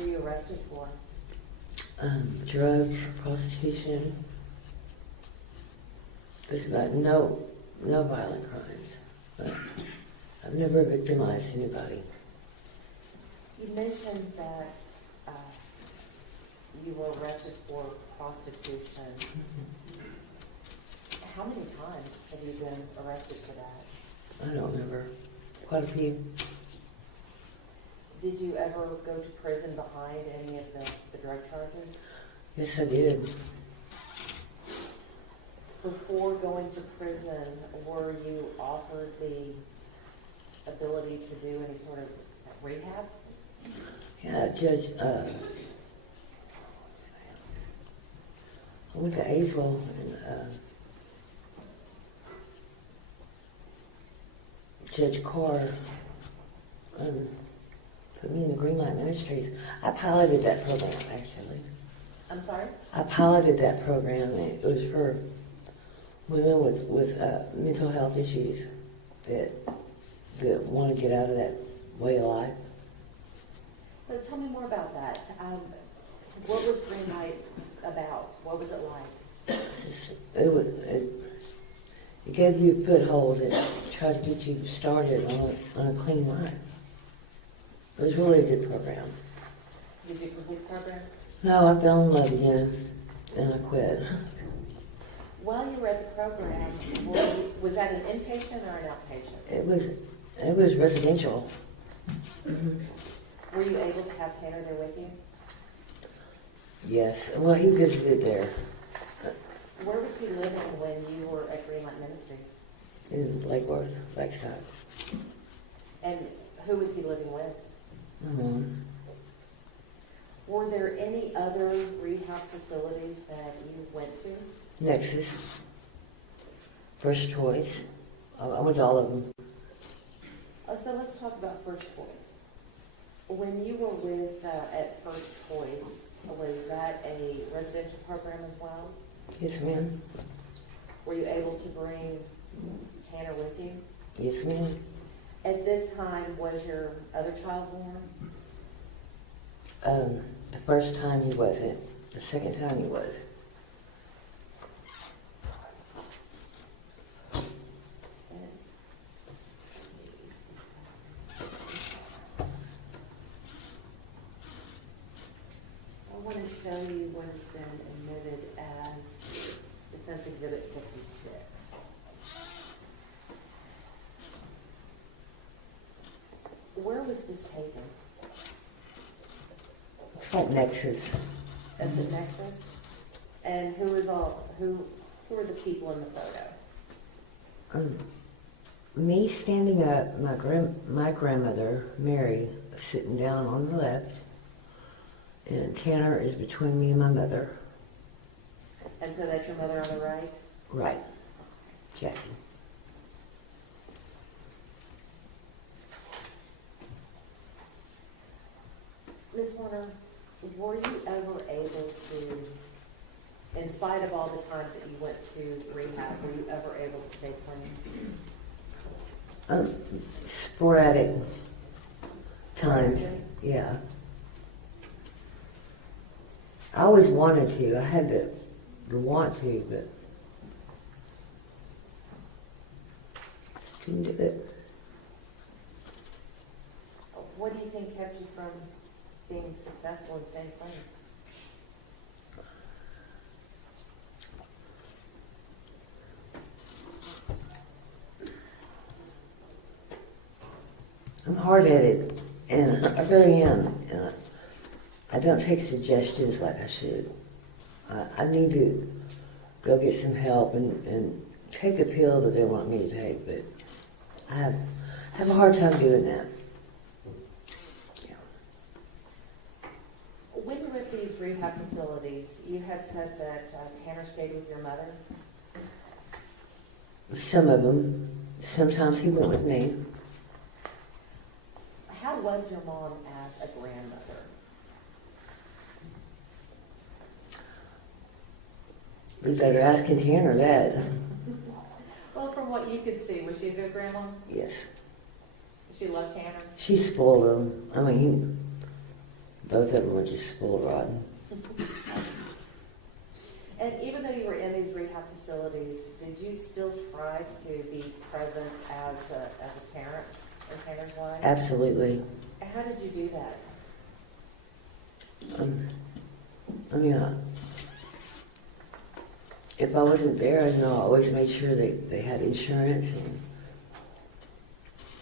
were you arrested for? Drugs, prostitution. There's about no violent crimes. But I've never victimized anybody. You mentioned that you were arrested for prostitution. How many times have you been arrested for that? I don't remember. Quite a few. Did you ever go to prison behind any of the drug charges? Yes, I did. Before going to prison, were you offered the ability to do any sort of rehab? Yeah, Judge, I went to Azle and Judge Carr put me in the Green Light Ministries. I piloted that program, actually. I'm sorry? I piloted that program. It was for women with mental health issues that want to get out of that way of life. So tell me more about that. What was Green Light about? What was it like? It gave you a foothold and tried to get you started on a clean life. It was really a good program. Did you complete the program? No, I fell in love again and I quit. While you were at the program, was that an inpatient or an outpatient? It was residential. Mm-hmm. Were you able to have Tanner there with you? Yes, well, he visited there Where was he living when you were at Greenlight Ministries? in Lake Worth, Lakeside. And who was he living with? Mhm. Were there any other rehab facilities that you went to? Nexus, First Choice. I went to all of them. So let's talk about First Choice. When you were with at First Choice, was that a residential program as well? Yes, ma'am. Were you able to bring Tanner with you? Yes, ma'am. At this time, was your other child born? The first time he wasn't. The second time he was. I want to show you what has been admitted as Defense Exhibit 56. Where was this taken? It's like Nexus. At the Nexus? And who are the people in the photo? Me standing up, my grandmother, Mary, sitting down on the left, and Tanner is between me and my mother. And so that's your mother on the right? Right. Jackie. Ms. Warner, were you ever able to, in spite of all the times that you went to rehab, were you ever able to stay clean? Sporadic times. Yeah. I always wanted to. I had the want to, but couldn't do it. What do you think kept you from being successful and staying clean? I'm hard-headed, and I really am. And I don't take suggestions like I should. I need to go get some help and take a pill that they want me to take, but I have a hard time doing that. Yeah. When you were at these rehab facilities, you had said that Tanner stayed with your mother. Some of them. Sometimes he went with me. How was your mom as a grandmother? We better ask Tanner that. Well, from what you could see, was she a good grandma? Yes. She loved Tanner? She spoiled him. I mean, both of them were just spoiled rotten. And even though you were in these rehab facilities, did you still try to be present as a parent in Tanner's life? Absolutely. How did you do that? I mean, if I wasn't there, I always made sure they had insurance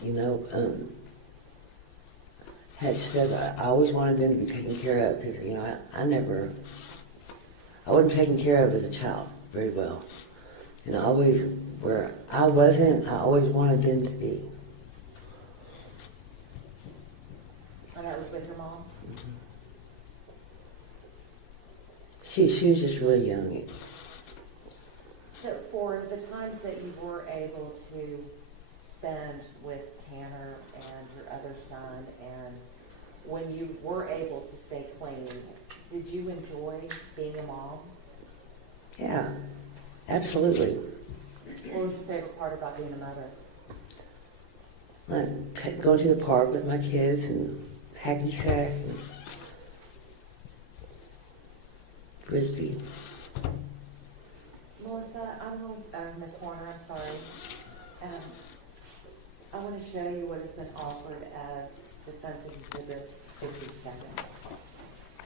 and, had stuff. I always wanted them to be taken care of because, I wasn't taken care of as a child very well. And always, where I wasn't, I always wanted them to be. And that was with your mom? She was just really young. So for the times that you were able to spend with Tanner and your other son, and when you were able to stay clean, did you enjoy being a mom? Yeah, absolutely. What was your favorite part about being a mother? Like going to the park with my kids and hacky sack and frisbee. Melissa, Ms. Horner, I'm sorry. I want to show you what has been offered as Defense Exhibit 57.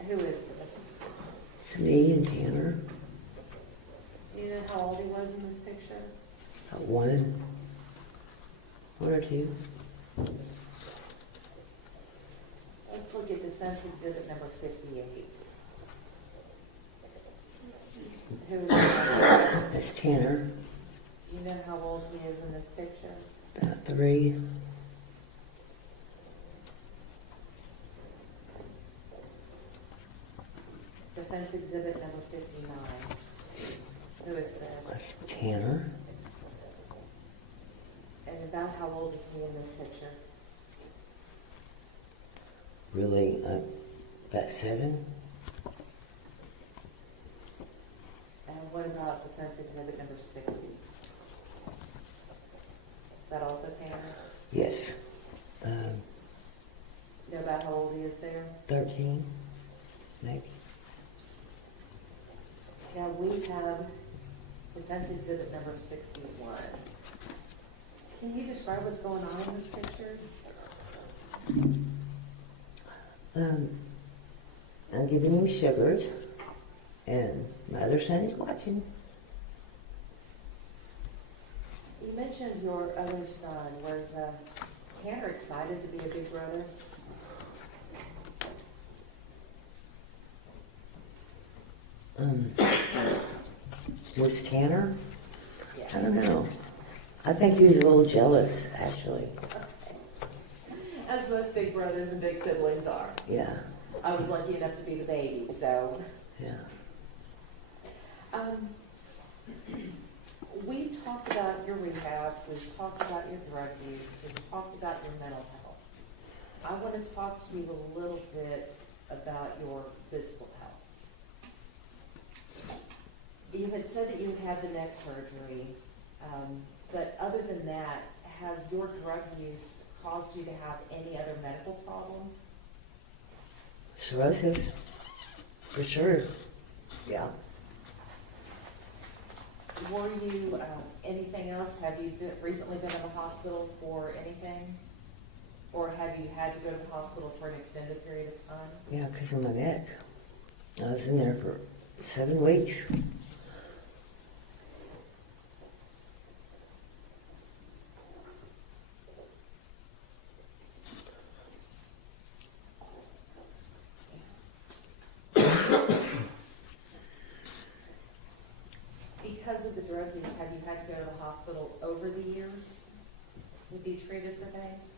Who is this? It's me and Tanner. Do you know how old he was in this picture? One or two. Let's look defense exhibit number 58. Who is that? That's Tanner, Do you know how old he is in this picture? about 3. Defense exhibit number 59. Who is this? That's Tanner, And about how old is he in this picture? really, about 7. And what about defense exhibit number 60? Is that also Tanner? Yes. Know about how old he is there? 13, maybe. Now we have defense exhibit number 61. Can you describe what's going on in this picture? I'm giving him sugars, and my other son is watching. You mentioned your other son. Was Tanner excited to be a big brother? Was Tanner? Yeah. I don't know. I think he was a little jealous, actually. As most big brothers and big siblings are. Yeah, I was lucky enough to be the baby, so. yeah. We've talked about your rehab, we've talked about your drug use, we've talked about your mental health. I want to talk to you a little bit about your physical health. You had said that you had the neck surgery, but other than that, has your drug use caused you to have any other medical problems? Cirrhosis, for sure. Yeah. Were you, anything else? Have you recently been in the hospital for anything? Or have you had to go to the hospital for an extended period of time? Yeah, because of my neck. I was in there for 7 weeks. Because of the drug use, have you had to go to the hospital over the years to be treated for things?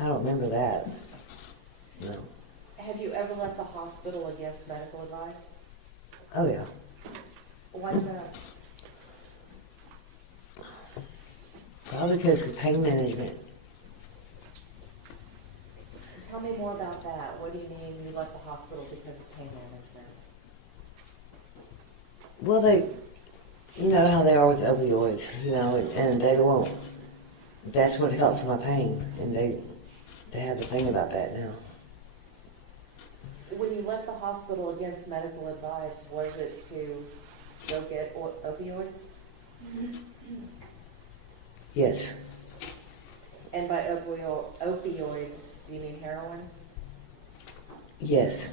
I don't remember that. No. Have you ever left the hospital against medical advice? Oh, yeah. Why is that? Probably because of pain management. Tell me more about that. What do you mean you left the hospital because of pain management? Well, you know how they are with opioids, and they won't. That's what helps my pain, and they have a thing about that now. When you left the hospital against medical advice, was it to go get opioids? Yes. And by opioids, do you mean heroin? Yes.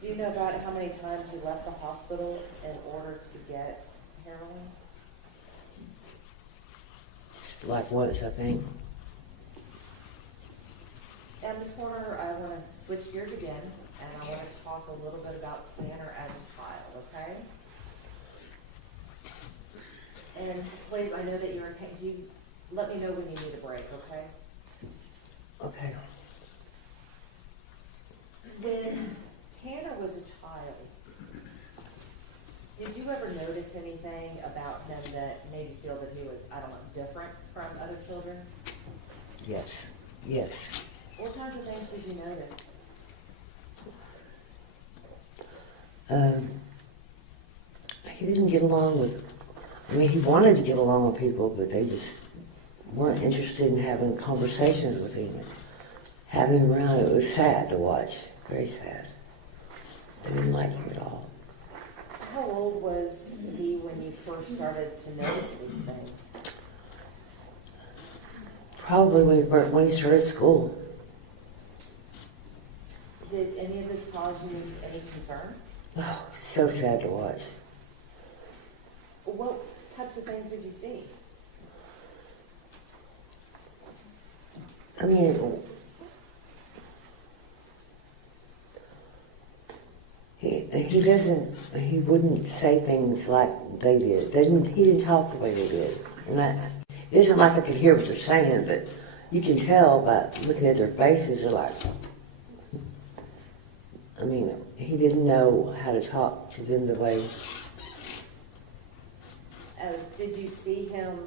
Do you know about how many times you left the hospital in order to get heroin? Like once, I think. And Ms. Horner, I want to switch gears again, and I want to talk a little bit about Tanner as a child, okay? And please, I know that you're in pain. Do you let me know when you need a break, okay? Okay. When Tanner was a child, did you ever notice anything about him that made you feel that he was, I don't know, different from other children? Yes. Yes. What kinds of things did you notice? He didn't get along with, he wanted to get along with people, but they just weren't interested in having conversations with him. Having him around, it was sad to watch. Very sad. They didn't like him at all. How old was he when you first started to notice these things? Probably when he started school. Did any of this cause you any concern? Oh, so sad to watch. What types of things did you see? I mean, he wouldn't say things like they did. He didn't talk the way they did. And it isn't like I could hear what they're saying, but you can tell by looking at their faces, they're like, I mean, he didn't know how to talk to them the way. Did you see him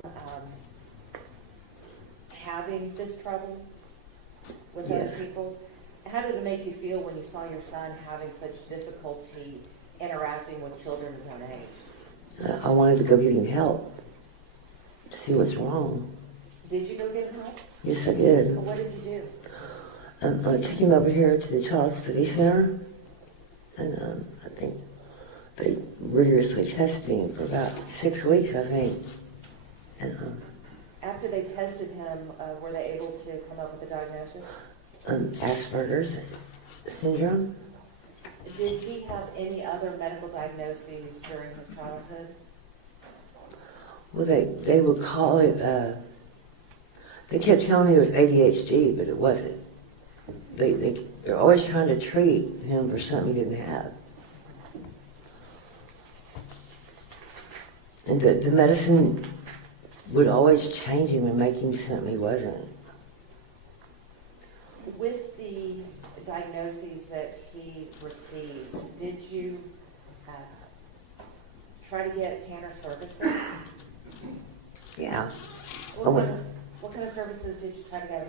having this trouble with other Yes. people? How did it make you feel when you saw your son having such difficulty interacting with children his own age? I wanted to go get him help, see what's wrong. Did you go get him help? Yes, I did. What did you do? I took him over here to the Child Study Center, and I think they rigorously tested him for about 6 weeks, I think. And After they tested him, were they able to come up with a diagnosis? Asperger's syndrome. Did he have any other medical diagnoses during his childhood? Well, they would call it, they kept telling me it was ADHD, but it wasn't. They're always trying to treat him for something he didn't have. And the medicine would always change him and make him something he wasn't. With the diagnoses that he received, did you try to get Tanner services? Yeah. What kind of services did you try to get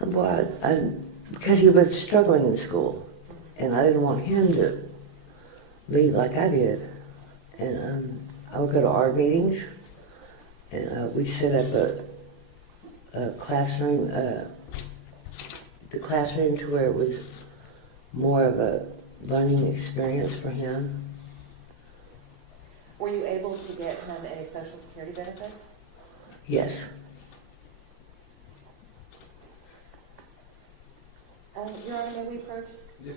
him? Well, because he was struggling in school, and I didn't want him to leave like I did. And I would go to our meetings, and we set up a classroom, the classroom to where it was more of a learning experience for him. Were you able to get him any Social Security benefits? Yes. Your Honor, may we approach? Yes.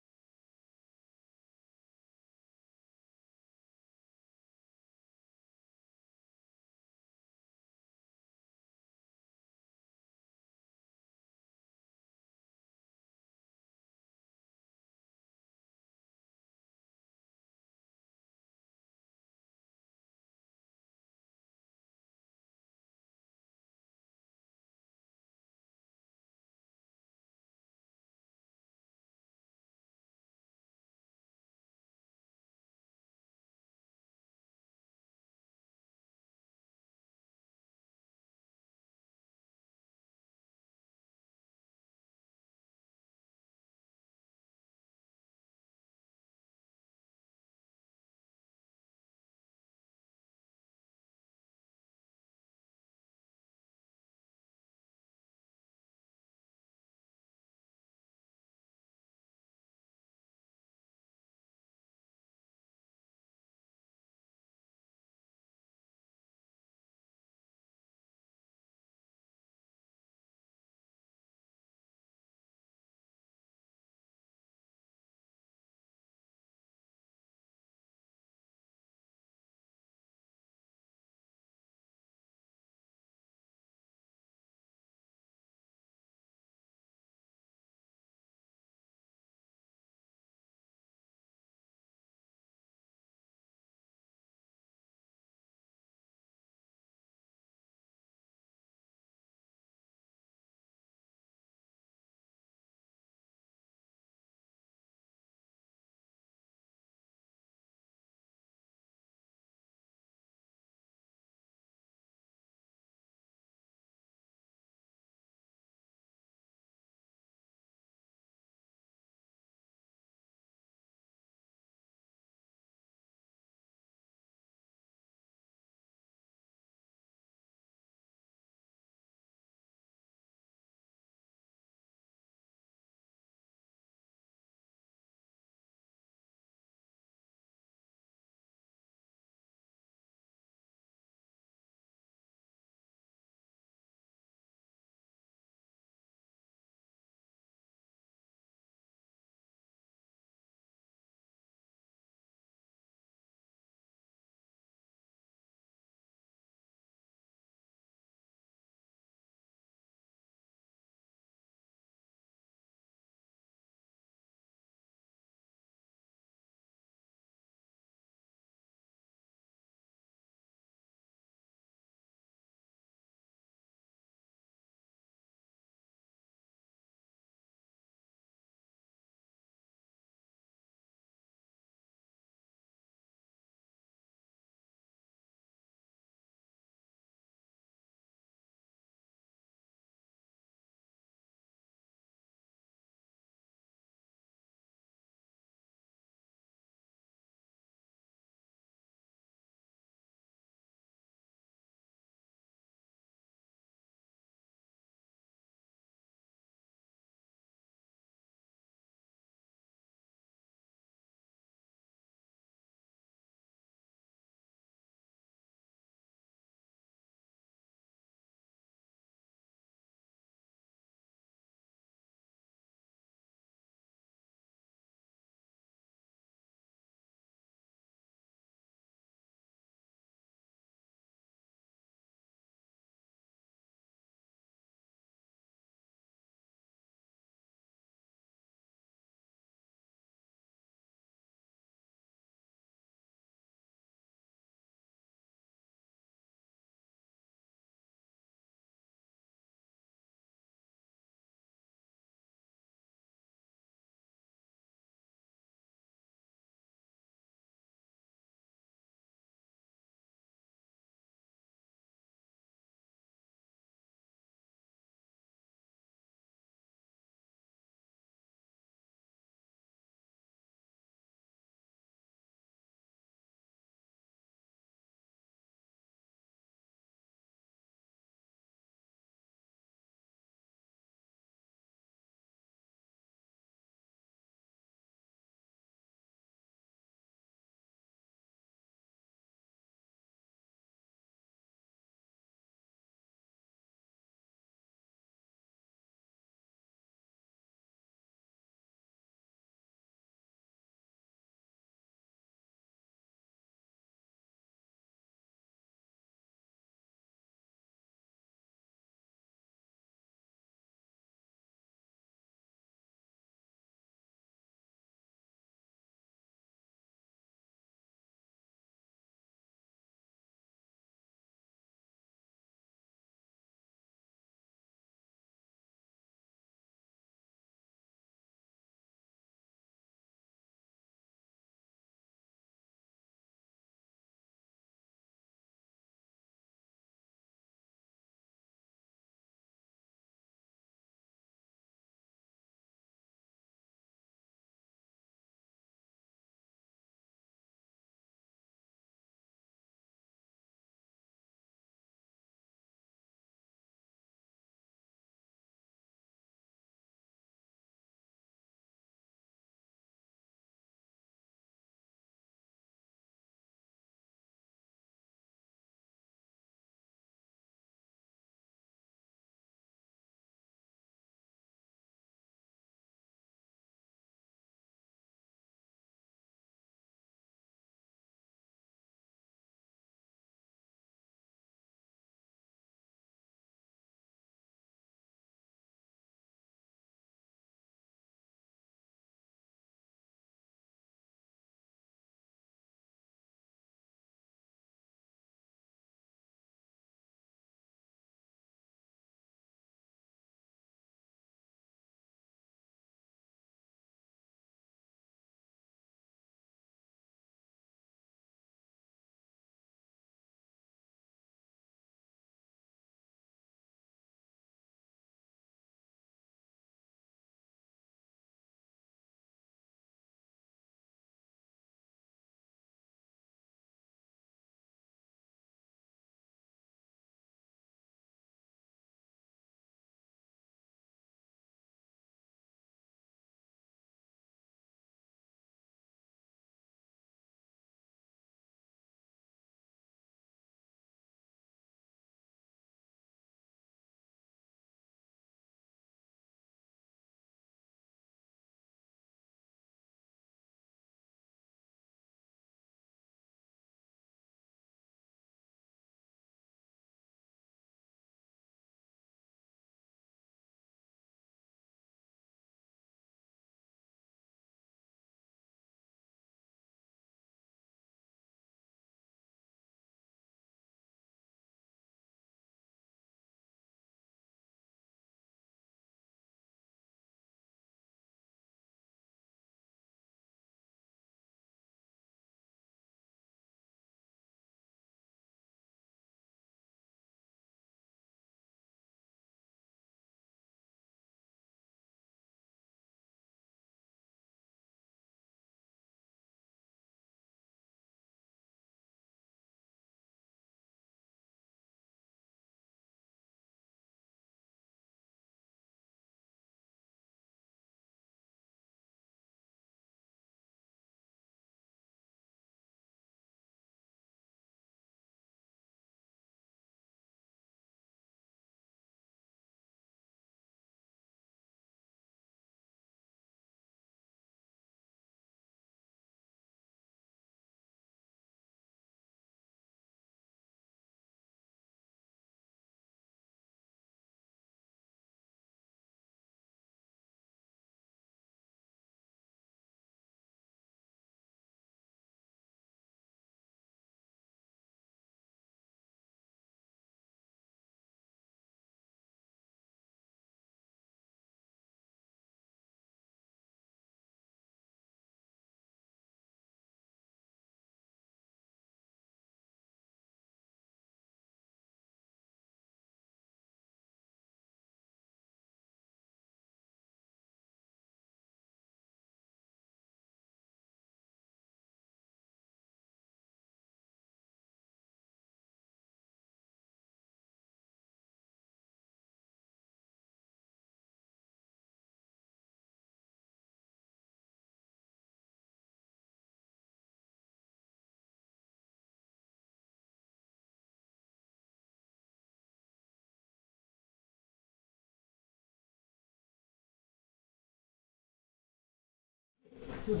Ms.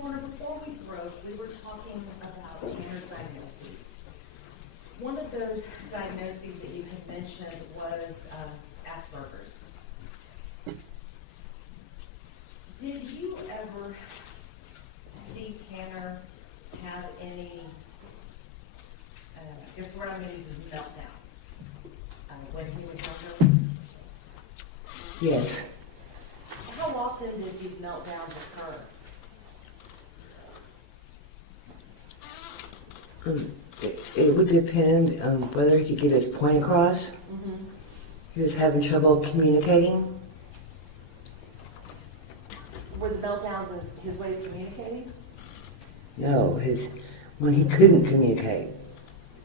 Warner, before we broke, we were talking about Tanner's diagnoses. One of those diagnoses that you had mentioned was Asperger's. Did you ever see Tanner have any, I guess the word I'm going to use is meltdowns, when he was younger? Yes. How often did these meltdowns occur? It would depend on whether he could get his point across. Mm-hmm. He was having trouble communicating. Were the meltdowns his way of communicating? No, when he couldn't communicate.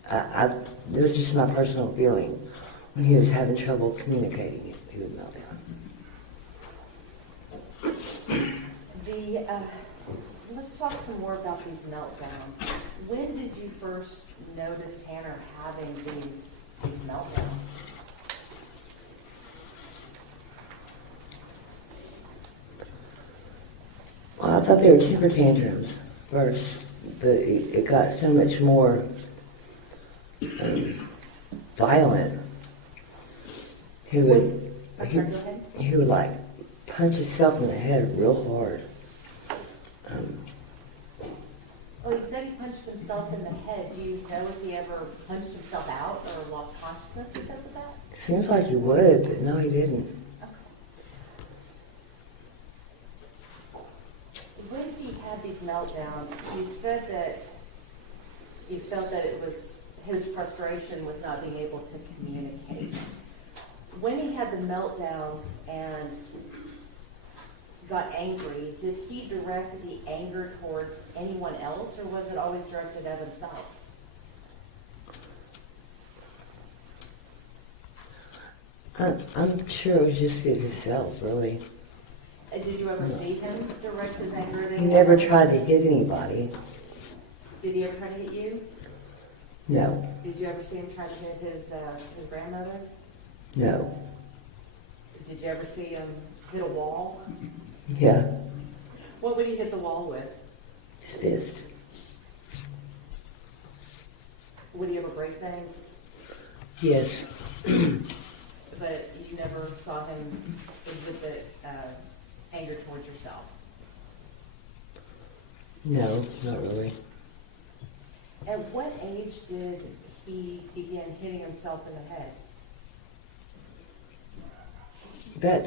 It was just my personal feeling. When he was having trouble communicating, he would melt down. Let's talk some more about these meltdowns. When did you first notice Tanner having these meltdowns? Well, I thought they were temper tantrums first, but it got so much more violent. He would like punch himself in the head real hard. Well, you said he punched himself in the head. Do you know if he ever punched himself out or lost consciousness because of that? Seems like he would, but no, he didn't. Okay. When he had these meltdowns, you said that you felt that it was his frustration with not being able to communicate. When he had the meltdowns and got angry, did he direct the anger towards anyone else, or was it always directed at himself? I'm sure it was just at himself, really. Did you ever see him direct his anger at He anyone? never tried to hit anybody. Did he ever try to hit you? No, Did you ever see him try to hit his grandmother? no. Did you ever see him hit a wall? Yeah, What would he hit the wall with? his fist. Would he ever break things? Yes. But you never saw him exhibit anger towards yourself? No, not really. At what age did he begin hitting himself in the head?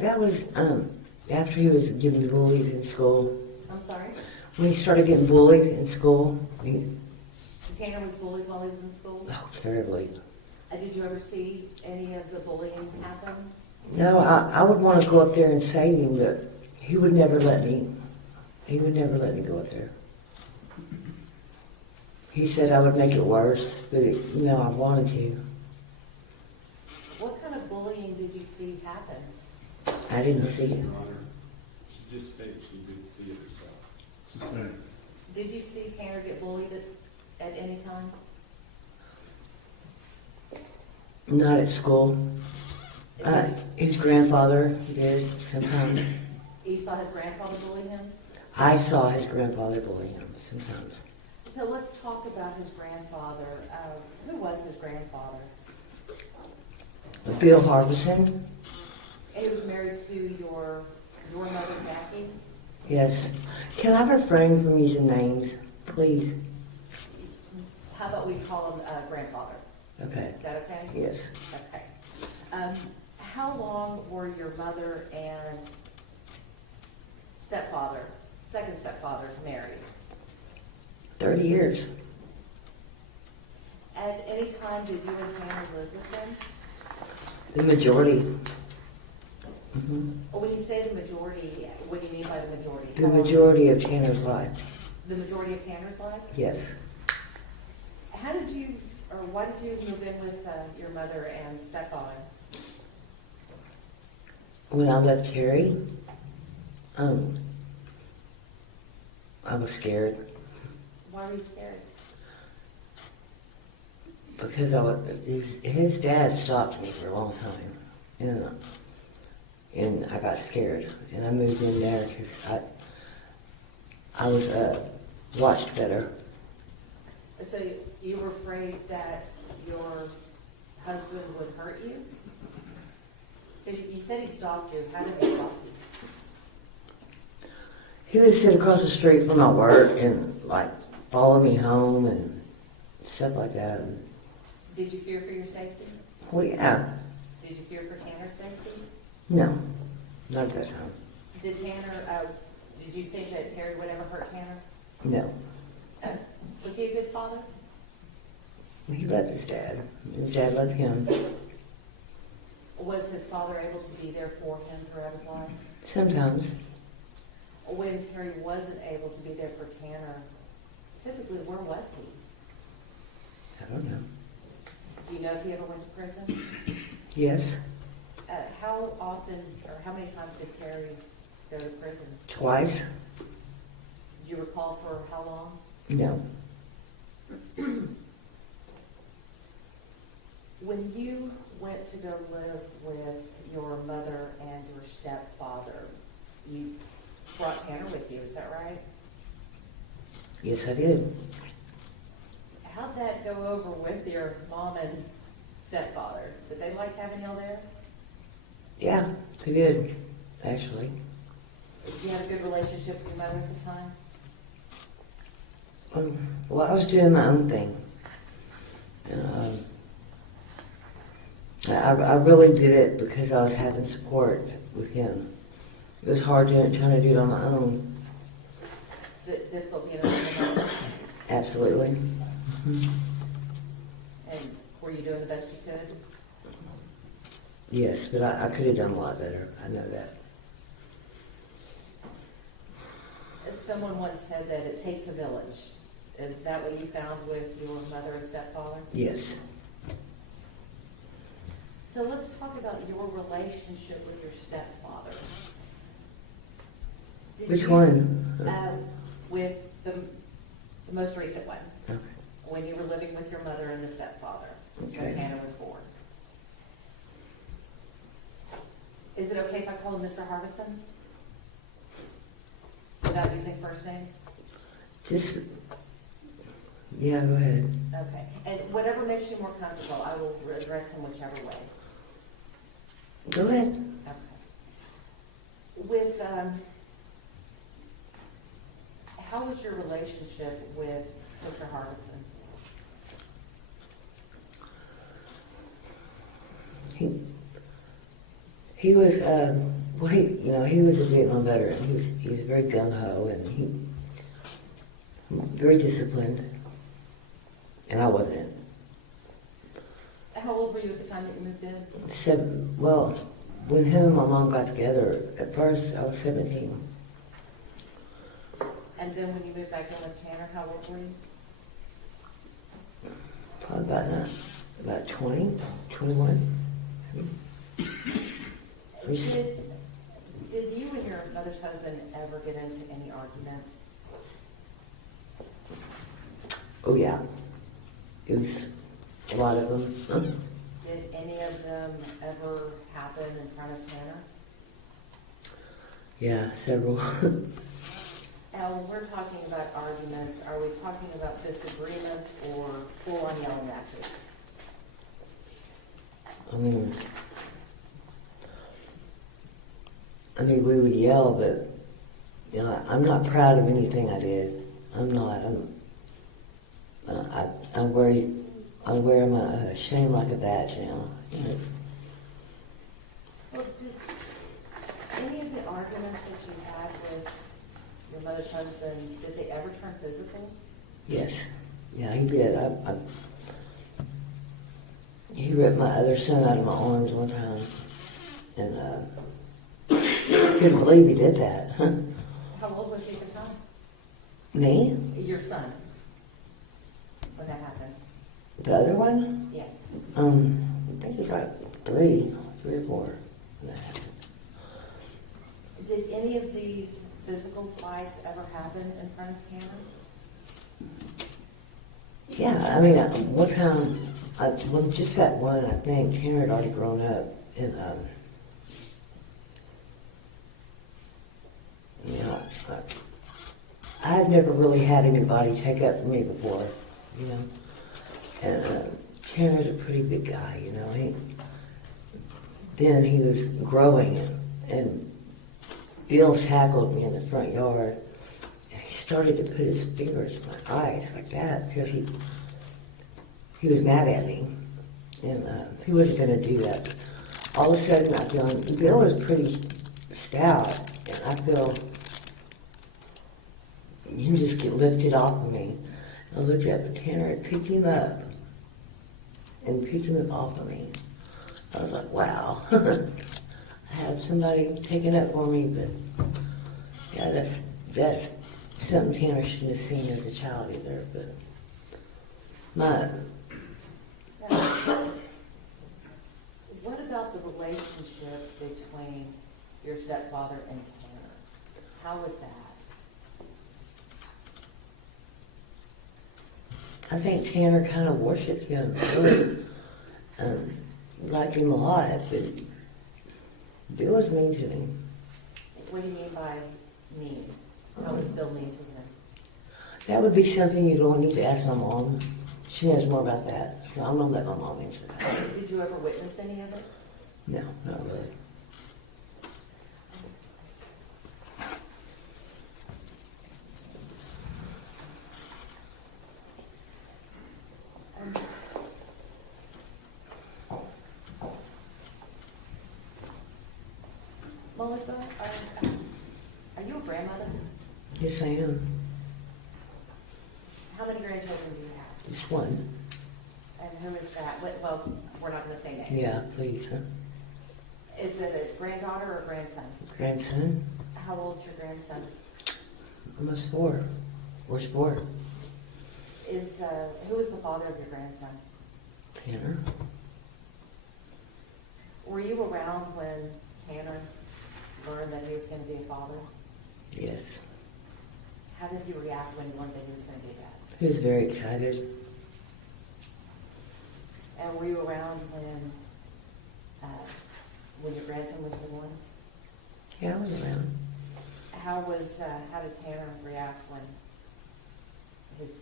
That was after he was getting bullied in school. I'm sorry? When he started getting bullied in school, Tanner was bullied while he was in school? oh, terribly. Did you ever see any of the bullying happen? No, I would want to go up there and save him, but he would never let me. He would never let me go up there. He said I would make it worse, but I wanted to. What kind of bullying did you see happen? I didn't see it. Your Honor, she just stated she didn't see it herself. Sustained. Did you see Tanner get bullied at any time? Not at school. His grandfather did sometimes. You saw his grandfather bully him? I saw his grandfather bully him sometimes. So let's talk about his grandfather. Who was his grandfather? Bill Harbison? And he was married to your mother, Jackie? Yes. Can I refrain from using names, please? How about we call him grandfather? Okay. Is that okay? Yes. Okay. How long were your mother and second stepfather married? 30 years. At any time did you and Tanner live with them? The majority. Or when you say the majority, what do you mean by the majority? The majority of Tanner's life. The majority of Tanner's life? Yes. How did you, or why did you move in with your mother and stepfather? When I left Terry, I was scared Why were you scared? because his dad stopped me for a long time. And and I got scared, and I moved in there because I was watched better. So you were afraid that your husband would hurt you? 'Cause you said he stalked you. How did he stalk you? He would sit across the street from my work and like follow me home and stuff like that. Did you fear for your safety? Well, yeah, Did you fear for Tanner's safety? no, not at that time. Did did you think that Terry would ever hurt Tanner? No, Was he a good father? he loved his dad. His dad loved him. Was his father able to be there for him throughout his life? Sometimes, When Terry wasn't able to be there for Tanner, typically where was he? I don't know. Do you know if he ever went to prison? Yes, How often or how many times did Terry go to prison? twice. Do you recall for how long? No. When you went to go live with your mother and your stepfather, you brought Tanner with you, is that right? Yes, I did. How'd that go over with your mom and stepfather? Did they like having y'all there? Yeah, they did, actually. Did you have a good relationship with your mother at the time? Well, I was doing my own thing. And, I really did it because I was having support with him. It was hard trying to do it on my own. Is it difficult being a single mother? Absolutely. And were you doing the best you could? Yes, but I could have done a lot better. I know that. Someone once said that it takes a village. Is that what you found with your mother and stepfather? Yes. So let's talk about your relationship with your stepfather. Which one? With the most recent one, Okay. when you were living with your mother and the stepfather, Okay. when Tanner was born. Is it okay if I call him Mr. Harbison? Without using first names? Just, yeah, go ahead. Okay. And whatever makes you more comfortable, I will address him whichever way. Go ahead. Okay. With, how was your relationship with Mr. Harbison? He was, well, he was a Vietnam veteran. He was very gung-ho and he very disciplined, and I wasn't. How old were you at the time that you moved in? Well, when him and my mom got together, at first I was 17. And then when you moved back in with Tanner, how old were you? Probably about 20, 21. Did you and your mother's husband ever get into any arguments? Oh yeah, it was a lot of them. Did any of them ever happen in front of Tanner? Yeah, several. Now, when we're talking about arguments, are we talking about disagreements or full-on yelling matches? I mean, we would yell, but I'm not proud of anything I did. I'm not. I wear my shame like a badge now. Well, did any of the arguments that you had with your mother's husband, did they ever turn physical? Yes. Yeah, he did. He ripped my other son out of my arms one time, and I couldn't believe he did that. How old was he at the time? Me? Your son, when that happened? The other one? Yes. I think he was like 3 or 4 when that happened. Did any of these physical fights ever happen in front of Tanner? Yeah, I mean, one time, well, just that one, I think, Tanner had already grown up, and You know, I've never really had anybody take up for me before, you know. And Tanner's a pretty big guy, you know. Then he was growing, and Bill tackled me in the front yard. And he started to put his fingers in my eyes like that because he was mad at me. And he wasn't going to do that. All of a sudden, I feel, Bill is pretty stout, and I feel you just get lifted off of me. I looked up at Tanner and picked him up and picked him off of me. I was like, wow. I have somebody taking up for me, but yeah, that's something Tanner shouldn't have seen as a child either. But what about the relationship between your stepfather and Tanner? How was that? I think Tanner kind of worshipped him, really. Liked him a lot, but Bill was mean to him. What do you mean by mean? How was Bill mean to him? That would be something you'd all need to ask my mom. She knows more about that, so I'm going to let my mom answer that. Did you ever witness any of it? No, not really. Melissa, are you a grandmother? Yes, I am. How many grandchildren do you have? Just one. And who is that? Well, we're not going to say names. Yeah, please. Huh? Is it a granddaughter or a grandson? Grandson? How old's your grandson? Almost 4. Where's 4? Who is the father of your grandson? Tanner. Were you around when Tanner learned that he was going to be a father? Yes. How did he react when he learned that he was going to be a dad? He was very excited. And were you around when your grandson was born? Yeah, I was around. How did Tanner react when his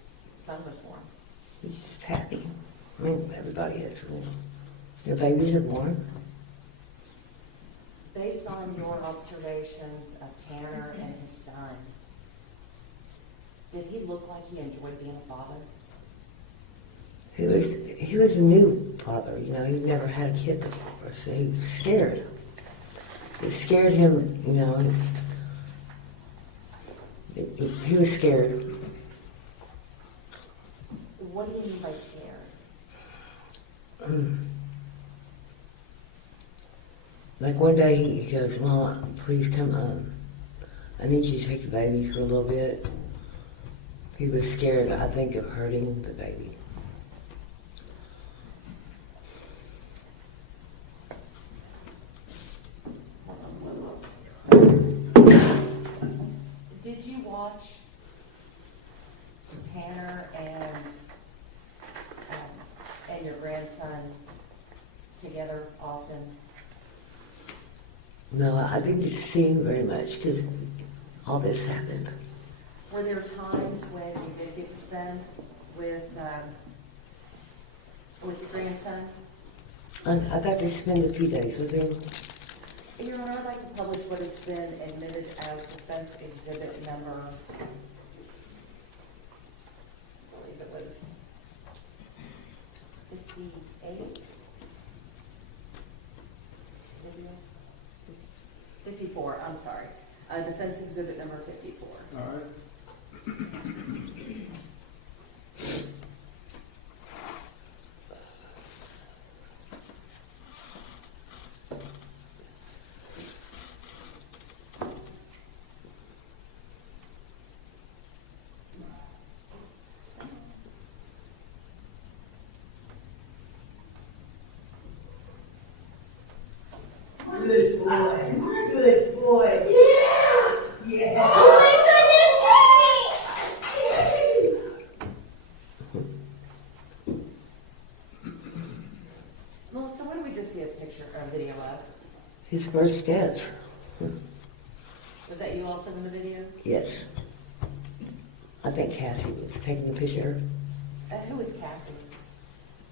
son was born? He's just happy. I mean, everybody is. Their babies are born. Based on your observations of Tanner and his son, did he look like he enjoyed being a father? He was a new father, you know, he'd never had a kid before, so he was scared. It scared him, you know. He was scared. What do you mean by scared? Like one day he goes, Mama, please come I need you to take the baby for a little bit. He was scared, I think, of hurting the baby. Did you watch Tanner and your grandson together often? No, I didn't get to see him very much because all this happened. Were there times when you did get to spend with your grandson? I got to spend a few days with him. Your Honor, I'd like to publish what has been admitted as defense exhibit number, I believe it was 58? 54, I'm sorry. Defense exhibit number 54. All right. Good boy. Good boy. Yeah. Yeah. Melissa, what did we just see a picture or a video of? His first steps. Was that that you also in the video? Yes. I think Cassie was taking the picture. Who is Cassie?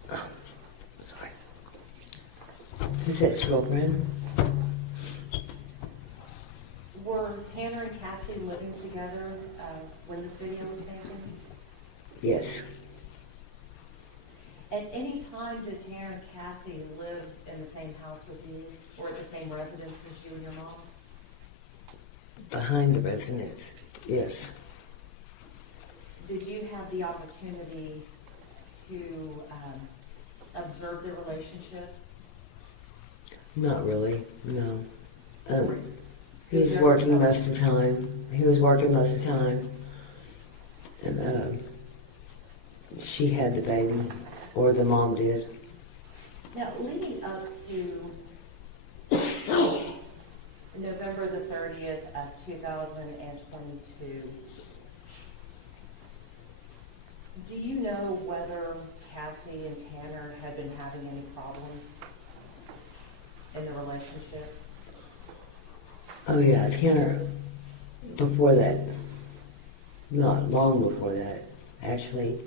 Sorry. His ex-girlfriend. Were Tanner and Cassie living together when this video was taken? Yes. At any time did Tanner and Cassie live in the same house with you, or at the same residence as you and your mom? Behind the residence. Yes. Did you have the opportunity to observe their relationship? Not really. No. He was working most of the time. And she had the baby, or the mom did. Now, leading up to November the 30th of 2022, do you know whether Cassie and Tanner had been having any problems in the relationship? Oh yeah, Tanner, before that, not long before that, actually,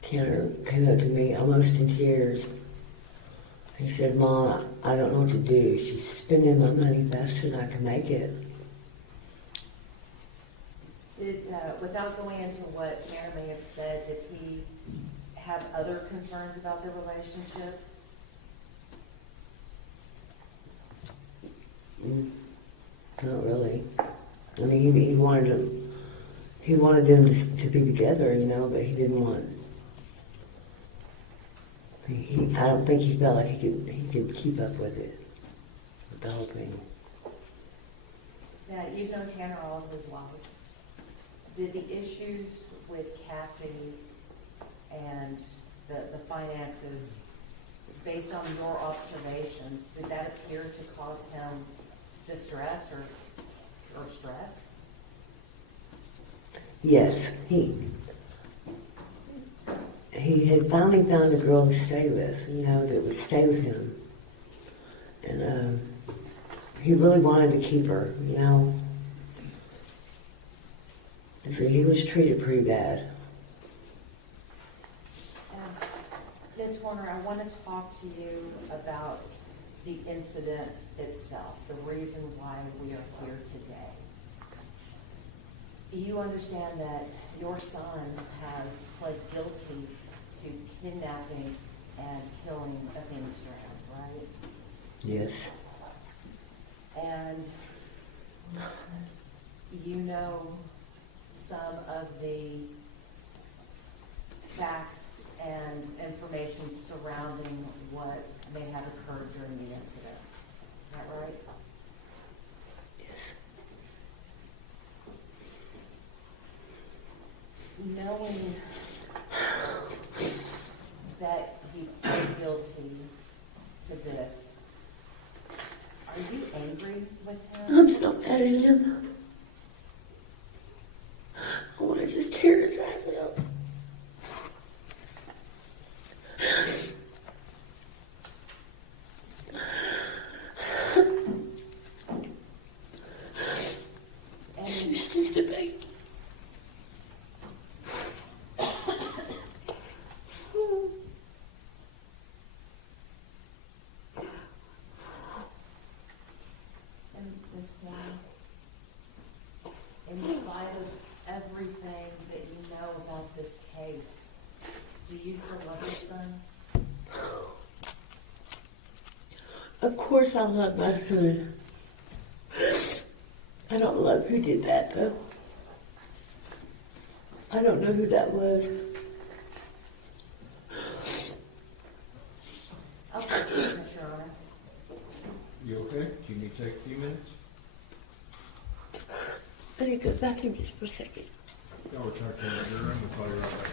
Tanner came up to me almost in tears. He said, "Mom, I don't know what to do. She's spending my money faster than I can make it." Without going into what Tanner may have said, did he have other concerns about their relationship? Not really. I mean, he wanted them to be together, you know, but he didn't want. I don't think he felt like he could keep up with it, with the whole thing. Now, you've known Tanner all of his life. Did the issues with Cassie and the finances, based on your observations, did that appear to cause him distress or stress? Yes, he had finally found a girl to stay with, you know, that would stay with him. And he really wanted to keep her, you know. So he was treated pretty bad. Ms. Warner, I want to talk to you about the incident itself, the reason why we are here today. You understand that your son has pled guilty to kidnapping and killing Athena Strand, right? Yes. And you know some of the facts and information surrounding what may have occurred during the incident. Is that right? Yes. Knowing that he pled guilty to this, are you angry with him? I'm so mad at him. I want to just tear his ass up. And It's just a baby. Ms. Warren, in spite of everything that you know about this case, do you still love your son? Of course I love my son. I don't love who did that, though. I don't know who that was. Okay, Mr. Honor. You okay? Do you need to take a few minutes? I need to go back in just for a second. Y'all return to your room, we'll call you right back.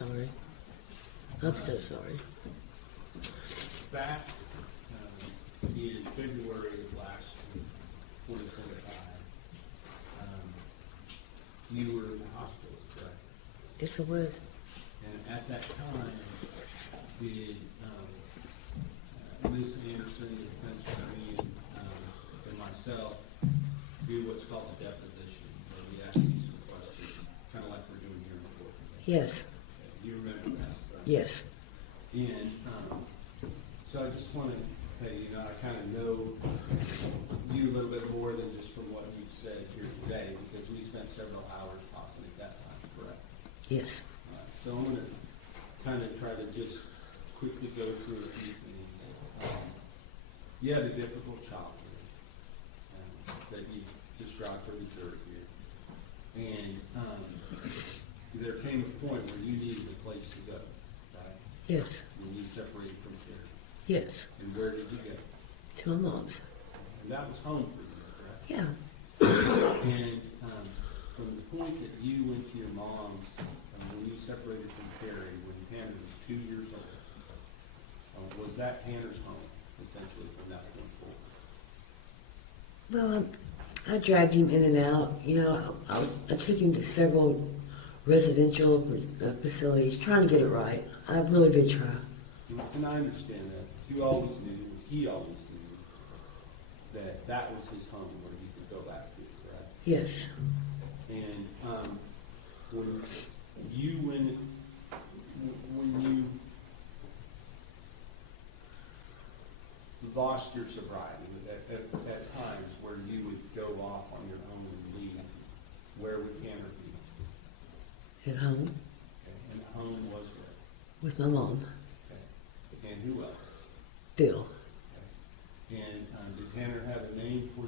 sorry. I'm so sorry. Back in February of last 2025, you were in the hospital, correct? Yes, it was. And at that time, did Ms. Anderson, the defense attorney, and myself do what's called a deposition, where we ask you some questions, kind of like we're doing here in court today? Yes, Okay, you remember that, right? yes. And so I just want to say, I kind of know you a little bit more than just from what you've said here today, because we spent several hours talking at that time, correct? Yes. So I'm going to kind of try to just quickly go through a few things. You had a difficult childhood that you described for the jury here. And there came a point where you needed a place to go, right? Yes. When you separated from Terry. Yes. And where did you go? To my mom's. And that was home for you, correct? Yeah. And from the point that you went to your mom's, when you separated from Terry, when Tanner was 2 years old, was that Tanner's home, essentially, from that point forward? Well, I dragged him in and out. I took him to several residential facilities, trying to get it right. I really did try. And I understand that. You always knew, he always knew, that that was his home where he could go back to, correct? Yes. And when you lost your sobriety, at times where you would go off on your own and leave, where would Tanner be? At home Okay. And home was where? with my mom, Okay. And who else? Bill. Okay. And did Tanner have a name for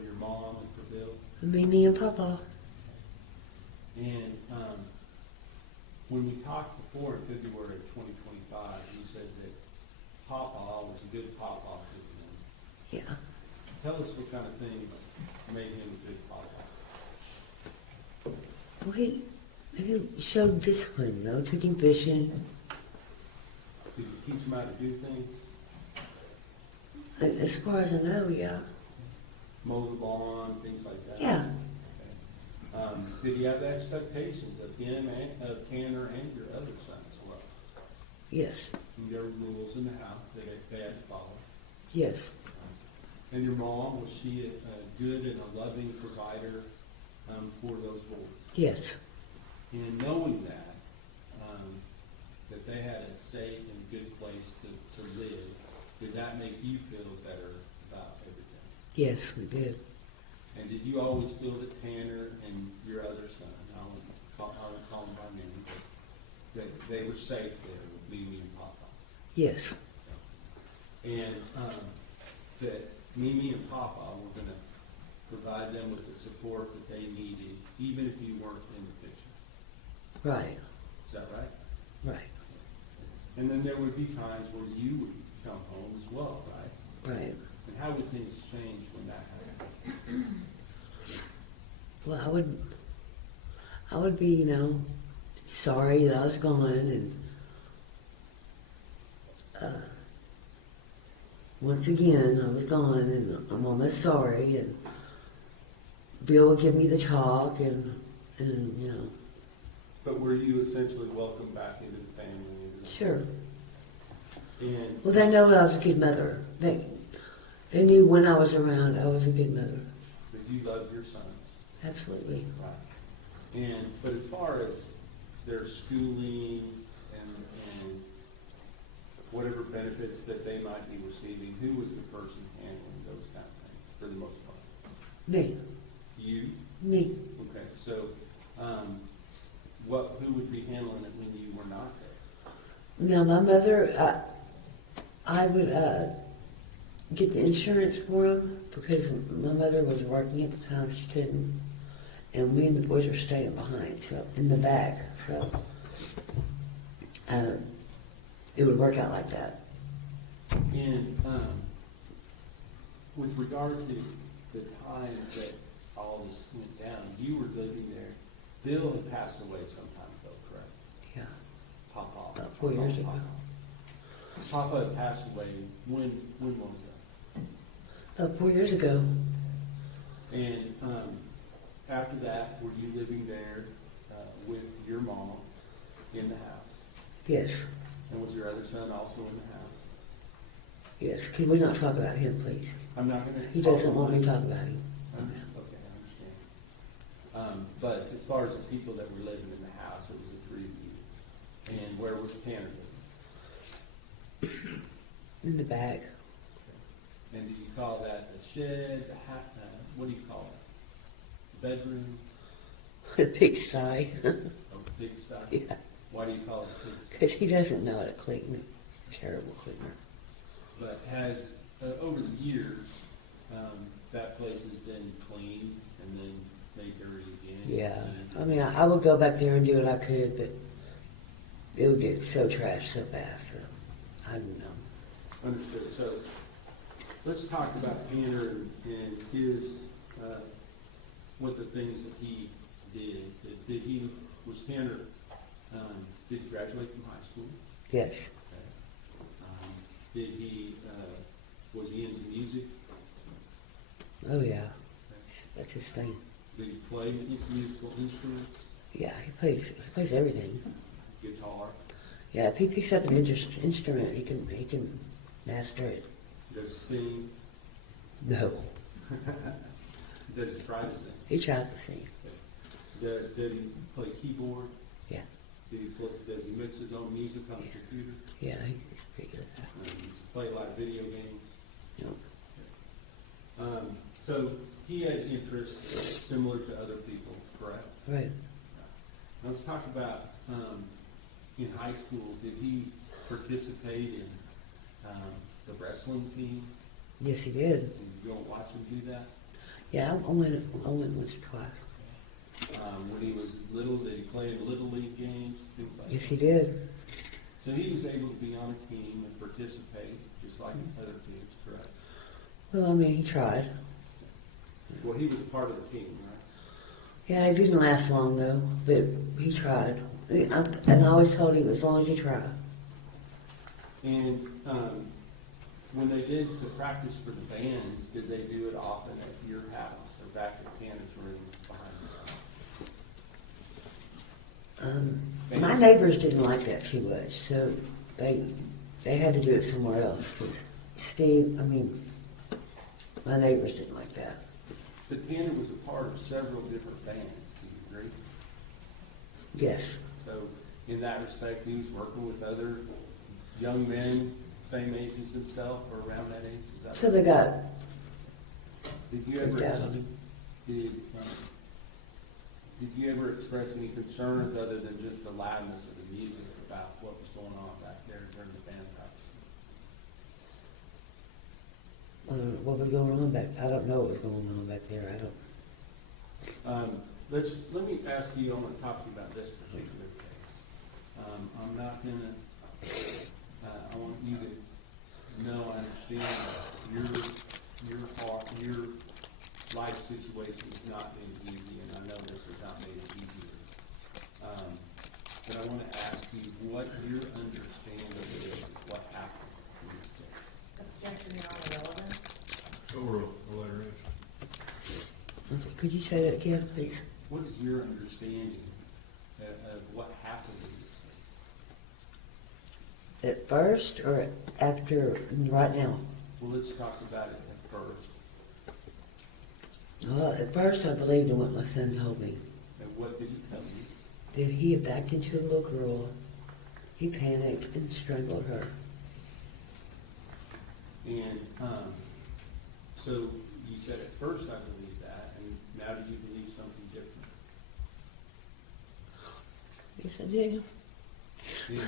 your mom and for Bill? Mimi and Papa. And when we talked before in February of 2025, you said that Papa was a good Papa to you. Yeah. Tell us what kind of things made him a good Papa. Well, he showed discipline, took him fishing. Did you teach him how to do things? As far as I know, yeah. Mow the lawn, things like that? Yeah. Okay. Did he have expectations of him and of Tanner and your other son as well? Yes. And there were rules in the house that they had to follow. Yes. And your mom, was she a good and a loving provider for those boys? Yes. And knowing that they had a safe and good place to live, did that make you feel better about everything? Yes, we did. And did you always feel that Tanner and your other son, I won't call them by name, but that they were safe there with Mimi and Papa? Yes. And that Mimi and Papa were going to provide them with the support that they needed, even if you weren't in the picture. Right. Is that right? Right. And then there would be times where you would come home as well, right? Right. And how would things change when that happened? Well, I would be, sorry that I was gone, and once again, I was gone, and I'm almost sorry, and Bill would give me the talk, and. But were you essentially welcomed back into the family? Sure. And Well, they know I was a good mother. They knew when I was around, I was a good mother. that you loved your sons. Absolutely. Right. But as far as their schooling and whatever benefits that they might be receiving, who was the person handling those kind of things for the most part? Me. You? Me. Okay, so who would be handling it when you were not there? Now, my mother, I would get the insurance for him because my mother was working at the time. She couldn't. And we and the boys were staying behind, so in the back. So it would work out like that. And with regard to the time that all this went down, you were living there. Bill had passed away some time ago, correct? Yeah. 4 years ago. Papa had passed away, when was that? 4 years ago. And, after that, were you living there, with your mom in the house? Yes, And was your other son also in the house? yes. Can we not talk about him, please? I'm not gonna. He doesn't want me to talk about him. Okay, I understand. But as far as the people that were living in the house, it was the three of you. And where was Tanner living? In the back. And do you call that the shed, what do you call it? Bedroom, The pigsty. or pigsty? Yeah. Why do you call it pigsty? Because he doesn't know how to clean. He's a terrible cleaner. But has, over the years, that place has been cleaned and then made dirty again? Yeah. I mean, I would go back there and do what I could, but it would get so trashed so fast. So I don't know. Understood. So let's talk about Tanner and his, what the things that he did. Was Tanner, did he graduate from high school? Yes. Okay. Was he into music? Oh, yeah. That's his thing. Did he play musical instruments? Yeah, he plays everything. Guitar? Yeah, if he picks up an instrument, he can master it. Does he sing? No. Does he try to sing? He tries to sing. Did he play keyboard? Yeah. Does he mix his own music on the computer? Yeah, he's pretty good at that. Does he play a lot of video games? No. So he had interests similar to other people, correct? Right. Now let's talk about, in high school, did he participate in the wrestling team? Yes, he did. And you go watch him do that? Yeah, I went once or twice. When he was little, did he play in little league games, things like Yes, that? he did. So he was able to be on a team and participate, just like other kids, correct? Well, I mean, he tried. Well, he was part of the team, right? Yeah, it didn't last long though, but he tried. And I always told him as long as you try. And when they did the practice for the bands, did they do it often at your house or back at Tanner's room behind the house? My neighbors didn't like that too much, so they had to do it somewhere else. 'Cause my neighbors didn't like that. But Tanner was a part of several different bands, do you agree? Yes. So in that respect, he was working with other young men, same age as himself or around that age? Is that So they got Did you ever, picked out. did you ever express any concerns other than just the loudness of the music about what was going on back there during the band practice? What was going on back. I don't know what was going on back there. I don't. Let me ask you, I'm going to talk to you about this particular case. I'm not going to, I want you to know, I understand your life situation has not been easy, and I know this has not made it easier. But I want to ask you what your understanding is of what happened in this case. Objection, Your Honor, relevant. Oral, the letter is. Okay, could you say that again, please? What is your understanding of what happened in this case? At first or after? Right now? Well, let's talk about it at first. Well, at first I believed in what my son told me. And what did he tell you? That he had backed into a little girl. He panicked and strangled her. And so you said at first I believed that, and now do you believe something different? Yes, I do. And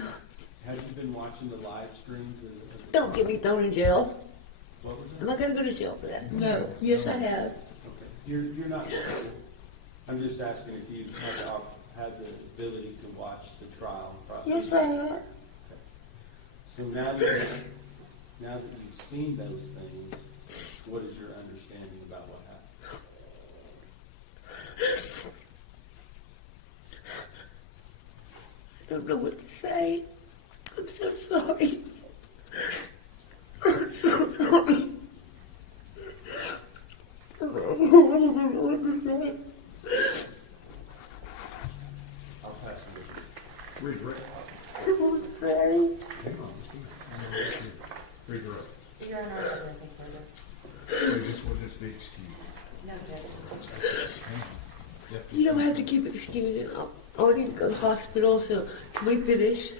have you been watching the live streams? Of the Don't get me thrown in jail. What was Am that? I going to go to jail for that? No. Yes, I have. Okay. You're not. I'm just asking if you had the ability to watch the trial process. Yes, I have. So now that you've seen those things, what is your understanding about what happened? I don't know what to say. I'm so sorry. I'm so sorry. I'll pass it. Read it. I'm sorry. Hang on. Read it. You're on our nothing further. This will just be excused. No, Judge. Hang on. You don't have to keep excusing. I need to go to the hospital, so can we finish?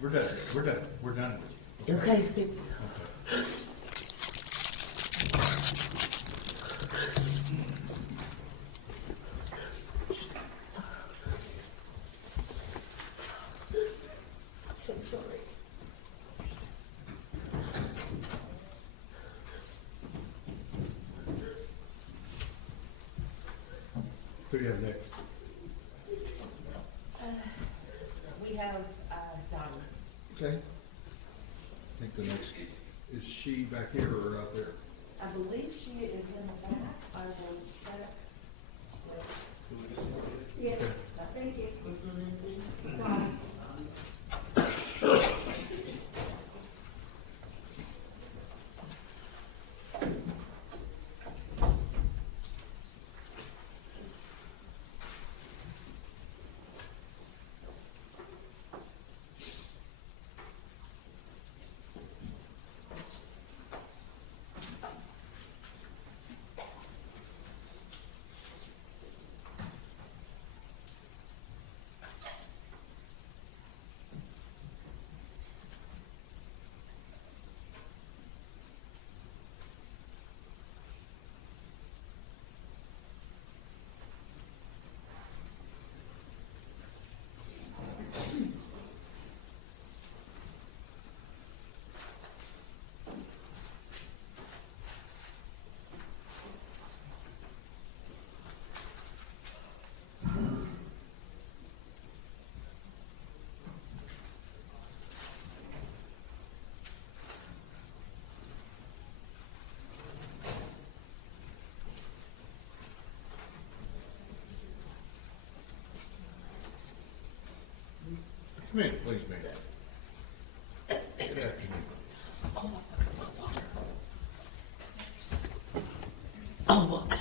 We're done. We're done. We're done with you. Okay, thank you. Okay. So sorry. Who do you have next? We have, Donnie. Okay. I think the next, is she back here or out there? I believe she is in the back. I will check. Yes, I think it was Donnie. Come in, please, ma'am. Good afternoon. Oh, okay.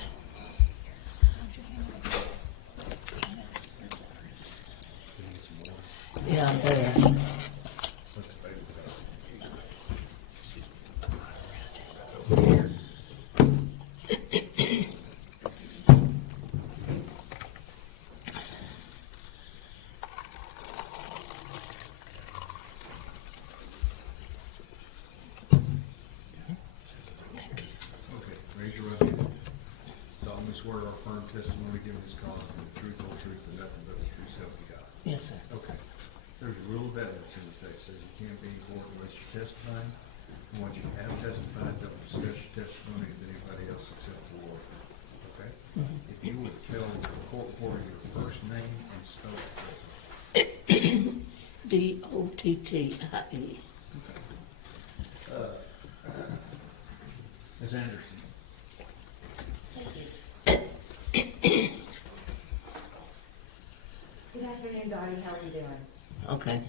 Yeah, I'm there. Okay, raise your right hand. Solemnly swear or affirm testimony given this cause to be the truth, whole truth, and nothing but the truth, so help you God. Yes, sir. Okay. There's a rule of evidence in the text, says you can't be in court unless you're testifying. And once you have testified, don't discuss your testimony with anybody else except the Lord. Okay? If you would tell the court reporter your first name and spell it for me. Dottie. Ms. Anderson. Good afternoon, Dottie. How are you doing? Okay.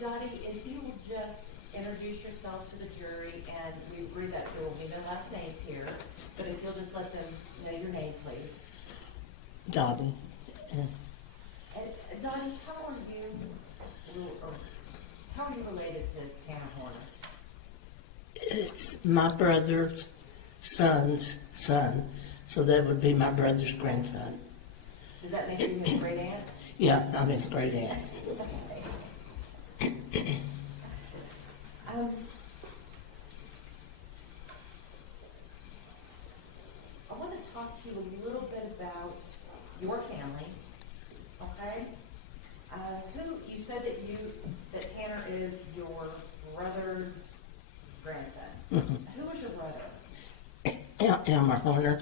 Dottie, if you will just introduce yourself to the jury, and we agree that there will be no last names here, but if you'll just let them know your name, please. Dottie. And Dottie, how are you related to Tanner Horner? It's my brother's son's son, so that would be my brother's grandson. Does that make you his great aunt? Yeah, I'm his great aunt. I want to talk to you a little bit about your family, okay? You said that Tanner is your brother's grandson. Who was your brother? Elmer Horner.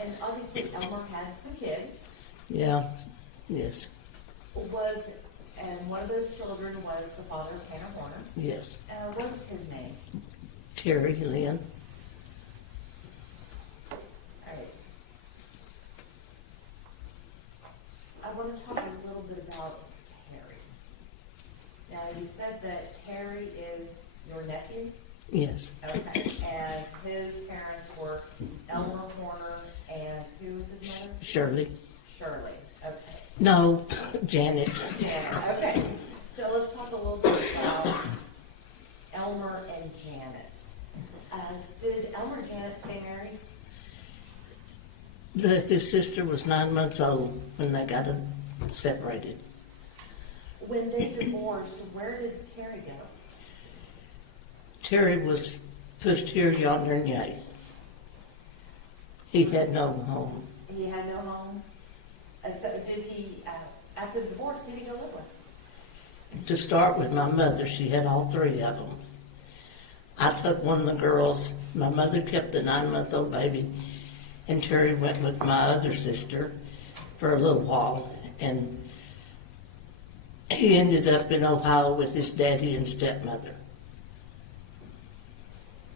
And obviously Elmer had some kids. Yeah, yes, And one of those children was the father of Tanner Horner. yes. What was his name? Terry Lynn. want to talk a little bit about Terry. Now, you said that Terry is your nephew? Yes, Okay, and his parents were Elmer Horner, and who was his mother? Shirley. Shirley, okay. No, Janet. Janet, okay. So let's talk a little bit about Elmer and Janet. Did Elmer and Janet stay married? His sister was 9 months old when they got separated. When they divorced, where did Terry go? Terry was pushed here, yonder, and yay. He had no home. He had no home? So did he, after the divorce, who did he go live with? To start with, my mother, she had all 3 of them. I took one of the girls. My mother kept the 9-month-old baby, and Terry went with my other sister for a little while, and he ended up in Ohio with his daddy and stepmother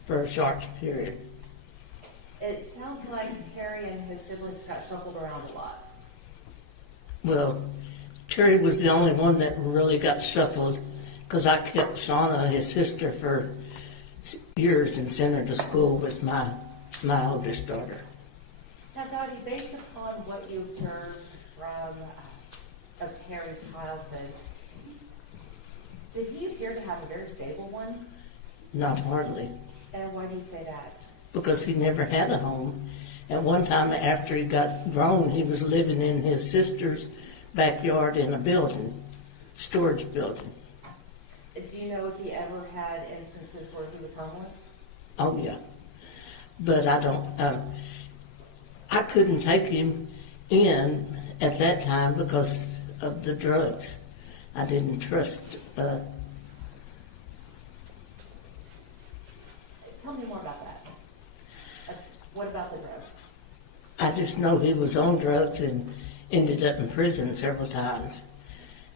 for a short period. It sounds like Terry and his siblings got shuffled around a lot. Well, Terry was the only one that really got shuffled because I kept Shauna, his sister, for years and sent her to school with my oldest daughter. Now, Dottie, based upon what you observed from of Terry's childhood, did he appear to have a very stable one? Not hardly, And why do you say that? because he never had a home. At one time after he got grown, he was living in his sister's backyard in a building, storage building. Do you know if he ever had instances where he was homeless? Oh, yeah. But I don't, I couldn't take him in at that time because of the drugs. I didn't trust, Tell me more about that. What about the drugs? I just know he was on drugs and ended up in prison several times.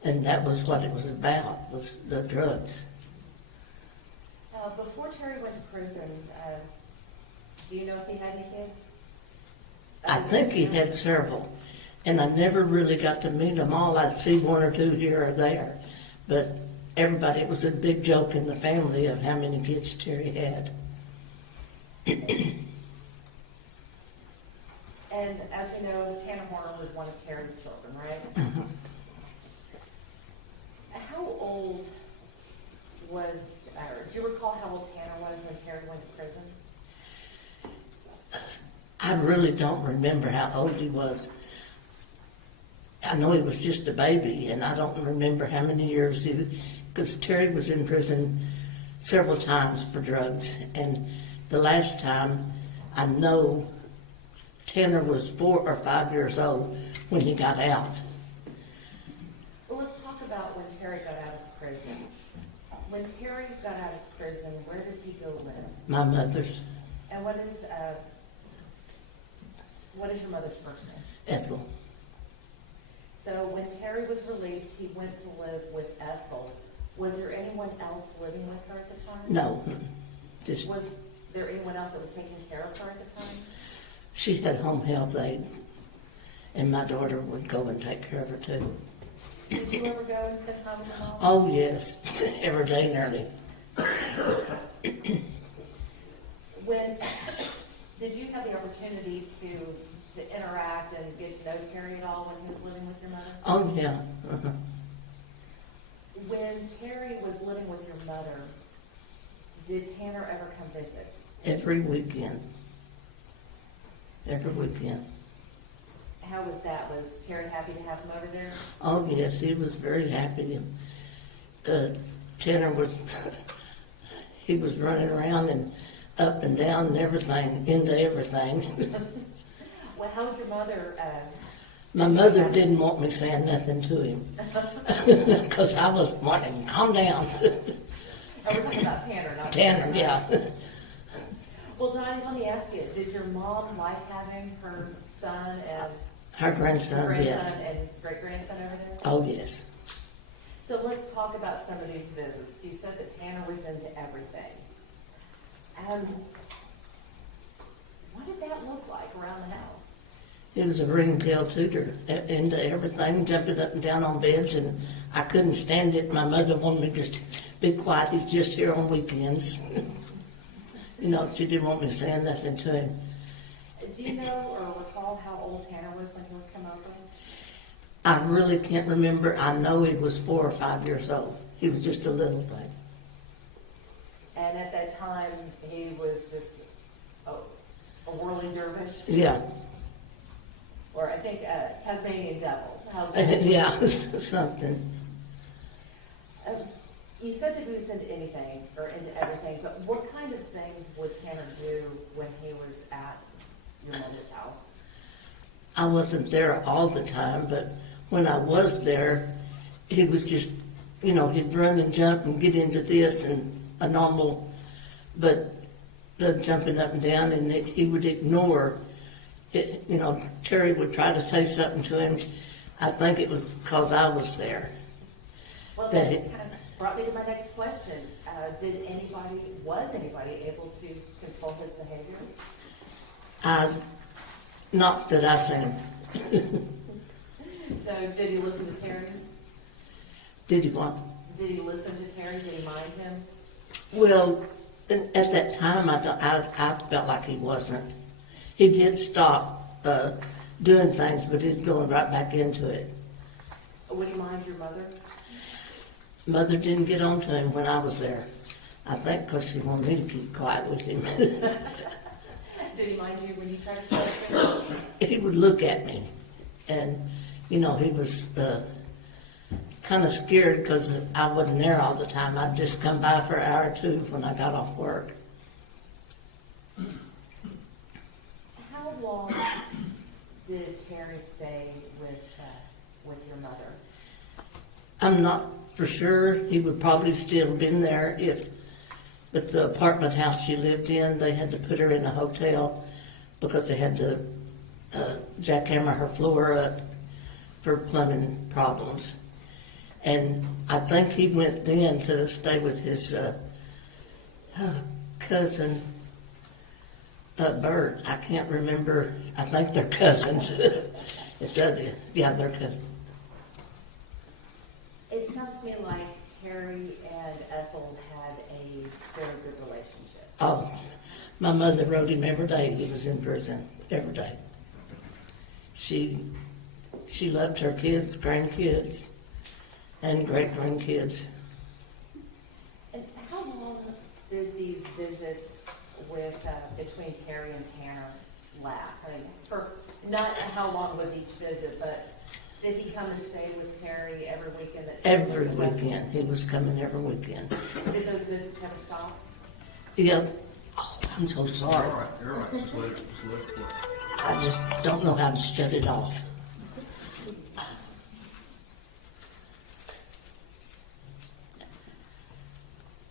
And that was what it was about, was the drugs. Before Terry went to prison, do you know if he had any kids? I think he had several, and I never really got to meet them all. I'd see 1 or 2 here or there, but everybody, it was a big joke in the family of how many kids Terry had. And as we know, Tanner Horner was one of Terry's children, right? Mm-hmm. How old was, do you recall how old Tanner was when Terry went to prison? I really don't remember how old he was. I know he was just a baby, and I don't remember how many years because Terry was in prison several times for drugs, and the last time I know Tanner was 4 or 5 years old when he got out. Well, let's talk about when Terry got out of prison. When Terry got out of prison, where did he go live? My mother's, And what is your mother's first name? Ethel. So when Terry was released, he went to live with Ethel. Was there anyone else living with her at the time? No, just Was there anyone else that was taking care of her at the time? she had home health aid, and my daughter would go and take care of her too. Did you ever go and spend time with your mom? Oh yes, every day nearly. When did you have the opportunity to interact and get to know Terry at all when he was living with your mother? Oh yeah. Uh-huh. When Terry was living with your mother, did Tanner ever come visit? Every weekend. Every weekend. How was that? Was Terry happy to have him over there? Oh yes, he was very happy. Tanner was, he was running around and up and down and everything, into everything. Well, how would your mother? My mother didn't want me saying nothing to him because I was wanting, calm down. Oh, we're talking about Tanner, not Tanner, yeah. Well, Johnny, let me ask you: did your mom like having her son and Her grandson, yes. and great grandson over there? Oh yes. So let's talk about some of these visits. You said that Tanner was into everything. What did that look like around the house? He was a ringtail tutor, into everything, jumping up and down on beds, and I couldn't stand it. My mother wanted me to just be quiet. He's just here on weekends. You know, she didn't want me saying nothing to him. Do you know or recall how old Tanner was when he would come over? I really can't remember. I know he was 4 or 5 years old. He was just a little thing. And at that time, he was just a whirling dervish, Yeah, or I think Tasmanian devil. How's that? yeah, something. You said that he was into anything or into everything, but what kind of things would Tanner do when he was at your mother's house? I wasn't there all the time, but when I was there, he was just, you know, he'd run and jump and get into this and a normal, but the jumping up and down, and he would ignore it. You know, Terry would try to say something to him. I think it was because I was there. Well, That that it- kind of brought me to my next question. Was anybody able to control his behavior? Not that I seen. So did he listen to Terry? Did he want? Did he listen to Terry? Did he mind him? Well, at that time, I felt like he wasn't. He did stop doing things, but he's going right back into it. Would he mind your mother? Mother didn't get on to him when I was there. I think because she wanted me to keep quiet with him. Did he mind you when you tried to talk to him? He would look at me, and, you know, he was kind of scared because I wasn't there all the time. I'd just come by for an hour or two when I got off work. How long did Terry stay with your mother? I'm not for sure. He would probably still been there but the apartment house she lived in, they had to put her in a hotel because they had to jackhammer her floor up for plumbing problems. And I think he went then to stay with his cousin, Bert. I can't remember. I think they're cousins. Yeah, they're cousins. It sounds to me like Terry and Ethel had a very good relationship. Oh, my mother wrote him every day he was in prison, every day. She loved her kids, grandkids, and great-grandkids. And how long did these visits with between Terry and Tanner last? I mean, for not how long was each visit, but did he come and stay with Terry every weekend? Every weekend. He was coming every weekend. Did those visits ever stop? Yeah. Oh, I'm so sorry. All right, you're all right, just let it flow. I just don't know how to shut it off.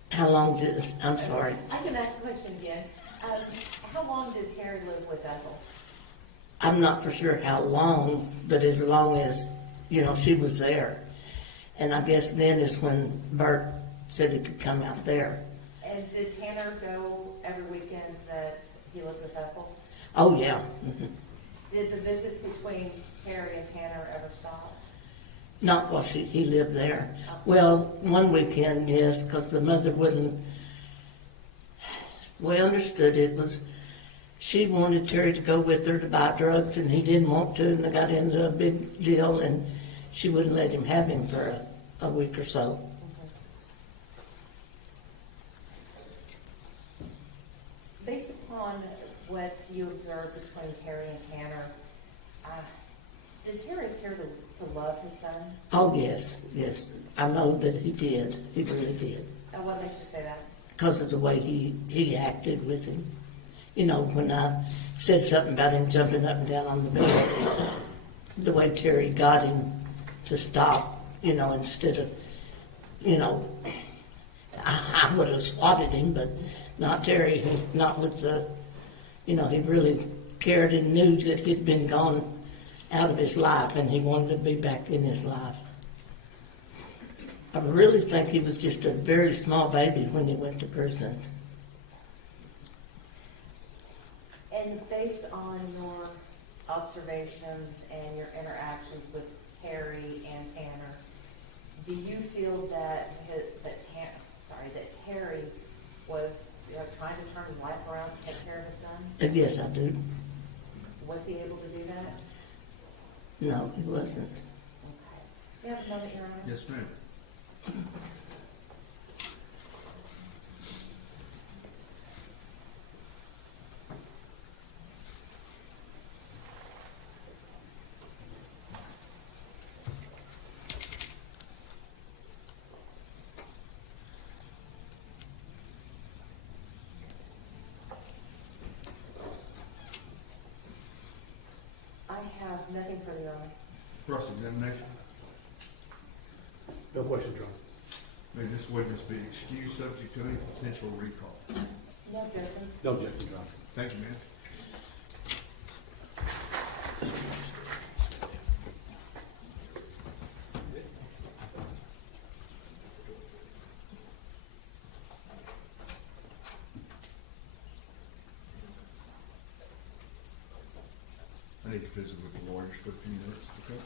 How long did, I'm sorry. I can ask a question again. How long did Terry live with Ethel? I'm not for sure how long, but as long as, you know, she was there. And I guess then is when Bert said he could come out there. And did Tanner go every weekend that he lived with Ethel? Oh, yeah. Mhm. Did the visits between Terry and Tanner ever stop? Not while he lived there. Well, one weekend, yes, because the mother wouldn't. We understood it was, she wanted Terry to go with her to buy drugs, and he didn't want to, and they got into a big deal, and she wouldn't let him have him for a week or so. Based upon what you observed between Terry and Tanner, did Terry appear to love his son? Oh, yes, yes. I know that he did. He really did. What makes you say that? Because of the way he acted with him. You know, when I said something about him jumping up and down on the bed, the way Terry got him to stop, you know, instead of, you know, I would have swatted him, but not Terry, not with the, you know, he really cared and knew that he'd been gone out of his life and he wanted to be back in his life. I really think he was just a very small baby when he went to prison. And based on your observations and your interactions with Terry and Tanner, do you feel that that Terry was, trying to turn his life around to take care of his son? Yes, I do. Was he able to do that? No, he wasn't. Okay. You have a moment, Your Honor? Yes, ma'am. I have nothing further, Your Honor. Cross-examination. No questions, Your Honor. May this witness be excused subject to any potential recall. No objections. No objections, Your Honor. Thank you, ma'am. I need to visit with the lawyers for a few minutes, okay?